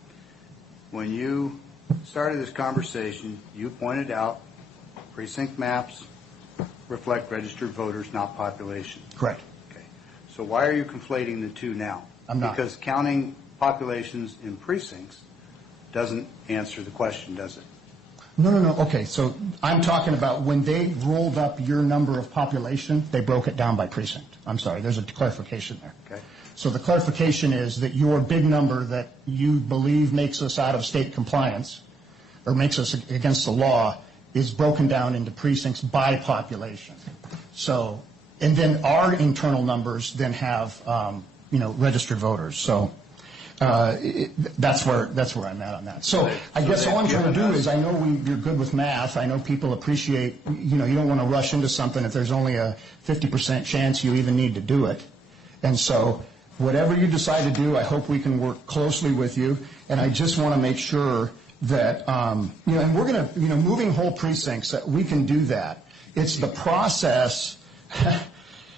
when you started this conversation, you pointed out precinct maps reflect registered voters, not population. Correct. Okay. So why are you conflating the two now? I'm not. Because counting populations in precincts doesn't answer the question, does it? No. Okay, so I'm talking about when they rolled up your number of population, they broke it down by precinct. I'm sorry, there's a clarification there. Okay. So the clarification is that your big number that you believe makes us out of state compliance or makes us against the law is broken down into precincts by population. So, and then our internal numbers then have, you know, registered voters. So that's where I'm at on that. So I guess all I'm trying to do is, I know you're good with math. I know people appreciate, you know, you don't want to rush into something if there's only a 50% chance you even need to do it. And so whatever you decide to do, I hope we can work closely with you. And I just want to make sure that, you know, and we're going to, you know, moving whole precincts, that we can do that. It's the process,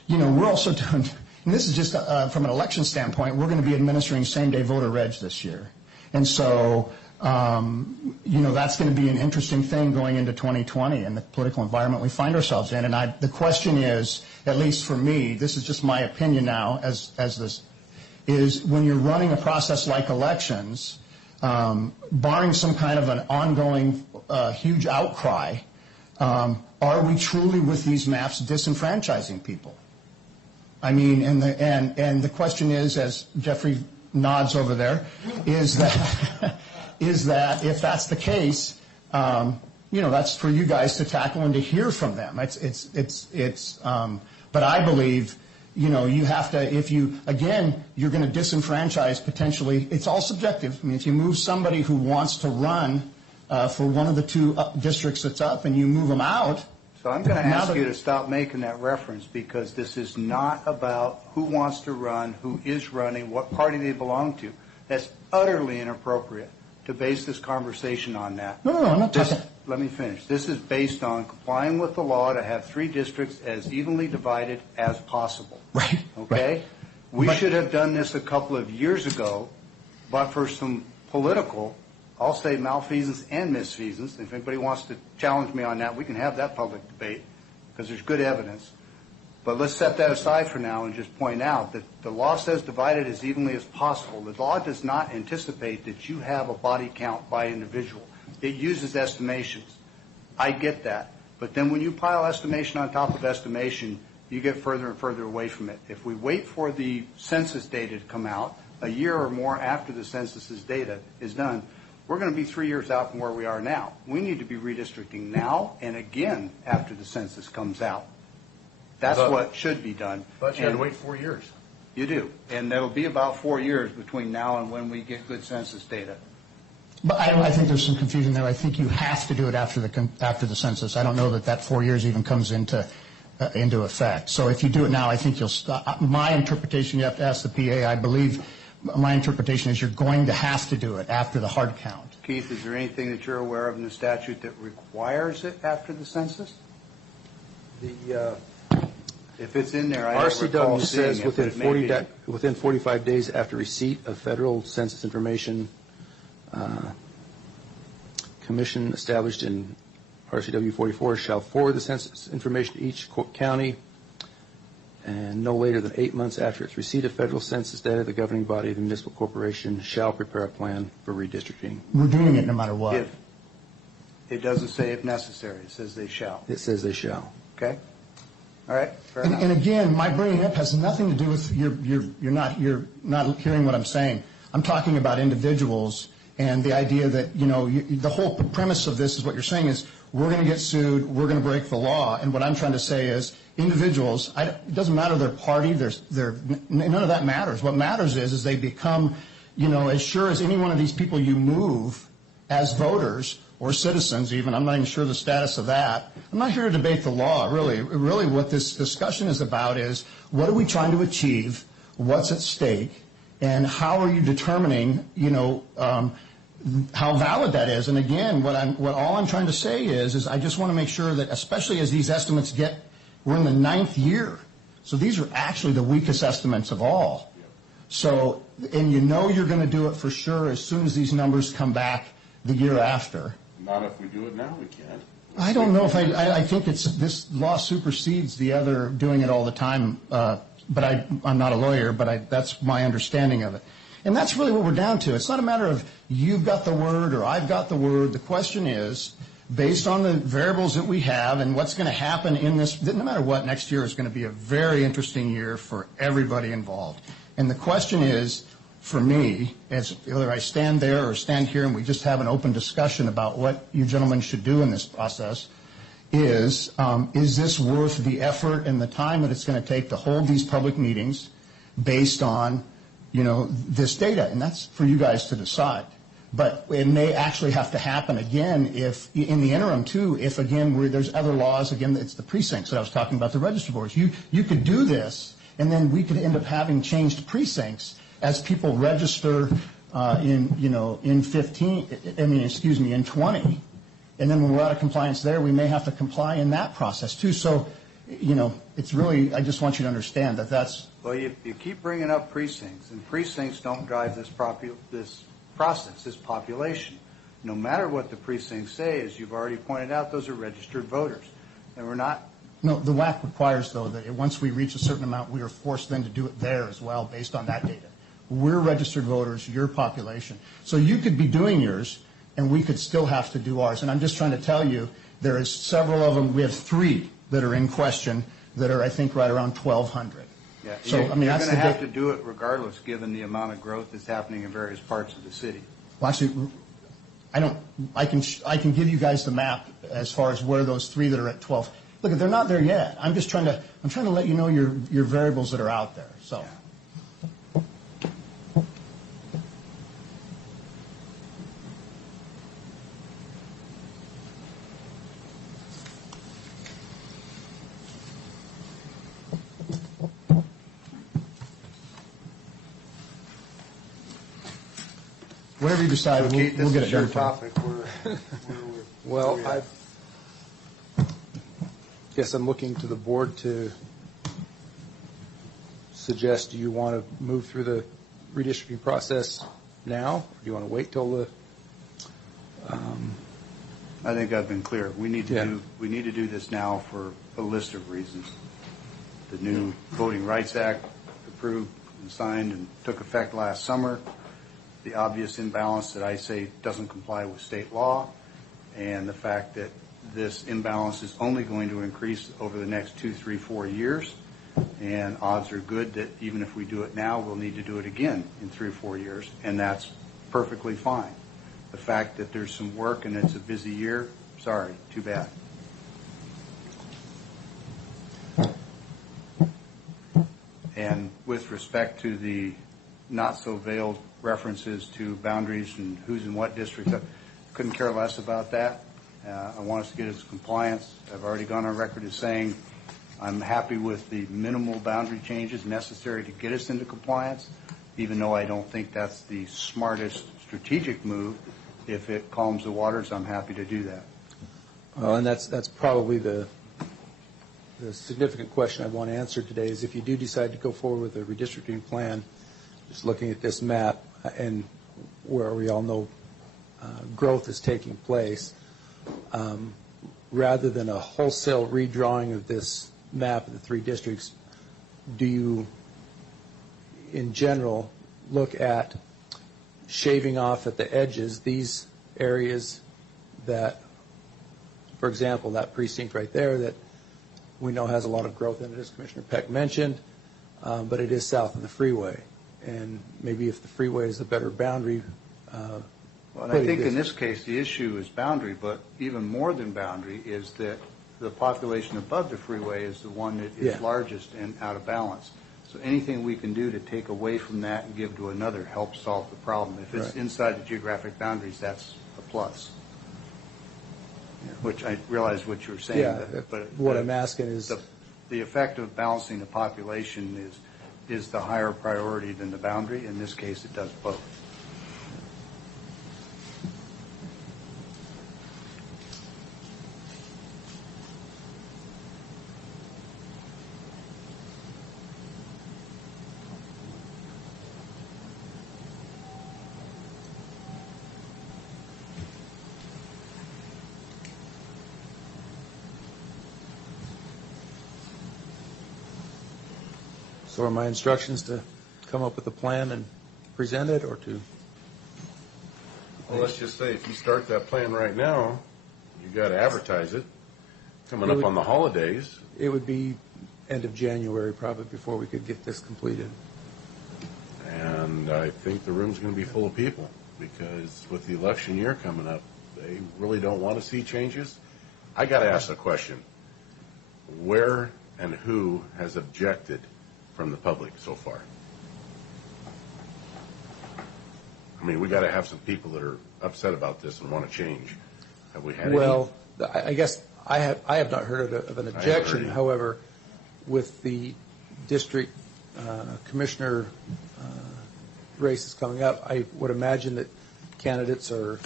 you know, we're also doing, and this is just from an election standpoint, we're going to be administering same-day voter reg this year. And so, you know, that's going to be an interesting thing going into 2020 and the political environment we find ourselves in. And the question is, at least for me, this is just my opinion now as this, is when you're running a process like elections, barring some kind of an ongoing huge outcry, are we truly with these maps disenfranchising people? I mean, and the question is, as Jeffrey nods over there, is that if that's the case, you know, that's for you guys to tackle and to hear from them. But I believe, you know, you have to, if you, again, you're going to disenfranchise potentially, it's all subjective. I mean, if you move somebody who wants to run for one of the 2 districts that's up and you move them out. So I'm going to ask you to stop making that reference, because this is not about who wants to run, who is running, what party they belong to. That's utterly inappropriate to base this conversation on that. No, I'm not talking. Let me finish. This is based on complying with the law to have 3 districts as evenly divided as possible. Right. Okay? Right. We should have done this a couple of years ago, but for some political, I'll say malfeasance and misfeasance. If anybody wants to challenge me on that, we can have that public debate because there's good evidence. But let's set that aside for now and just point out that the law says divide it as evenly as possible. The law does not anticipate that you have a body count by individual. It uses estimations. I get that. But then when you pile estimation on top of estimation, you get further and further away from it. If we wait for the census data to come out, a year or more after the census's data is done, we're going to be 3 years out from where we are now. We need to be redistricting now and again after the census comes out. That's what should be done. But you had to wait 4 years. You do. And that'll be about 4 years between now and when we get good census data. But I think there's some confusion there. I think you have to do it after the census. I don't know that 4 years even comes into effect. So if you do it now, I think you'll stop. My interpretation, you have to ask the PA, I believe my interpretation is you're going to have to do it after the hard count. Keith, is there anything that you're aware of in the statute that requires it after the census? If it's in there, I don't recall RCW seeing says it, within 45 days after receipt of federal census information, commission established in RCW 44 shall forward the census information to each county, and no later than 8 months after its receipt of federal census data, the governing body of the municipal corporation shall prepare a plan for redistricting. We're doing it no matter what. If. It doesn't say if necessary. It says they shall. It says they shall. Okay. All right. Fair enough. And again, my bringing up has nothing to do with you're not hearing what I'm saying. I'm talking about individuals and the idea that the whole premise of this is what you're saying is we're going to get sued, we're going to break the law, and what I'm trying to say is individuals. It doesn't matter their party. None of that matters. What matters is they become as sure as any one of these people you move as voters or citizens even. I'm not even sure the status of that. I'm not here to debate the law, really. Really what this discussion is about is what are we trying to achieve, what's at stake, and how are you determining, how valid that is. And again, what all I'm trying to say is I just want to make sure that, especially as these estimates we're in the 9th year. So these are actually the weakest estimates of all. So, and you're going to do it for sure as soon as these numbers come back the year after. Not if we do it now, we can't. I don't know if I think this law supersedes the other doing it all the time, but I'm not a lawyer, but that's my understanding of it. And that's really what we're down to. It's not a matter of you've got the word or I've got the word. The question is, based on the variables that we have and what's going to happen in this, no matter what, next year is going to be a very interesting year for everybody involved. And the question is, for me, as whether I stand there or stand here and we just have an open discussion about what you gentlemen should do in this process, is this worth the effort and the time that it's going to take to hold these public meetings based on, this data? And that's for you guys to decide. But it may actually have to happen again if, in the interim too, if again there's other laws, again it's the precincts that I was talking about, the register boards. You could do this, and then we could end up having changed precincts as people register in 20. And then when we're out of compliance there, we may have to comply in that process too. So, it's really, I just want you to understand that's. Well, you keep bringing up precincts, and precincts don't drive this process, this population. No matter what the precincts say, as you've already pointed out, those are registered voters. And we're not. No, the WAC requires, though, that once we reach a certain amount, we are forced then to do it there as well based on that data. We're registered voters, your population. So you could be doing yours, and we could still have to do ours. And I'm just trying to tell you, there is several of them. We have 3 that are in question that are, I think, right around 1,200. Yeah, so, you're going that's to have to do it regardless, given the amount of growth that's happening in various parts of the city. Well, actually, I can give you guys the map as far as where those 3 that are at 12. Look, they're not there yet. I'm trying to let you know your variables that are out there. So. Yeah. Whatever you decide, we'll get it done. Topic. Well, I guess I'm looking to the board to suggest, do you want to move through the redistricting process now? Or do you want to wait till the... I think I've been clear. We need to do this now for a list of reasons. The new Voting Rights Act approved and signed and took effect last summer. The obvious imbalance that I say doesn't comply with state law, and the fact that this imbalance is only going to increase over the next 2, 3, 4 years. And odds are good that even if we do it now, we'll need to do it again in 3 or 4 years, and that's perfectly fine. The fact that there's some work and it's a busy year, sorry, too bad. And with respect to the not-so-veiled references to boundaries and who's in what districts, I couldn't care less about that. I want us to get us compliance. I've already gone on record as saying I'm happy with the minimal boundary changes necessary to get us into compliance, even though I don't think that's the smartest strategic move. If it calms the waters, I'm happy to do that. Well, and that's probably the significant question I want answered today is if you do decide to go forward with a redistricting plan, just looking at this map and where we all know growth is taking place, rather than a wholesale redrawing of this map of the 3 districts, do you, in general, look at shaving off at the edges these areas that, for example, that precinct right there that we know has a lot of growth in it, as Commissioner Peck mentioned, but it is south of the freeway. And maybe if the freeway is a better boundary. Well, I think in this case the issue is boundary, but even more than boundary is that the population above the freeway is the one that is largest and out of balance. So anything we can do to take away from that and give to another helps solve the problem. If it's inside the geographic boundaries, that's a plus. Which I realize what you're saying. Yeah, but what I'm asking is the effect of balancing the population is the higher priority than the boundary. In this case, it does both. So are my instructions to come up with a plan and present it, or to? Well, let's just say if you start that plan right now, you got to advertise it. Coming up on the holidays. It would be end of January probably before we could get this completed. And I think the room's going to be full of people because with the election year coming up, they really don't want to see changes. I got to ask a question. Where and who has objected from the public so far? I mean, we got to have some people that are upset about this and want to change. Have we had any? Well, I guess I have not heard of an objection. However, with the district commissioner races coming up, I would imagine that candidates are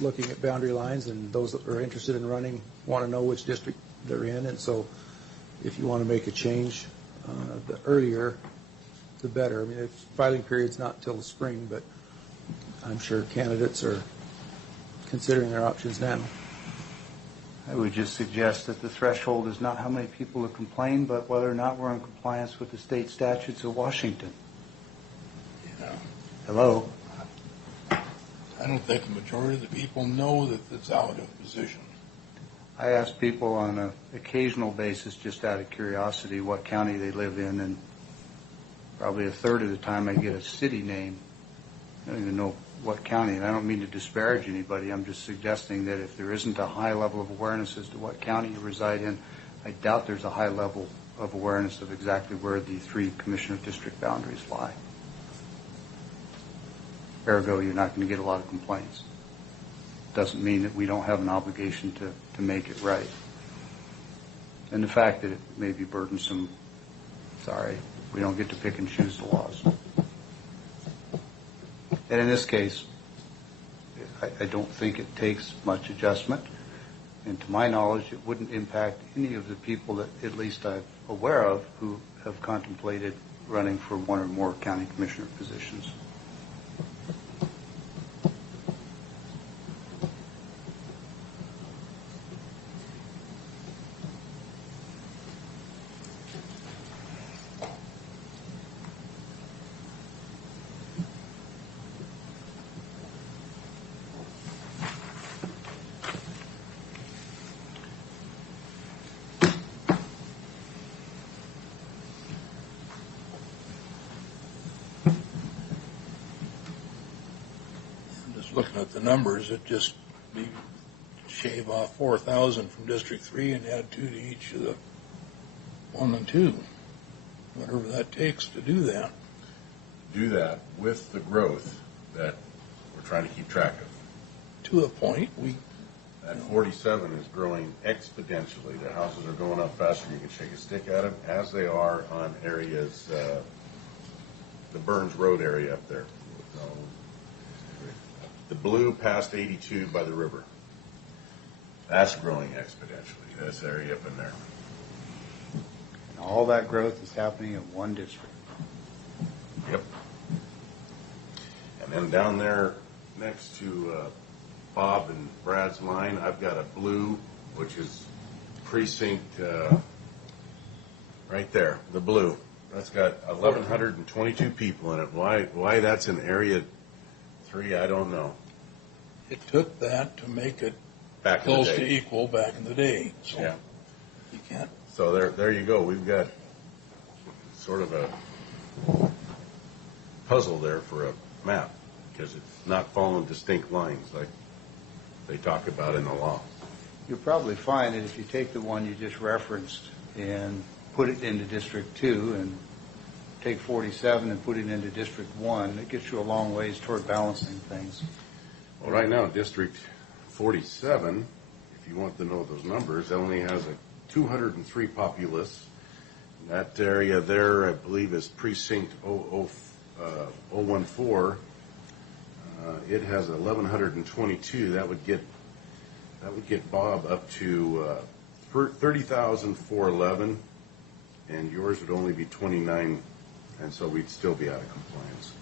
looking at boundary lines, and those that are interested in running want to know which district they're in. And so if you want to make a change, the earlier, the better. I mean, the filing period's not until the spring, but I'm sure candidates are considering their options now. I would just suggest that the threshold is not how many people have complained, but whether or not we're in compliance with the state statutes of Washington. Yeah. Hello? I don't think the majority of the people know that it's out of position. I ask people on an occasional basis, just out of curiosity, what county they live in, and probably a third of the time I get a city name. I don't even know what county, and I don't mean to disparage anybody. I'm just suggesting that if there isn't a high level of awareness as to what county you reside in, I doubt there's a high level of awareness of exactly where the 3 commissioner district boundaries lie. Ergo, you're not going to get a lot of complaints. Doesn't mean that we don't have an obligation to make it right. And the fact that it may be burdensome, sorry, we don't get to pick and choose the laws. And in this case, I don't think it takes much adjustment. And to my knowledge, it wouldn't impact any of the people that at least I'm aware of who have contemplated running for one or more county commissioner positions. Looking at the numbers, it just be shave off 4,000 from District 3 and add 2 to each of the 1 and 2. Whatever that takes to do that. Do that with the growth that we're trying to keep track of. To a point, that 47 is growing exponentially. The houses are going up faster. You can shake a stick at them, as they are on areas, the Burns Road area up there. The blue past 82 by the river. That's growing exponentially. This area up in there. And all that growth is happening in one district. Yep. And then down there next to Bob and Brad's line, I've got a blue, which is precinct right there, the blue. That's got 1,122 people in it. Why that's in area 3, I don't know. It took that to make it back close to equal back in the day. So yeah. You can't. So there you go. We've got sort of a puzzle there for a map, because it's not following distinct lines like they talk about in the law. You'll probably find that if you take the one you just referenced and put it into District 2 and take 47 and put it into District 1, it gets you a long ways toward balancing things. Well, right now, District 47, if you want to know those numbers, only has a 203 populace. That area there, I believe, is precinct 014. It has 1,122. That would get Bob up to 30,411, and yours would only be 29, and so we'd still be out of compliance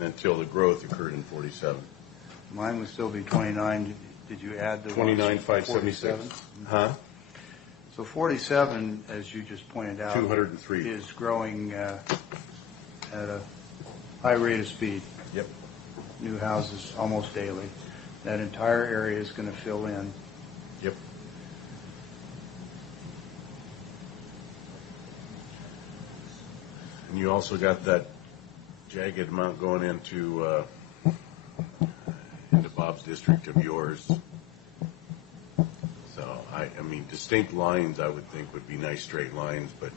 until the growth occurred in 47. Mine would still be 29. Did you add the 29,576? Huh? So 47, as you just pointed out, 203 is growing at a high rate of speed. Yep. New houses almost daily. That entire area is going to fill in. Yep. And you also got that jagged amount going into Bob's district of yours. So, I mean, distinct lines I would think would be nice straight lines, but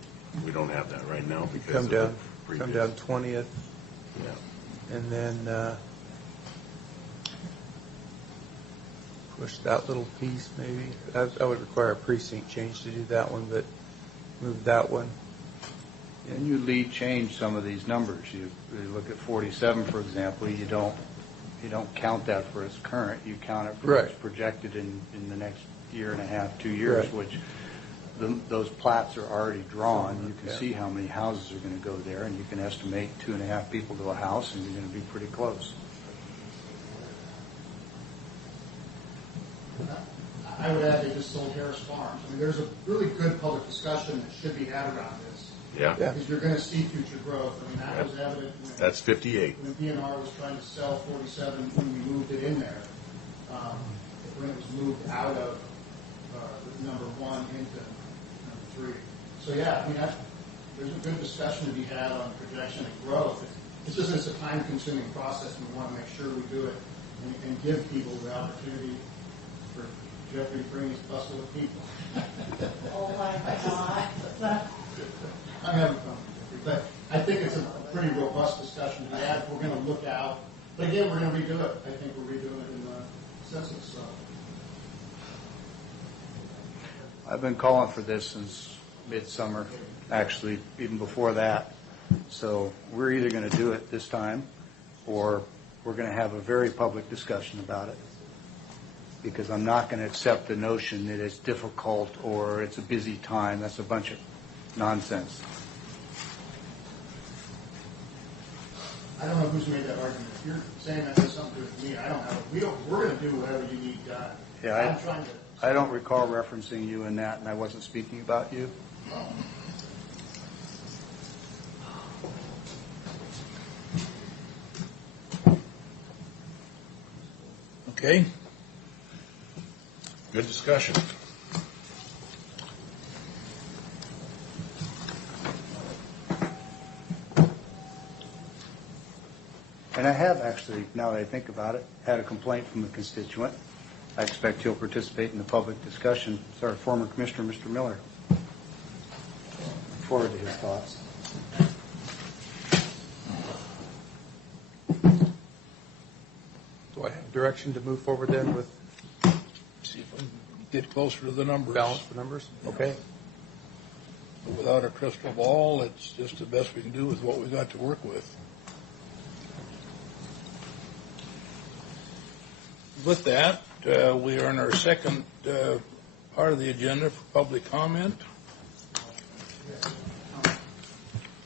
we don't have that right now because come down 20th. Yeah. And then push that little piece maybe. That would require a precinct change to do that one, but move that one. And you lead change some of these numbers. You look at 47, for example, you don't count that for its current. You count it for its projected in the next year and a half, 2 years, which those plats are already drawn. You can see how many houses are going to go there, and you can estimate 2.5 people to a house, and you're going to be pretty close. I would add they just sold Harris Farms. I mean, there's a really good public discussion that should be had around this. Yeah. Because you're going to see future growth. I mean, that was evident That's 58. when DNR was trying to sell 47 when we moved it in there. When it was moved out of number 1 into number 3. So yeah, I mean, there's a good discussion to be had on projection and growth. It's just it's a time-consuming process, and we want to make sure we do it and give people the opportunity for Jeffrey to bring his bustle of people. Oh my God. I'm having fun with it, but I think it's a pretty robust discussion to have. We're going to look out, but again, we're going to redo it. I think we're redoing it in the census. So. I've been calling for this since midsummer, actually, even before that. So we're either going to do it this time, or we're going to have a very public discussion about it. Because I'm not going to accept the notion that it's difficult or it's a busy time. That's a bunch of nonsense. I don't know who's made that argument. If you're saying that has something to do with me, I don't have it. We're going to do whatever you need done. Yeah, I'm trying to. I don't recall referencing you in that, and I wasn't speaking about you. Okay. Good discussion. And I have actually, now that I think about it, had a complaint from a constituent. I expect he'll participate in the public discussion. It's our former commissioner, Mr. Miller. Look forward to his thoughts. Do I have direction to move forward then with See if we can get closer to the numbers. balance the numbers? Okay. But without a crystal ball, it's just the best we can do with what we got to work with. With that, we are in our second part of the agenda for public comment. I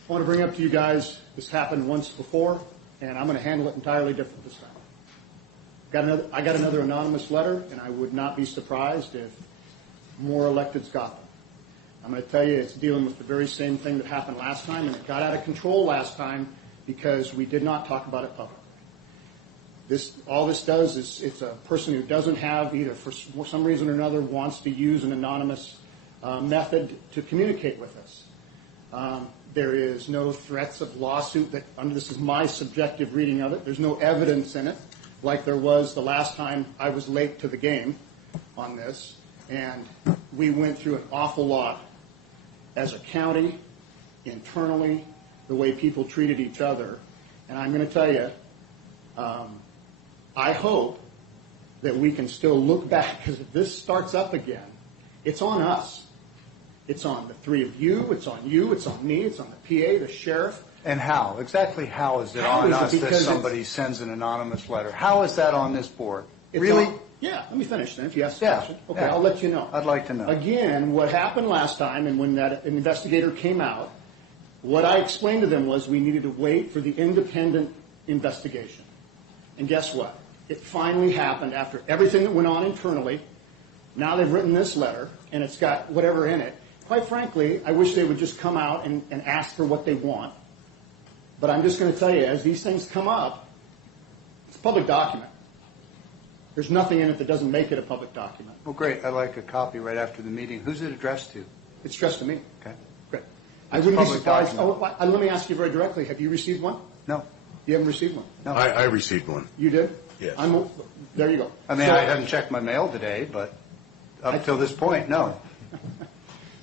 want to bring up to you guys, this happened once before, and I'm going to handle it entirely different this time. I got another anonymous letter, and I would not be surprised if more electeds got them. I'm going to tell you it's dealing with the very same thing that happened last time, and it got out of control last time because we did not talk about it publicly. All this does is it's a person who doesn't have, either for some reason or another, wants to use an anonymous method to communicate with us. There is no threats of lawsuit. This is my subjective reading of it. There's no evidence in it, like there was the last time I was late to the game on this. And we went through an awful lot as a county, internally, the way people treated each other. And I'm going to tell you, I hope that we can still look back, because if this starts up again, it's on us. It's on the three of you, it's on me, it's on the PA, the sheriff. And how? Exactly how is it on us that somebody sends an anonymous letter? How is that on this board? Really? Yeah, let me finish then, if you ask the question. Okay, I'll let you know. I'd like to know. Again, what happened last time, and when that investigator came out, what I explained to them was we needed to wait for the independent investigation. And guess what? It finally happened after everything that went on internally. Now they've written this letter, and it's got whatever in it. Quite frankly, I wish they would just come out and ask for what they want. But I'm just going to tell you, as these things come up, it's a public document. There's nothing in it that doesn't make it a public document. Well, great. I'd like a copy right after the meeting. Who's it addressed to? It's addressed to me. Okay. Great. I wouldn't be surprised. Let me ask you very directly. Have you received one? No. You haven't received one? No. I received one. You did? Yes. There you go. I mean, I haven't checked my mail today, but up until this point, no.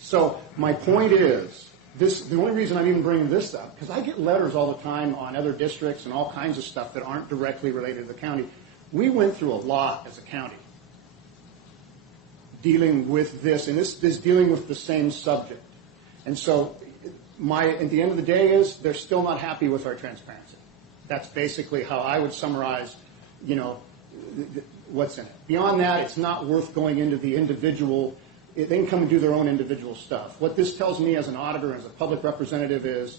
So my point is, the only reason I'm even bringing this up, because I get letters all the time on other districts and all kinds of stuff that aren't directly related to the county. We went through a lot as a county dealing with this, and this is dealing with the same subject. And so at the end of the day is, they're still not happy with our transparency. That's basically how I would summarize, what's in it. Beyond that, it's not worth going into the individual. They can come and do their own individual stuff. What this tells me as an auditor, as a public representative, is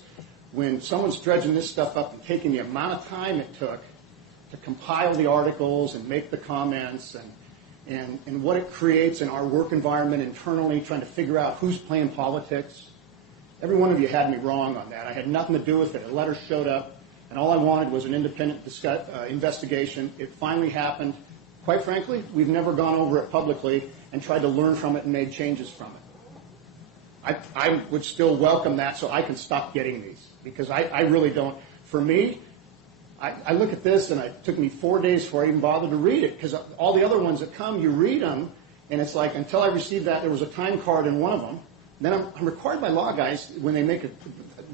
when someone's dredging this stuff up and taking the amount of time it took to compile the articles and make the comments and what it creates in our work environment internally, trying to figure out who's playing politics. Every one of you had me wrong on that. I had nothing to do with it. A letter showed up, and all I wanted was an independent investigation. It finally happened. Quite frankly, we've never gone over it publicly and tried to learn from it and made changes from it. I would still welcome that so I can stop getting these, because I really don't. For me, I look at this, and it took me 4 days before I even bothered to read it, because all the other ones that come, you read them, and it's like, until I received that, there was a time card in one of them. Then I'm required by law, guys, when they make it,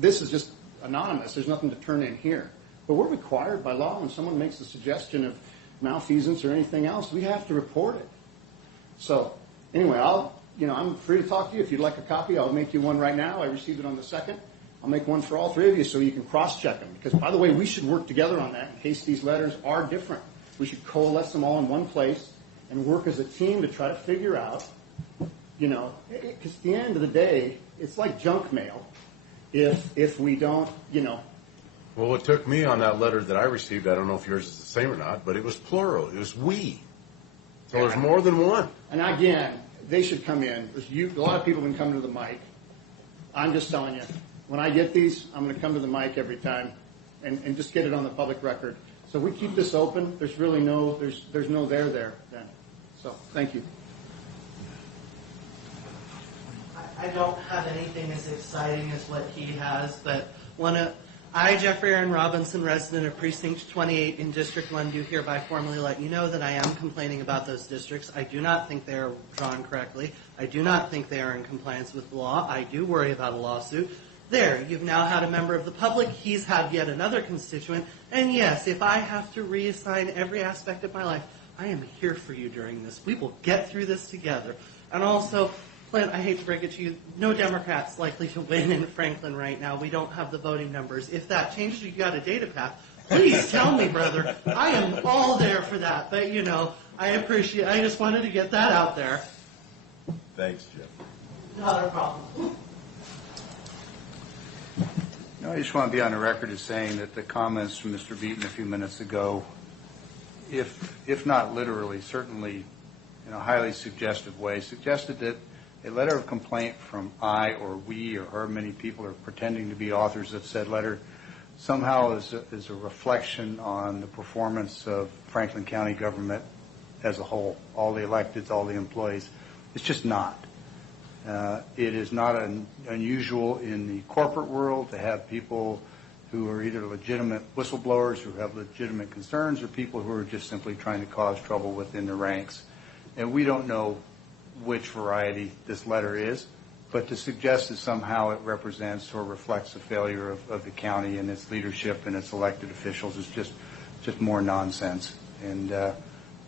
this is just anonymous. There's nothing to turn in here. But we're required by law when someone makes a suggestion of malfeasance or anything else, we have to report it. So anyway, I'm free to talk to you. If you'd like a copy, I'll make you one right now. I received it on the 2nd. I'll make one for all three of you so you can cross-check them. Because, by the way, we should work together on that in case these letters are different. We should coalesce them all in one place and work as a team to try to figure out, because at the end of the day, it's like junk mail if we don't, Well, what took me on that letter that I received, I don't know if yours is the same or not, but it was plural. It was we. So there's more than one. And again, they should come in. A lot of people have been coming to the mic. I'm just telling you, when I get these, I'm going to come to the mic every time and just get it on the public record. So we keep this open. There's really there's no there then. So thank you. I don't have anything as exciting as what he has, but I, Jeffrey Aaron Robinson, resident of Precinct 28 in District 1, do hereby formally let you know that I am complaining about those districts. I do not think they are drawn correctly. I do not think they are in compliance with the law. I do worry about a lawsuit. There, you've now had a member of the public. He's had yet another constituent. And yes, if I have to reassign every aspect of my life, I am here for you during this. We will get through this together. And also, Clint, I hate to break it to you, no Democrats likely to win in Franklin right now. We don't have the voting numbers. If that changes, you got a data path. Please tell me, brother. I am all there for that. But, I just wanted to get that out there. Thanks, Jeff. Not a problem. No, I just want to be on the record as saying that the comments from Mr. Beaton a few minutes ago, if not literally, certainly in a highly suggestive way, suggested that a letter of complaint from I or we or however many people are pretending to be authors of said letter somehow is a reflection on the performance of Franklin County government as a whole, all the electeds, all the employees. It's just not. It is not unusual in the corporate world to have people who are either legitimate whistleblowers who have legitimate concerns or people who are just simply trying to cause trouble within the ranks. And we don't know which variety this letter is, but to suggest that somehow it represents or reflects the failure of the county and its leadership and its elected officials is just more nonsense. And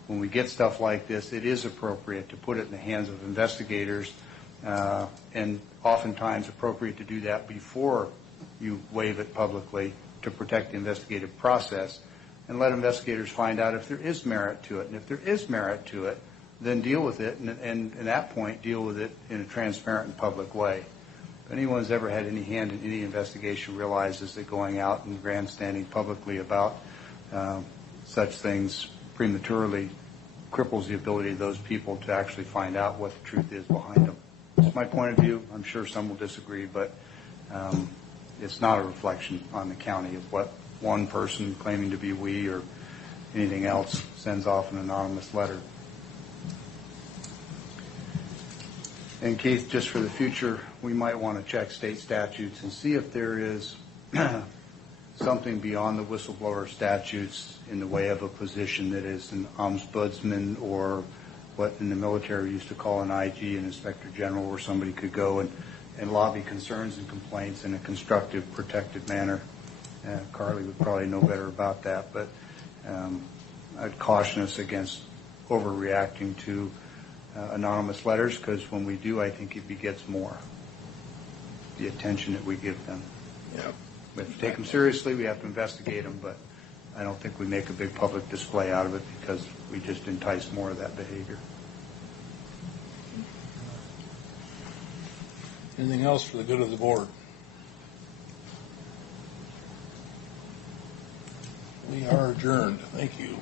when we get stuff like this, it is appropriate to put it in the hands of investigators, and oftentimes appropriate to do that before you waive it publicly to protect the investigative process and let investigators find out if there is merit to it. And if there is merit to it, then deal with it, and at that point, deal with it in a transparent and public way. If anyone's ever had any hand in any investigation realizes that going out and grandstanding publicly about such things prematurely cripples the ability of those people to actually find out what the truth is behind them. It's my point of view. I'm sure some will disagree, but it's not a reflection on the county of what one person claiming to be we or anything else sends off an anonymous letter. And Keith, just for the future, we might want to check state statutes and see if there is something beyond the whistleblower statutes in the way of a position that is an ombudsman or what in the military used to call an IG, an inspector general, where somebody could go and lobby concerns and complaints in a constructive, protected manner. Carly would probably know better about that, but I'd caution us against overreacting to anonymous letters, because when we do, I think it begets more the attention that we give them. Yep. We have to take them seriously. We have to investigate them, but I don't think we make a big public display out of it because we just entice more of that behavior. Anything else for the good of the board? We are adjourned. Thank you.